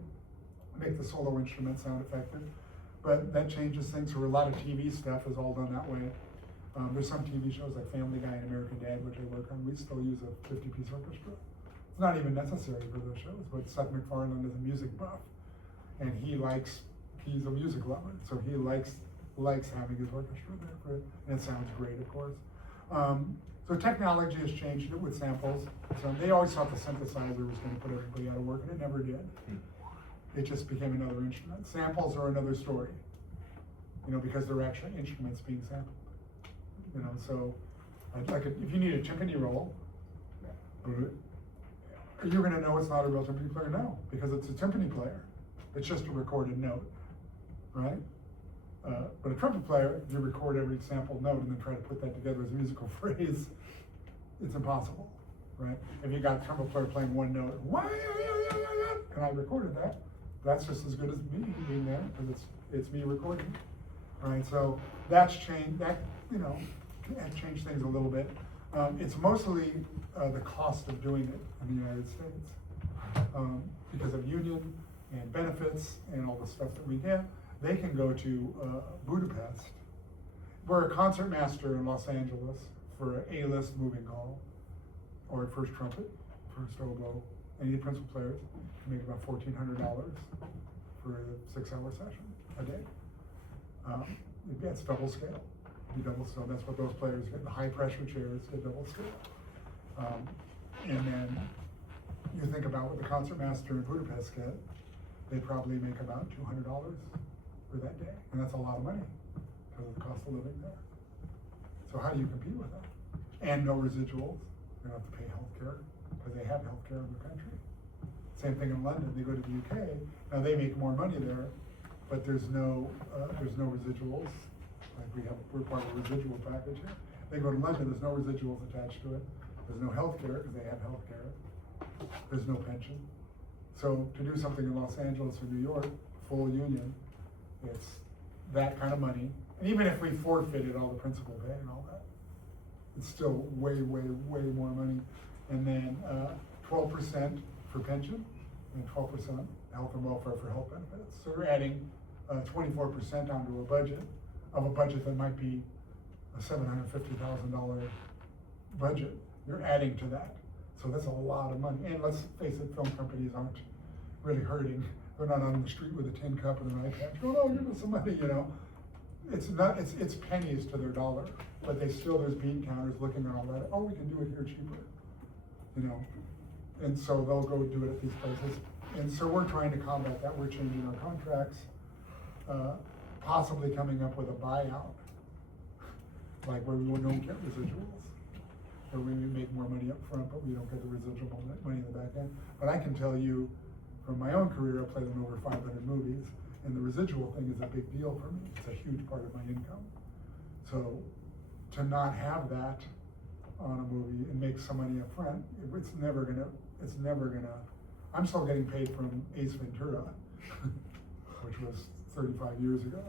make the solo instrument sound effective. But that changes things. So a lot of TV stuff is all done that way. There's some TV shows like Family Guy and American Dad, which I work on. We still use a 50-piece orchestra. It's not even necessary for those shows, but Seth MacFarlane is a music buff, and he's a music lover, so he likes having his orchestra there, and it sounds great, of course. So technology has changed it with samples. So they always thought the synthesizer was going to put everybody out of work, and it never did. It just became another instrument. Samples are another story, you know, because they're actually instruments being sampled. You know, so if you need a timpani roll, are you going to know it's not a real timpani player? No, because it's a timpani player. It's just a recorded note, right? But a trumpet player, if you record every sampled note and then try to put that together as a musical phrase, it's impossible, right? If you got a trumpet player playing one note, and I recorded that, that's just as good as me being there, because it's me recording, right? So that's changed. That, you know, has changed things a little bit. It's mostly the cost of doing it in the United States, because of union and benefits and all the stuff that we get. They can go to Budapest. We're a concertmaster in Los Angeles for an A-list moving hall, or at first trumpet, first oboe. Any principal players can make about $1,400 for a 6-hour session a day. It's double scale. So that's what those players get. The high pressure chairs get double scale. And then you think about what the concertmaster in Budapest get, they probably make about $200 for that day. And that's a lot of money because of the cost of living there. So how do you compete with that? And no residuals. You don't have to pay health care because they have health care in the country. Same thing in London. They go to the UK. Now they make more money there, but there's no residuals. Like we're part of a residual package here. They go to London. There's no residuals attached to it. There's no health care because they have health care. There's no pension. So to do something in Los Angeles or New York, full union, it's that kind of money. And even if we forfeited all the principal pay and all that, it's still way, way, way more money. And then 12% for pension and 12% health and welfare for health benefits. So we're adding 24% onto a budget that might be a $750,000 budget. You're adding to that. So that's a lot of money. And let's face it, film companies aren't really hurting. They're not on the street with a tin cup and an eye patch going, oh, give us some money, you know. it's pennies to their dollar, but there's bean counters looking at all that, oh, we can do it here cheaper, you know? And so they'll go do it at these places. And so we're trying to combat that, we're changing our contracts, possibly coming up with a buyout, like where we don't get residuals, where we make more money up front, but we don't get the residual money in the back end. But I can tell you, from my own career, I played in over 500 movies, and the residual thing is a big deal for me. It's a huge part of my income. So to not have that on a movie and make some money up front, it's never gonna, I'm still getting paid from Ace Ventura, which was 35 years ago,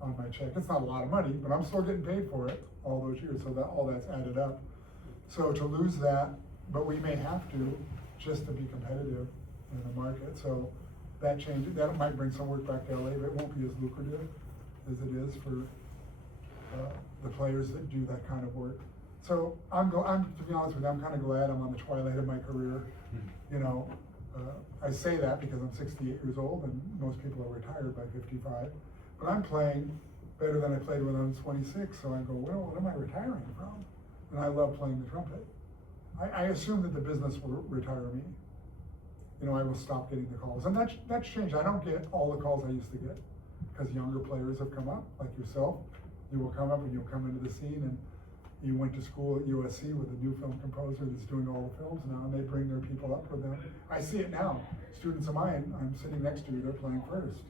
on my check. It's not a lot of money, but I'm still getting paid for it all those years, so that all that's added up. So to lose that, but we may have to, just to be competitive in the market. So that changes, that might bring some work back to LA, but it won't be as lucrative as it is for the players that do that kind of work. So I'm to be honest with you, I'm kind of glad I'm on the twilight of my career. You know, I say that because I'm 68 years old and most people are retired by 55. But I'm playing better than I played when I was 26, so I go, well, what am I retiring from? And I love playing the trumpet. I assume that the business will retire me. You know, I will stop getting the calls. And that's changed. I don't get all the calls I used to get, because younger players have come up, like yourself. You will come up and you'll come into the scene, and you went to school at USC with a new film composer that's doing all the films now, and they bring their people up with them. I see it now. Students of mine, I'm sitting next to you, they're playing first.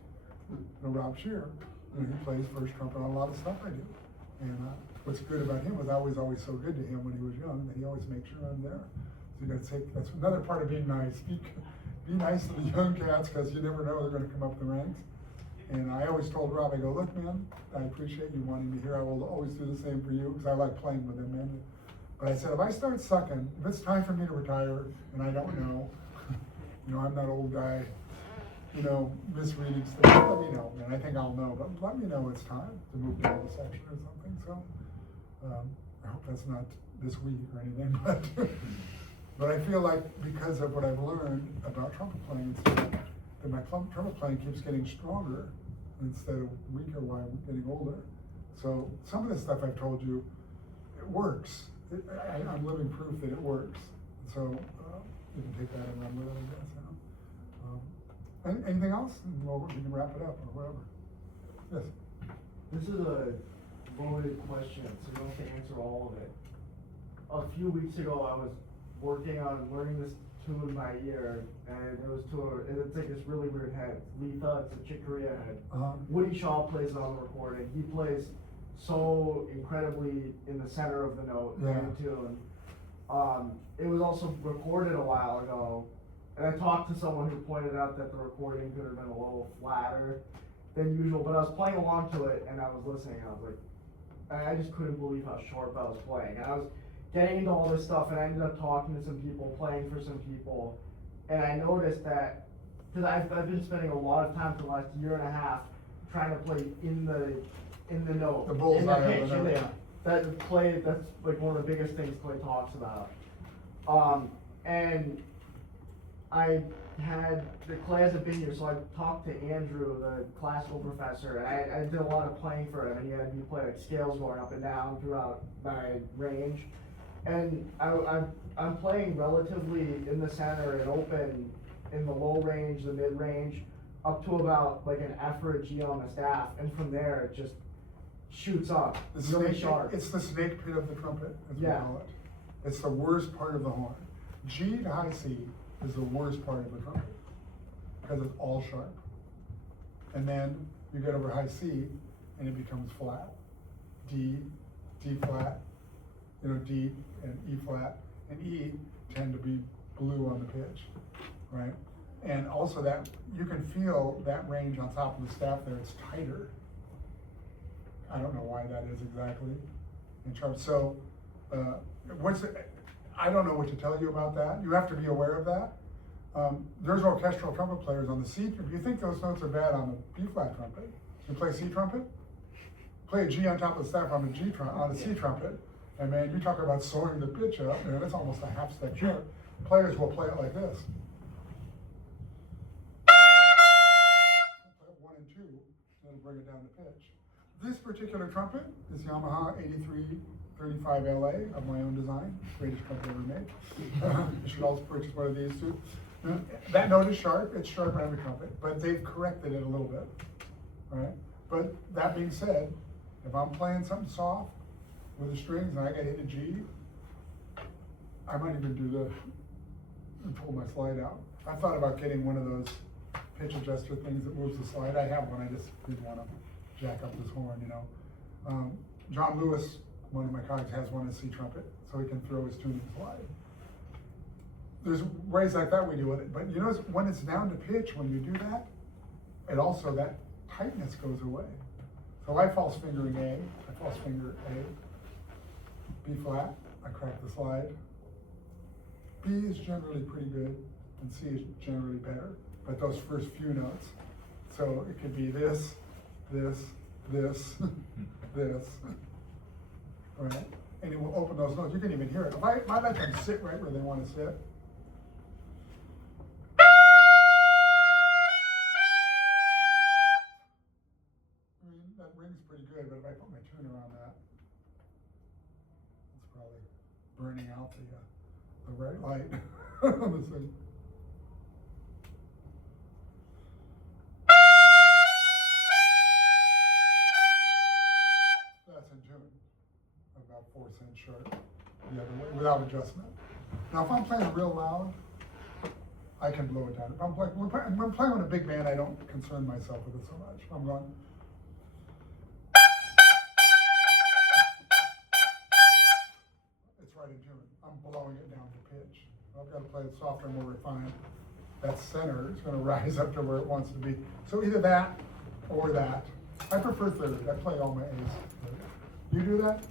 You know, Rob Shear, you know, he plays first trumpet on a lot of stuff I do. And what's good about him was I was always so good to him when he was young that he always makes sure I'm there. So you gotta take, that's another part of being nice. Be nice to the young cats, because you never know, they're gonna come up the ranks. And I always told Rob, I go, look, man, I appreciate you wanting me here. I will always do the same for you, because I like playing with him, man. But I said, if I start sucking, if it's time for me to retire, and I don't know, you know, I'm that old guy, you know, misreading stuff, let me know, man. I think I'll know, but let me know it's time to move down the section or something. So I hope that's not this week or anything, but I feel like because of what I've learned about trumpet playing, that my trumpet playing keeps getting stronger instead of weaker while I'm getting older. So some of the stuff I've told you, it works. I'm living proof that it works. So you can take that and run with it, I guess. You know? Anything else? Well, we can wrap it up or whatever. Yes. This is a loaded question, so you don't have to answer all of it. A few weeks ago, I was working on learning this tune by ear, and it was it's like this really weird head. Letha, it's a Chick Corea head. Woody Shaw plays it on the recording. He plays so incredibly in the center of the note in the tune. It was also recorded a while ago, and I talked to someone who pointed out that the recording could have been a little flatter than usual, but I was playing along to it, and I was listening, and I was like, I just couldn't believe how sharp I was playing. And I was getting into all this stuff, and I ended up talking to some people, playing for some people, and I noticed that, because I've been spending a lot of time for the last year and a half trying to play in the note, The bullseye in the pitch, of the note, yeah. that's like one of the biggest things Clay talks about. And Clay hasn't been here, so I talked to Andrew, the classical professor, and I did a lot of playing for him, and he had me play like scales going up and down throughout my range. And I'm playing relatively in the center and open in the low range, the mid range, up to about like an F or a G on the staff, and from there it just shoots up. It's really sharp. It's the snake pit of the trumpet, as we call it. It's the worst part of the horn. G to high C is the worst part of the trumpet, because it's all sharp. And then you get over high C, and it becomes flat. D, D flat, you know, D and E flat, and E tend to be blue on the pitch, right? And also that, you can feel that range on top of the staff there, it's tighter. I don't know why that is exactly in sharp. So, I don't know what to tell you about that. You have to be aware of that. There's orchestral trumpet players on the C. If you think those notes are bad on the B flat trumpet, you play C trumpet, play a G on top of the staff on the C trumpet, and man, you talk about soaring the pitch up, man, that's almost a half step sharp. Players will play it like this. Play it 1 and 2, then bring it down the pitch. This particular trumpet is Yamaha 8335 LA of my own design, greatest trumpet ever made. You should also purchase one of these too. That note is sharp, it's sharp on every trumpet, but they've corrected it a little bit, right? But that being said, if I'm playing something soft with the strings and I gotta hit a G, I might even do this and pull my slide out. I thought about getting one of those pitch adjuster things that moves the slide. I have one, I just didn't want to jack up this horn, you know. John Lewis, one of my colleagues, has one in C trumpet, so he can throw his tuning slide. There's ways like that we do with it, but you notice when it's down to pitch, when you do that, it also, that tightness goes away. So I false finger in A, I false finger A, B flat, I crack the slide. B is generally pretty good, and C is generally better, but those first few notes. So it could be this, this, this, this, right? And it will open those notes, you can even hear it. If I let them sit right where they want to sit, I mean, that rings pretty good, but if I put my tuner on that, it's probably burning out the right light on this thing. That's in tune, about 4 cents short the other way, without adjustment. Now, if I'm playing real loud, I can blow it down. If I'm playing, when I'm playing with a big band, I don't concern myself with it so much. I'm going. It's right in tune. I'm blowing it down to pitch. I've got to play it softer, more refined. That center is going to rise up to where it wants to be. So either that or that. I prefer third. I play all my A's. You do that?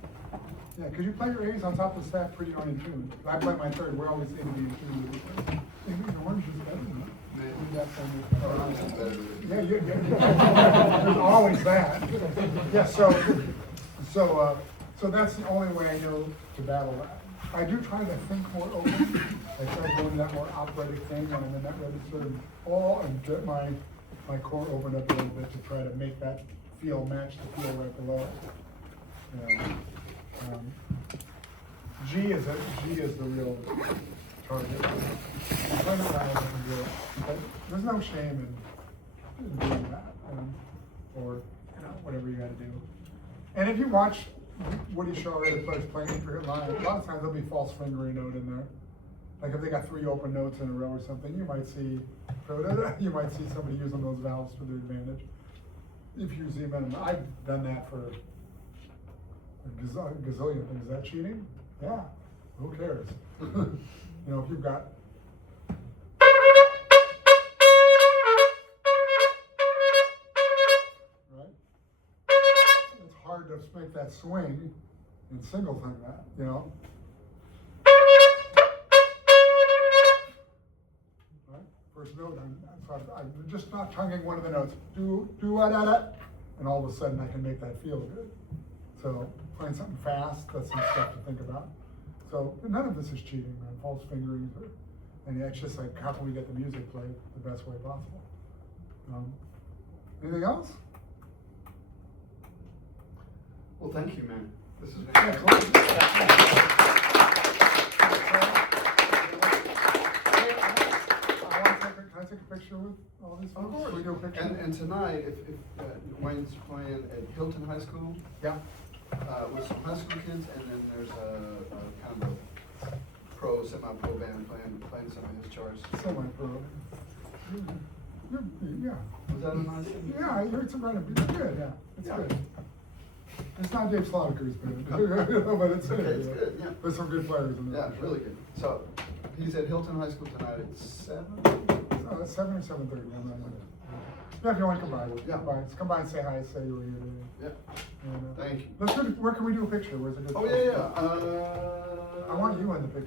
Yeah, because you play your A's on top of the staff pretty darn in tune. I play my third. We're always seem to be in tune with each other. The orange is better than that. Yeah, there's always that. Yeah, so that's the only way I know to battle that. I do try to think more open. I try doing that more operatic thing when I'm in that register and get my core opened up a little bit to try to make that feel match the feel right below it. G is the real target. But there's no shame in doing that, or whatever you got to do. And if you watch Woody Shaw or other players playing intricate lines, a lot of times there'll be false fingering note in there. Like if they got 3 open notes in a row or something, you might see somebody using those valves to their advantage. If you zoom in, I've done that for a gazillion things. Is that cheating? Yeah. Who cares? If you've got right, it's hard to make that swing in singles like that. Right? First note, I'm just not tonguing one of the notes. Do and all of a sudden I can make that feel good. So playing something fast, that's some stuff to think about. So none of this is cheating, man. False fingerings, and it's just like how can we get the music played the best way possible? Anything else? Well, thank you, man. This is Yeah, cool. Can I take a picture with all these folks? Of course. Can we do a picture? And tonight, if Wayne's playing at Hilton High School, Yeah. with some high school kids, and then there's a kind of a semi-pro band playing some of his charts. Semi-pro. Yeah. Was that a nice thing? Yeah, I heard some kind of good. Yeah, it's Yeah. good. It's not Dave Slaughter's band, but it's Okay, good. it's good, yeah. There's some good players in there. Yeah, it's really good. So, he's at Hilton High School tonight at 7? 7 or 7:30. Yeah, if you want to come by, Yeah. come by and say hi, say you were here today. Yeah. And, Thank you. Where can we do a picture? Where's a good? Oh, place? yeah. I want you in the picture.